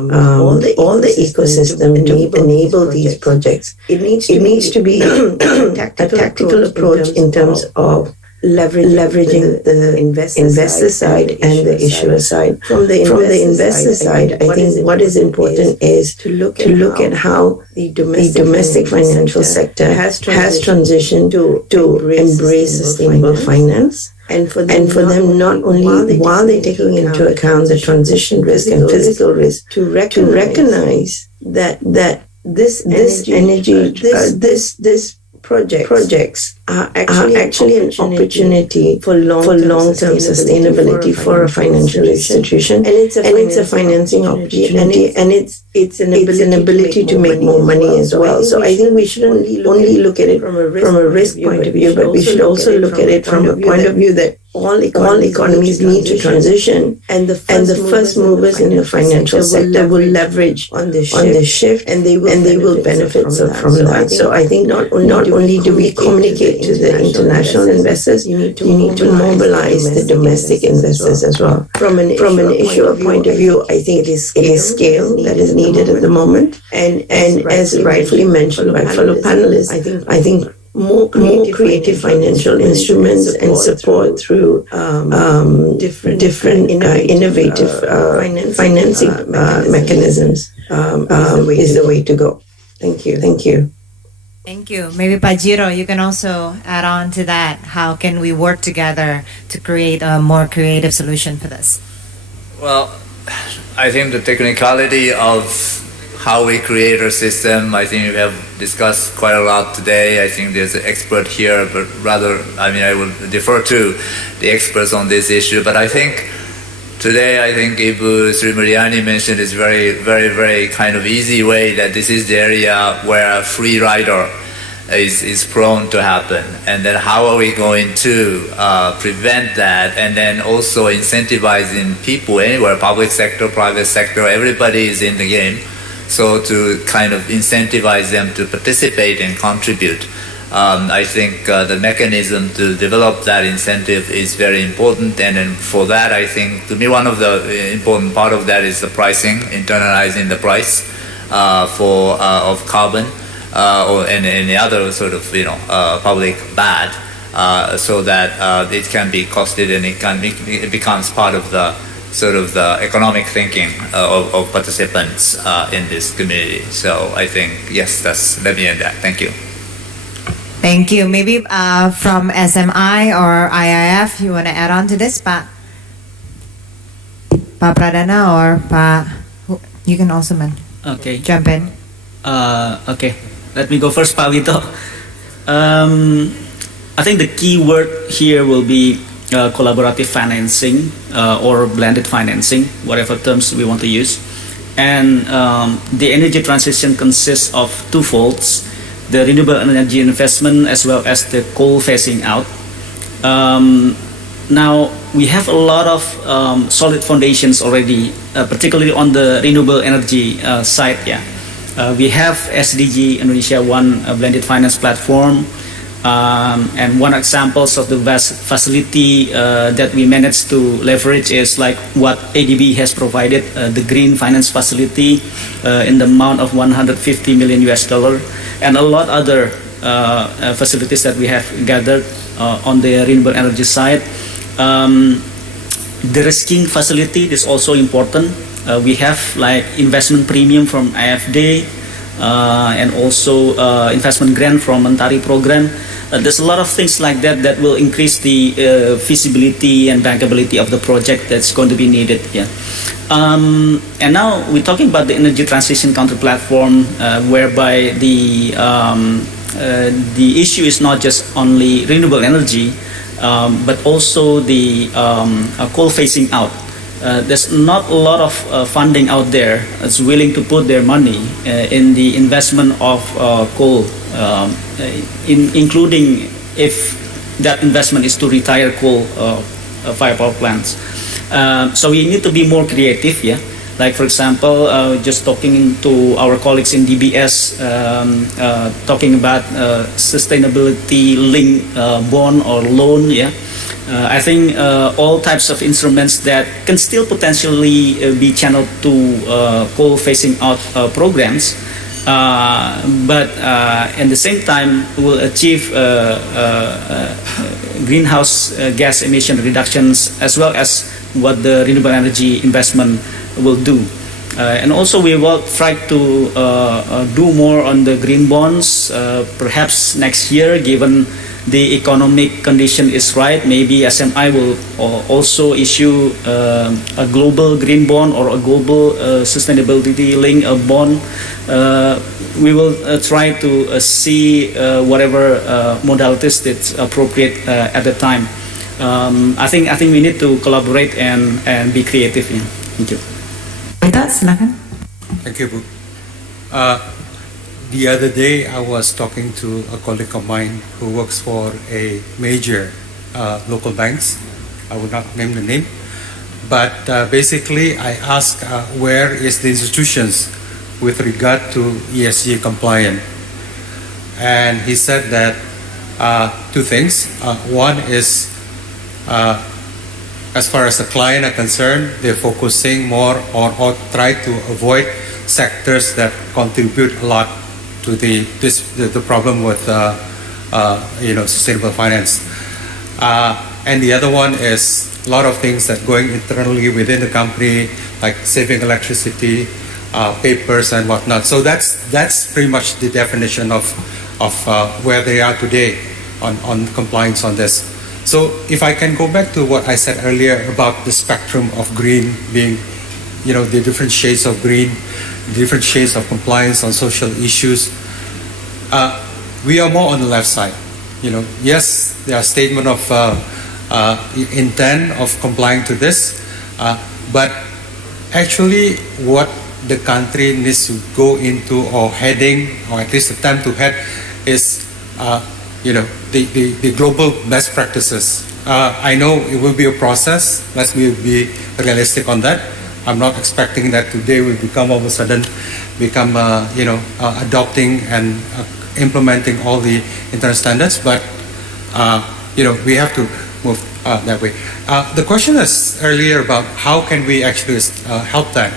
all the ecosystem to enable these projects, it needs to be a tactical approach in terms of leveraging the investor side and the issuer side. From the investor side, I think what is important is to look at how the domestic financial sector has transitioned to embrace sustainable finance. And for them, not only while they're taking into account the transition risk and physical risk, to recognize that this projects are actually an opportunity for long-term sustainability for a financial institution, and it's a financing opportunity, and it's an ability to make more money as well. So I think we shouldn't only look at it from a risk point of view, but we should also look at it from a point of view that all economies need to transition, and the first movers in the financial sector will leverage on the shift, and they will benefit from that. So I think not only do we communicate to the international investors, you need to mobilize the domestic investors as well. From an issuer point of view, I think it is scale that is needed at the moment, and as rightfully mentioned by fellow panelists, I think more creative financial instruments and support through different innovative financing mechanisms is the way to go. Thank you. Thank you. Maybe Pajiro, you can also add on to that. How can we work together to create a more creative solution for this? Well, I think the technicality of how we create our system, I think we have discussed quite a lot today. I think there's an expert here, but rather, I will defer to the experts on this issue. But I think today, Ibu Sri Mulyani mentioned this very, very, very kind of easy way that this is the area where a free rider is prone to happen. And then how are we going to prevent that? And then also incentivizing people anywhere, public sector, private sector, everybody is in the game. So to kind of incentivize them to participate and contribute. I think the mechanism to develop that incentive is very important, and then for that, I think to me one of the important part of that is the pricing, internalizing the price of carbon or any other sort of public bad, so that it can be costed and it becomes part of the sort of the economic thinking of participants in this community. So I think yes, let me end that. Thank you. Thank you. Maybe from SMI or IIF, you want to add on to this, Pak Pradana or Pak? You can also jump in. Okay, let me go first, Pak Wito. I think the key word here will be collaborative financing or blended financing, whatever terms we want to use. And the energy transition consists of two folds: the renewable energy investment as well as the coal phasing out. Now we have a lot of solid foundations already, particularly on the renewable energy side. We have SDG Indonesia 1 blended finance platform, and one examples of the vast facility that we managed to leverage is like what ADB has provided, the green finance facility in the amount of $150 million, and a lot other facilities that we have gathered on the renewable energy side. The risking facility is also important. We have like investment premium from IFD and also investment grant from Mentari program. There's a lot of things like that that will increase the feasibility and bankability of the project that's going to be needed. And now we're talking about the energy transition counter platform, whereby the issue is not just only renewable energy, but also the coal phasing out. There's not a lot of funding out there that's willing to put their money in the investment of coal, including if that investment is to retire coal fire power plants. So we need to be more creative, Like for example, just talking to our colleagues in DBS, talking about sustainability-linked bond or loan, I think all types of instruments that can still potentially be channeled to coal phasing out programs, but at the same time will achieve greenhouse gas emission reductions as well as what the renewable energy investment will do. And also we will try to do more on the green bonds, perhaps next year, given the economic condition is right, maybe SMI will also issue a global green bond or a global sustainability linked bond. We will try to see whatever modalities that's appropriate at the time. I think we need to collaborate and be creative. Yeah. Thank you. Silakan. Thank you, Bu. The other day, I was talking to a colleague of mine who works for a major local banks. I will not name the name, but basically, I asked where is the institutions with regard to ESG compliant, and he said that two things. One is as far as the client are concerned, they're focusing more on or try to avoid sectors that contribute a lot to the problem with sustainable finance, and the other one is a lot of things that going internally within the company, like saving electricity, papers and whatnot. So that's pretty much the definition of where they are today on compliance on this. So if I can go back to what I said earlier about the spectrum of green being, the different shades of green, different shades of compliance on social issues, we are more on the left side. Yes, there are statement of intent of complying to this, but actually what the country needs to go into or heading, or at least attempt to head, is the global best practices. I know it will be a process. Let's be realistic on that. I'm not expecting that today we become all of a sudden adopting and implementing all the international standards, but we have to move that way. The question is earlier about how can we actually help that.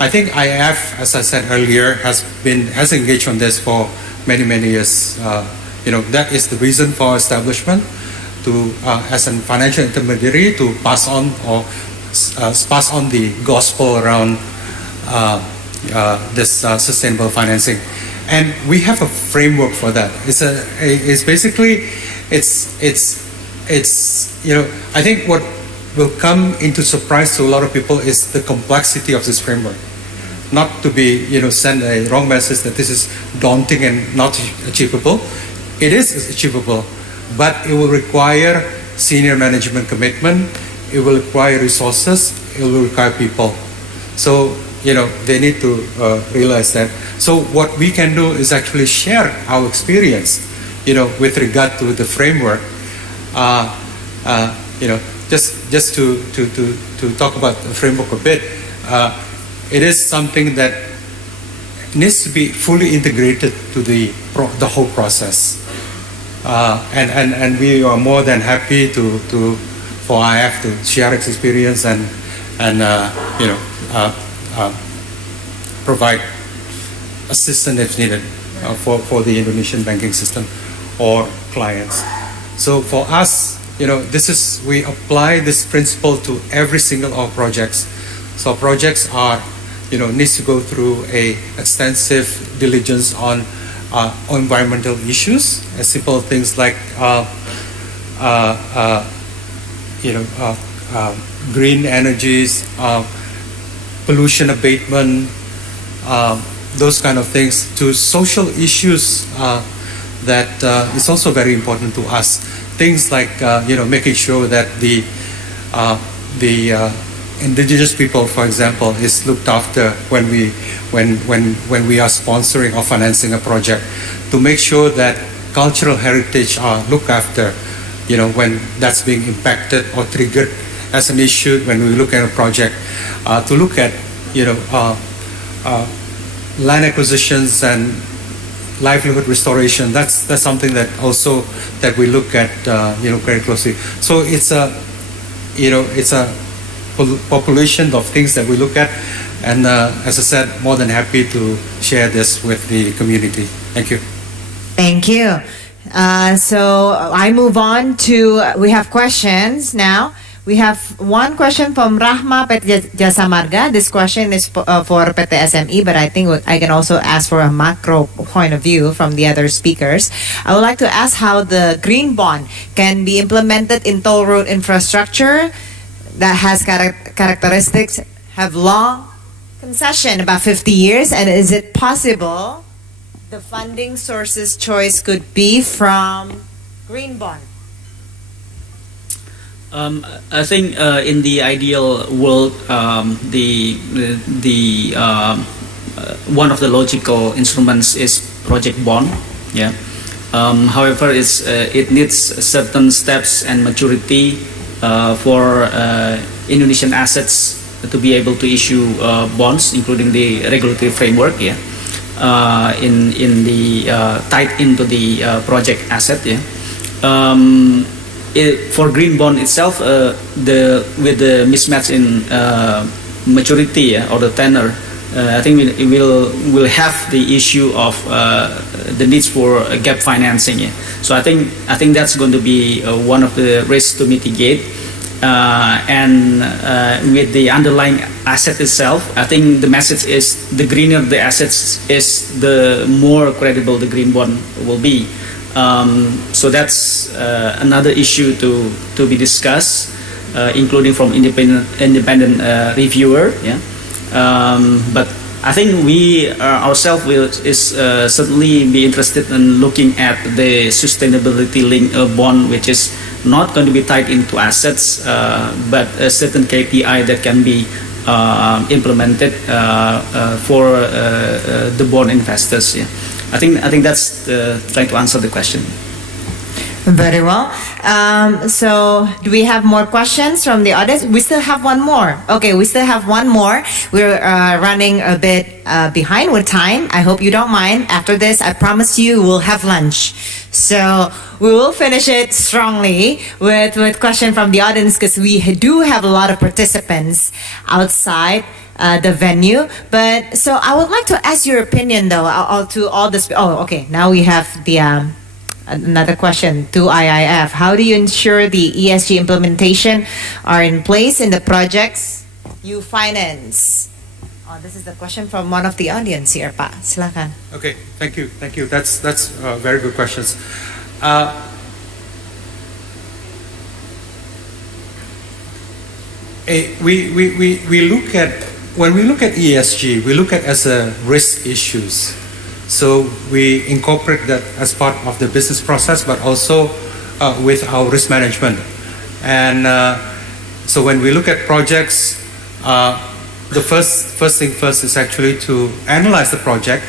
I think IIF, as I said earlier, has engaged on this for many years. That is the reason for establishment to as a financial intermediary to pass on the gospel around this sustainable financing, and we have a framework for that. I think what will come into surprise to a lot of people is the complexity of this framework. Not to be send a wrong message that this is daunting and not achievable. It is achievable, but it will require senior management commitment. It will require resources. It will require people. So they need to realize that. So what we can do is actually share our experience, with regard to the framework. Just to talk about the framework a bit. It is something that needs to be fully integrated to the whole process, and we are more than happy for IF to share its experience and provide assistance if needed for the Indonesian banking system or clients. So for us, we apply this principle to every single of our projects. So our projects are, needs to go through a extensive diligence on environmental issues, as simple things like green energies, pollution abatement, those kind of things, to social issues that is also very important to us. Things like making sure that the indigenous people, for example, is looked after when we are sponsoring or financing a project, to make sure that cultural heritage are looked after, when that's being impacted or triggered as an issue when we look at a project, to look at land acquisitions and livelihood restoration. That's something that also that we look at very closely. So it's a population of things that we look at, and as I said, more than happy to share this with the community. Thank you. Thank you. So I move on to, we have questions now. We have one question from Rahma PT Jasa Marga. This question is for PT SME, but I think I can also ask for a macro point of view from the other speakers. I would like to ask how the green bond can be implemented in toll road infrastructure that has characteristics, have long concession, about 50 years, and is it possible the funding sources choice could be from green bond? I think in the ideal world, one of the logical instruments is project bond. Yeah. However, it needs certain steps and maturity for Indonesian assets to be able to issue bonds, including the regulatory framework. Yeah. Tied into the project asset. Yeah. For green bond itself, with the mismatch in maturity or the tenor, I think we'll have the issue of the needs for gap financing. Yeah. So I think that's going to be one of the risks to mitigate. And with the underlying asset itself, I think the message is the greener the assets is, the more credible the green bond will be. So that's another issue to be discussed, including from independent reviewer. Yeah. But I think we ourselves will certainly be interested in looking at the sustainability linked bond, which is not going to be tied into assets, but a certain KPI that can be implemented for the bond investors. Yeah. I think that's trying to answer the question. Very well. So do we have more questions from the audience? We still have one more. Okay, we still have one more. We're running a bit behind with time. I hope you don't mind. After this, I promise you we'll have lunch. So we will finish it strongly with question from the audience, because we do have a lot of participants outside the venue. But so I would like to ask your opinion though to all this. Oh, okay. Now we have the another question to IIF. How do you ensure the ESG implementation are in place in the projects you finance? Oh, this is the question from one of the audience here, Pak. Silakan. Okay, thank you. That's very good questions. We look at, when we look at ESG, we look at as a risk issues. So we incorporate that as part of the business process, but also with our risk management. And so when we look at projects, the first thing first is actually to analyze the project,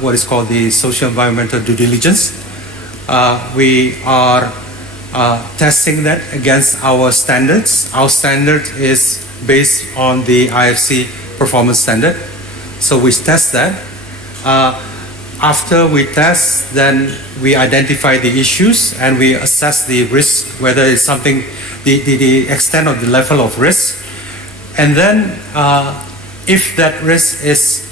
what is called the social environmental due diligence. We are testing that against our standards. Our standard is based on the IFC performance standard. So we test that. After we test, then we identify the issues and we assess the risk, whether it's something, the extent of the level of risk. And then if that risk is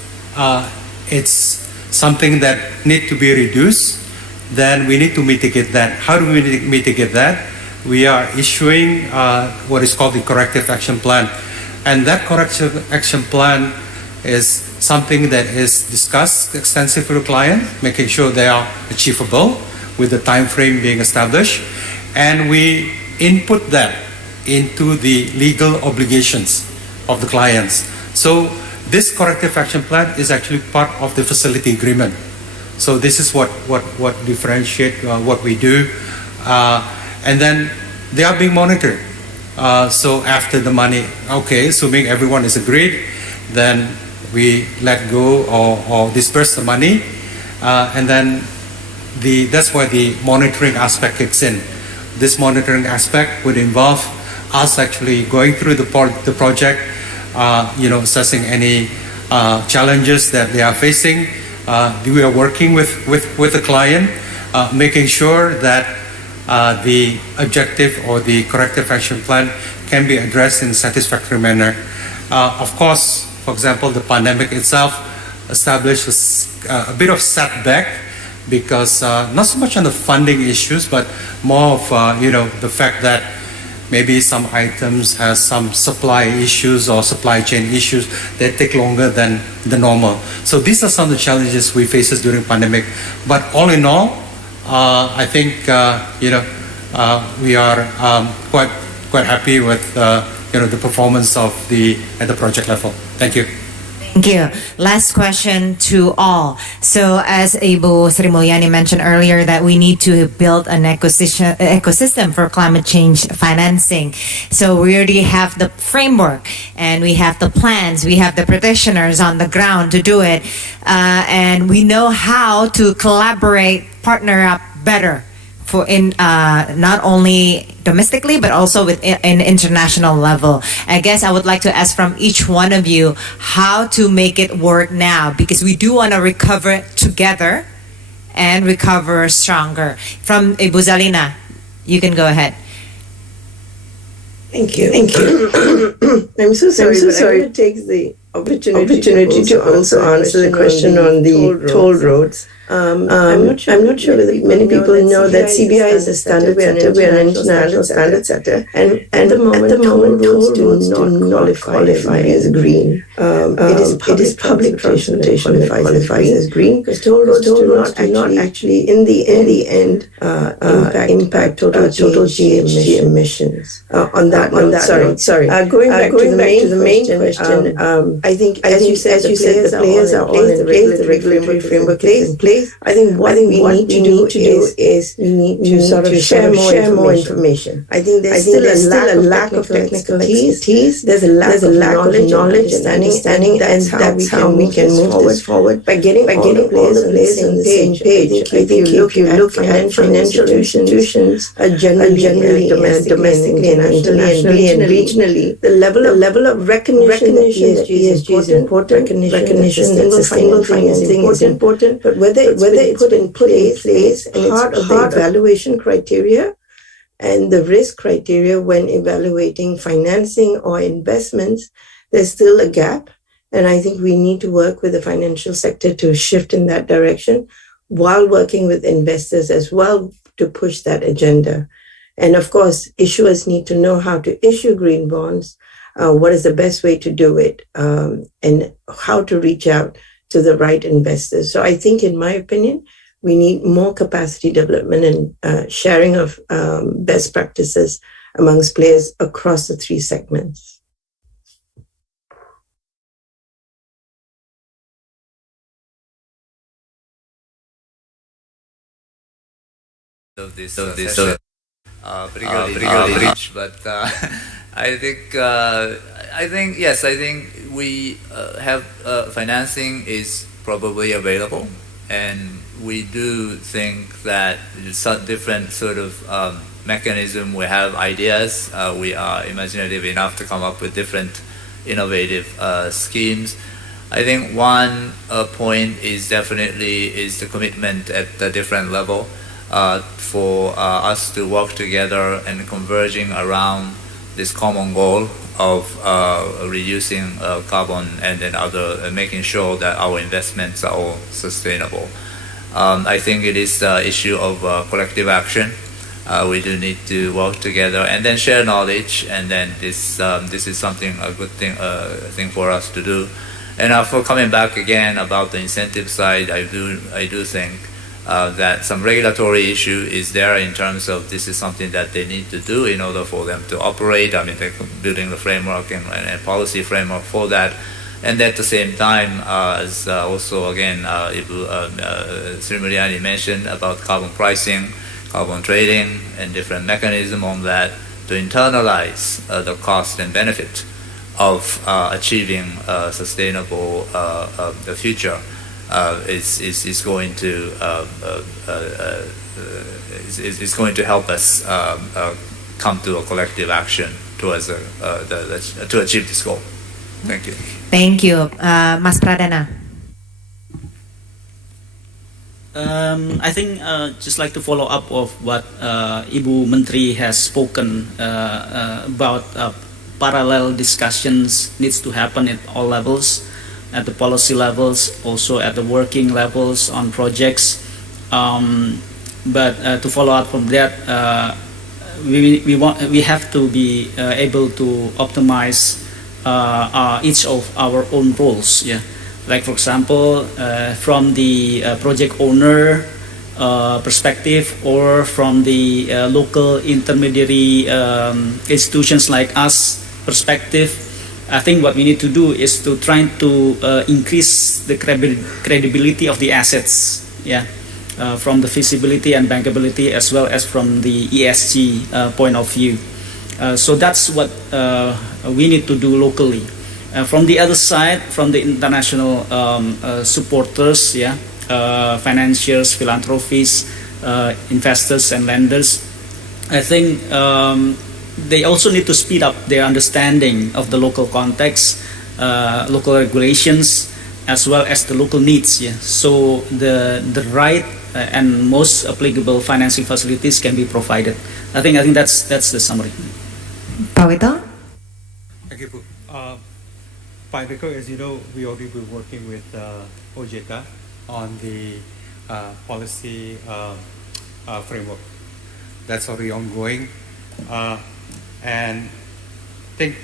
it's something that need to be reduced, then we need to mitigate that. How do we mitigate that? We are issuing what is called the corrective action plan. And that corrective action plan is something that is discussed extensively with the client, making sure they are achievable with the time frame being established. And we input that into the legal obligations of the clients. So this corrective action plan is actually part of the facility agreement. So this is what differentiate what we do. And then they are being monitored. So after the money, okay, assuming everyone is agreed, then we let go or disperse the money. And then that's where the monitoring aspect kicks in. This monitoring aspect would involve us actually going through the project, assessing any challenges that they are facing. We are working with the client, making sure that the objective or the corrective action plan can be addressed in a satisfactory manner. Of course, for example, the pandemic itself established a bit of setback because not so much on the funding issues, but more of the fact that maybe some items has some supply issues or supply chain issues that take longer than the normal. So these are some of the challenges we faces during pandemic. But all in all, I think we are quite happy with the performance of at the project level. Thank you. Thank you. Last question to all. So as Ibu Sri Mulyani mentioned earlier that we need to build an ecosystem for climate change financing. So we already have the framework and we have the plans, we have the practitioners on the ground to do it. And we know how to collaborate, partner up better for not only domestically but also with an international level. I guess I would like to ask from each one of you how to make it work now, because we do want to recover together and recover stronger. From Ibu Zalina, you can go ahead. Thank you. I'm so sorry, but it takes the opportunity to also answer the question on the toll roads. I'm not sure whether many people know that CBI is a standard setter, we are an international standard setter, and at the moment toll roads do not qualify as green. It is public transportation that qualifies as green, because toll roads do not actually in the end impact total GHG emissions. Going back to the main question, I think as you said the players are all in place, the regulatory framework is in place. I think what we need to do is we need to sort of share more information. I think there's still a lack of technical expertise. There's a lack of knowledge and understanding. That's how we can move forward by getting all the players on the same page. I think if you look at financial institutions generally domestically and internationally and regionally, the level of recognition that ESG is important, recognition that sustainable financing is important, but whether it's put in place and part of the evaluation criteria and the risk criteria when evaluating financing or investments, there's still a gap. And I think we need to work with the financial sector to shift in that direction while working with investors as well to push that agenda. And of course, issuers need to know how to issue green bonds, what is the best way to do it, and how to reach out to the right investors. So I think, in my opinion, we need more capacity development and sharing of best practices amongst players across the three segments. Particularly rich, but I think we have financing is probably available, and we do think that some different sort of mechanism. We have ideas. We are imaginative enough to come up with different innovative schemes. I think one point is definitely the commitment at the different level for us to work together and converging around this common goal of reducing carbon and then making sure that our investments are all sustainable. I think it is the issue of collective action. We do need to work together and then share knowledge, and then this is something a good thing for us to do. And for coming back again about the incentive side, I do think that some regulatory issue is there in terms of this is something that they need to do in order for them to operate. I mean, they're building the framework and policy framework for that. And at the same time, as also again, Sri Mulyani mentioned about carbon pricing, carbon trading, and different mechanism on that to internalize the cost and benefit of achieving sustainable the future. Is going to help us come to a collective action towards to achieve this goal. Thank you. Thank you, Mas Pradana. I think just like to follow up of what Ibu Menteri has spoken about. Parallel discussions needs to happen at all levels, at the policy levels, also at the working levels on projects. But to follow up from that, we have to be able to optimize each of our own roles. Yeah, like for example, from the project owner perspective, or from the local intermediary institutions like us perspective. I think what we need to do is to try to increase the credibility of the assets. Yeah. From the feasibility and bankability, as well as from the ESG point of view. So that's what we need to do locally. From the other side, from the international supporters, yeah, financiers, philanthropists, investors and lenders, I think they also need to speed up their understanding of the local context, local regulations, as well as the local needs. Yeah. So the right and most applicable financing facilities can be provided. I think that's the summary. Pak Wito? Thank you, Bu. Pak Enrico, as you know, we already been working with OJK on the policy framework. That's already ongoing. And I think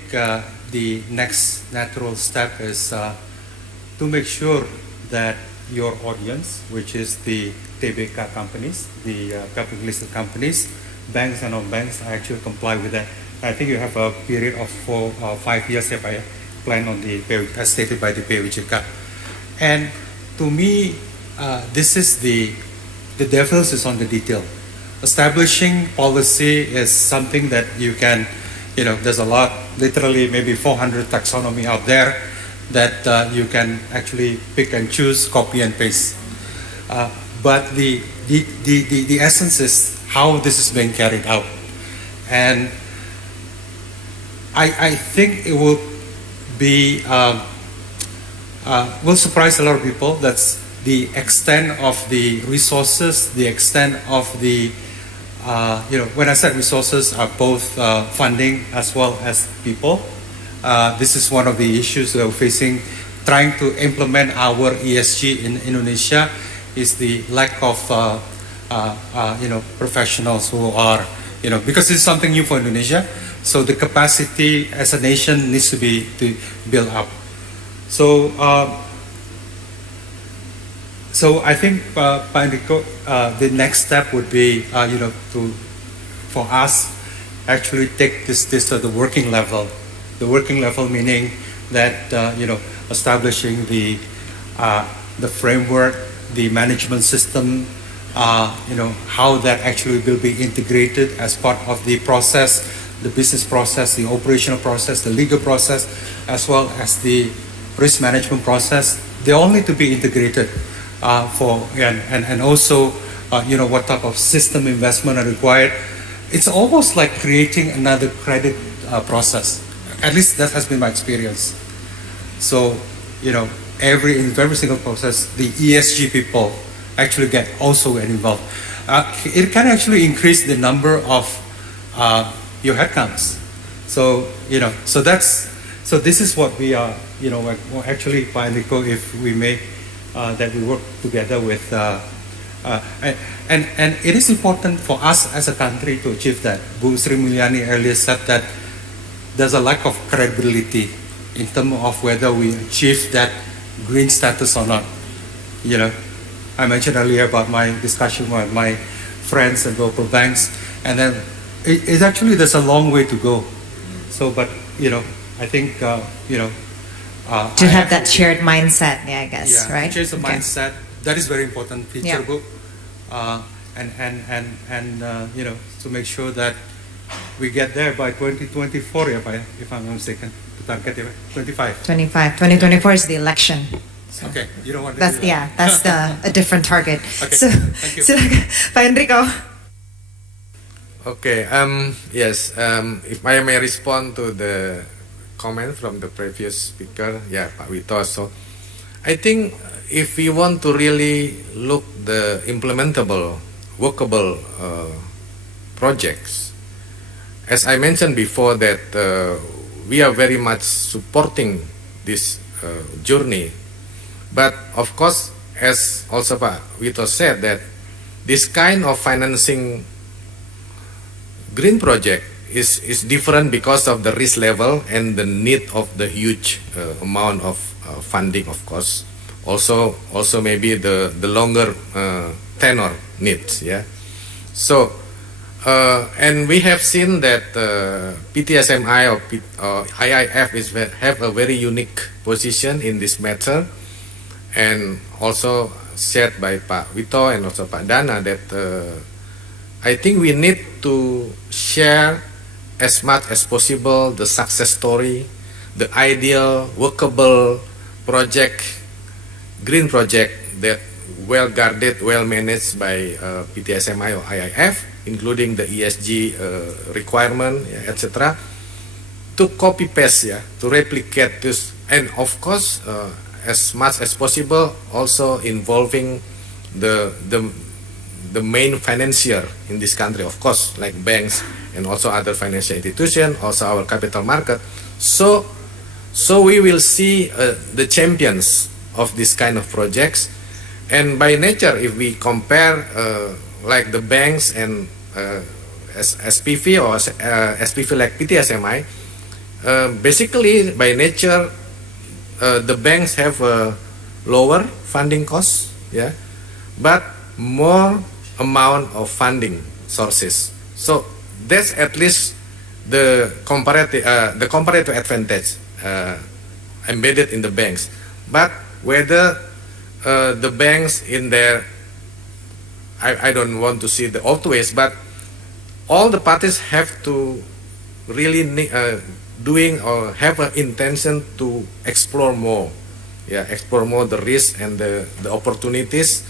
the next natural step is to make sure that your audience, which is the TBK companies, the public listed companies, banks and non-banks, actually comply with that. I think you have a period of 4 or 5 years if I plan on the as stated by the POJK. And to me, this is the devil's is on the detail. Establishing policy is something that you can, there's a lot, literally maybe 400 taxonomy out there that you can actually pick and choose, copy and paste. But the essence is how this is being carried out. And I think it will be, will surprise a lot of people. That's the extent of the resources, the extent of the, when I said resources are both funding as well as people. This is one of the issues that we're facing, trying to implement our ESG in Indonesia, is the lack of professionals who are, because it's something new for Indonesia, so the capacity as a nation needs to be built up. So I think, Pak Enrico, the next step would be, for us actually take this to the working level. The working level meaning that establishing the framework, the management system, how that actually will be integrated as part of the process, the business process, the operational process, the legal process, as well as the risk management process. They all need to be integrated and also what type of system investment are required. It's almost like creating another credit process. At least that has been my experience. So, in every single process, the ESG people actually get also involved. It can actually increase the number of your headcounts. So, so this is what we are, actually, Pak Enrico, if we make that we work together with, and it is important for us as a country to achieve that. Bu Sri Mulyani earlier said that there's a lack of credibility in terms of whether we achieve that green status or not. I mentioned earlier about my discussion with my friends and local banks, and then it's actually, there's a long way to go. So, but I think to have that shared mindset, I guess, yeah, right? Change the mindset. That is very important feature, book, and to make sure that we get there by 2024, if I'm not mistaken. The target 2024 is the election. So okay, you don't want to that's do that. that's a different target. Okay, so, thank you. Pak Enrico. Okay, yes, if I may respond to the comment from the previous speaker, Pak Wito. So, I think if we want to really look the implementable, workable projects, as I mentioned before that we are very much supporting this journey, but of course, as also Pak Wito said, that this kind of financing green project is different because of the risk level and the need of the huge amount of funding, of course. Also maybe the longer tenor needs. Yeah. So and we have seen that PTSMI or IIF have a very unique position in this matter, and also shared by Pak Wito and also Pak Dana that I think we need to share as much as possible the success story, the ideal workable project, green project that well guarded, well managed by PTSMI or IIF, including the ESG requirement, etc. To copy paste, to replicate this, and of course as much as possible also involving the main financier in this country, of course, like banks and also other financial institutions, also our capital market. So we will see the champions of this kind of projects. And by nature, if we compare like the banks and SPV or SPV like PTSMI, basically by nature the banks have a lower funding costs, but more amount of funding sources. So that's at least the comparative advantage embedded in the banks. But whether the banks in their, I don't want to see the always, but all the parties have to really doing or have an intention to explore more, explore more the risk and the opportunities,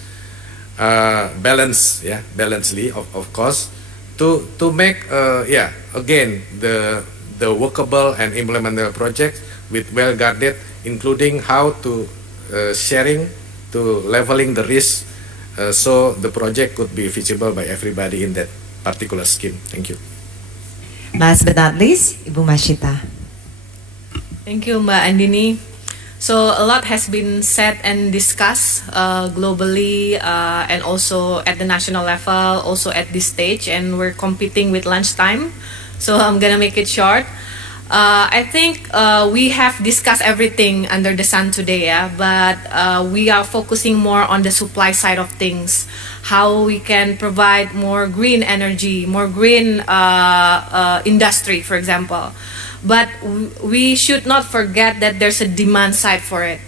balancely of course, to make again the workable and implementable projects with well guarded, including how to sharing, to leveling the risk, so the project could be feasible by everybody in that particular scheme. Thank you. Last but not least, Ibu Mashita. Thank you, Mbak Andini. So a lot has been said and discussed globally and also at the national level, also at this stage, and we're competing with lunchtime. So I'm gonna make it short. I think we have discussed everything under the sun today, but we are focusing more on the supply side of things, how we can provide more green energy, more green industry, for example. But we should not forget that there's a demand side for it.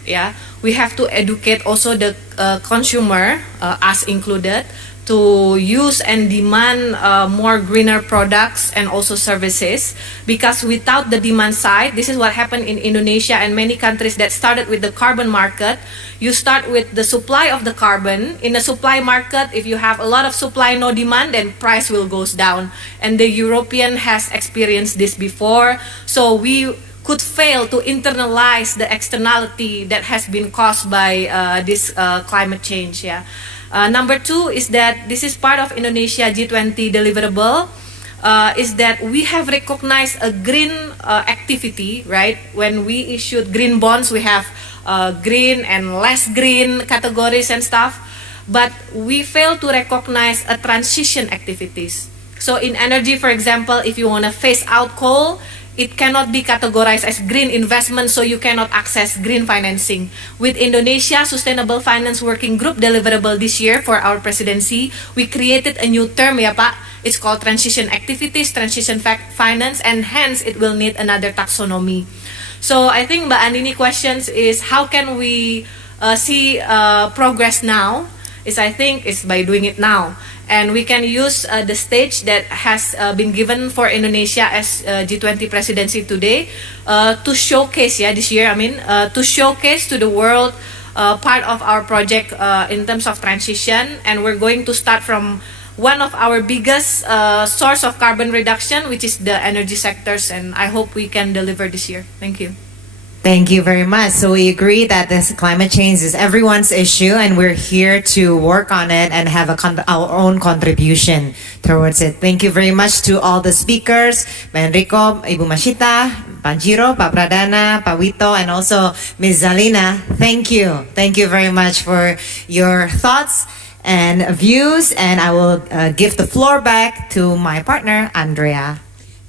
We have to educate also the consumer, us included, to use and demand more greener products and also services, because without the demand side, this is what happened in Indonesia and many countries that started with the carbon market. You start with the supply of the carbon. In a supply market, if you have a lot of supply, no demand, then price will goes down. And the European has experienced this before. So we could fail to internalize the externality that has been caused by this climate change. Number two is that this is part of Indonesia G20 deliverable, is that we have recognized a green activity, right? When we issued green bonds, we have green and less green categories and stuff, but we fail to recognize a transition activities. So in energy, for example, if you want to phase out coal, it cannot be categorized as green investment, so you cannot access green financing. With Indonesia Sustainable Finance Working Group deliverable this year for our presidency, we created a new term, Pak. It's called transition activities, transition finance, and hence it will need another taxonomy. So I think Mbak Andini questions is how can we see progress now? I think it's by doing it now. And we can use the stage that has been given for Indonesia as G20 presidency today to showcase, this year, to showcase to the world part of our project in terms of transition. And we're going to start from one of our biggest source of carbon reduction, which is the energy sectors. And I hope we can deliver this year. Thank you. Thank you very much. So we agree that this climate change is everyone's issue, and we're here to work on it and have our own contribution towards it. Thank you very much to all the speakers, Pak Enrico, Ibu Mashita, Pak Jiro, Pak Pradana, Pak Wito, and also Ms. Zalina. Thank you. Thank you very much for your thoughts and views, and I will give the floor back to my partner, Andrea.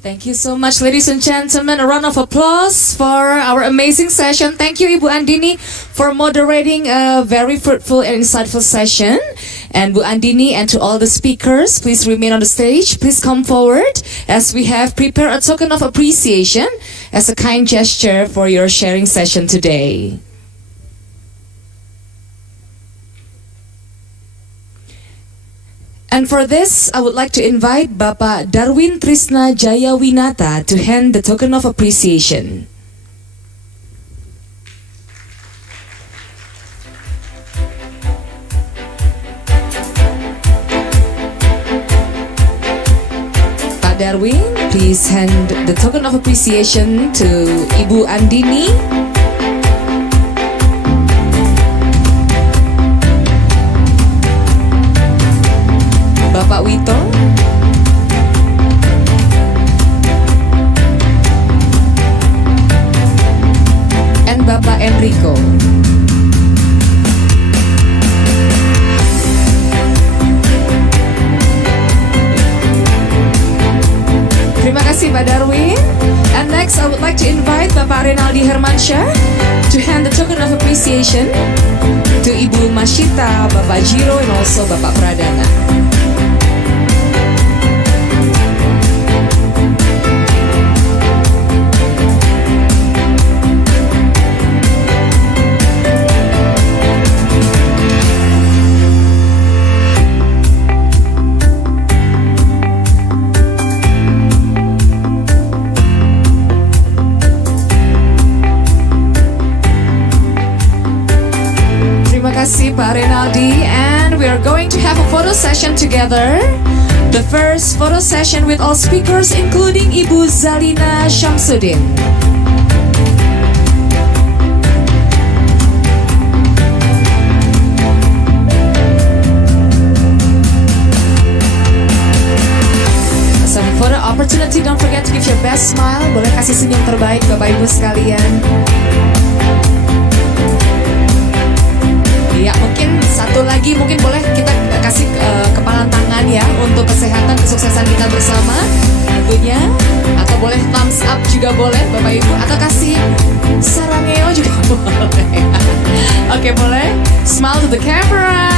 Thank you so much, ladies and gentlemen. A round of applause for our amazing session. Thank you, Ibu Andini, for moderating a very fruitful and insightful session. And Bu Andini, and to all the speakers, please remain on the stage. Please come forward as we have prepared a token of appreciation as a kind gesture for your sharing session today. And for this, I would like to invite Bapak Darwin Trisna Jayawinata to hand the token of appreciation. Pak Darwin, please hand the token of appreciation to Ibu Andini. Bapak Wito, and Bapak Enrico. Terima kasih Pak Darwin. And next I would like to invite Bapak Renaldi Hermansyah to hand the token of appreciation to Ibu Masyita, Bapak Jiro, and also Bapak Pradana. Pak Renaldi, and we are going to have a photo session together. The first photo session with all speakers, including Ibu Zalina Syamsuddin. Some photo opportunity, don't forget to give your best smile. Boleh kasih senyum terbaik Bapak Ibu sekalian. Ya, mungkin satu lagi, mungkin boleh kita kasih kepalan tangan ya untuk kesehatan, kesuksesan kita bersama tentunya. Atau boleh thumbs up juga boleh Bapak Ibu, atau kasih sarangeo juga boleh. Oke, boleh. Smile to the camera.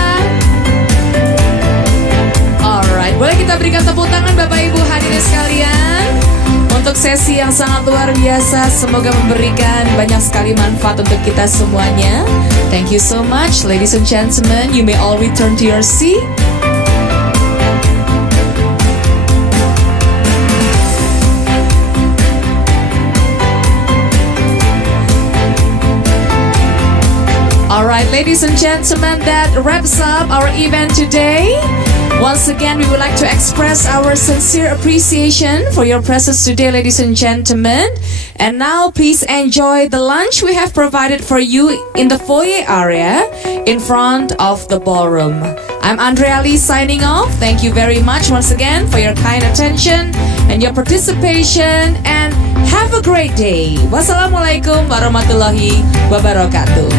Alright, boleh kita berikan tepuk tangan Bapak Ibu hadirin sekalian untuk sesi yang sangat luar biasa. Semoga memberikan banyak sekali manfaat untuk kita semuanya. Thank you so much, ladies and gentlemen. You may all return to your seat. Alright, ladies and gentlemen, that wraps up our event today. Once again, we would like to express our sincere appreciation for your presence today, ladies and gentlemen. And now, please enjoy the lunch we have provided for you in the foyer area in front of the ballroom. I'm Andrea Lee signing off. Thank you very much once again for your kind attention and your participation. And have a great day. Wassalamualaikum warahmatullahi wabarakatuh.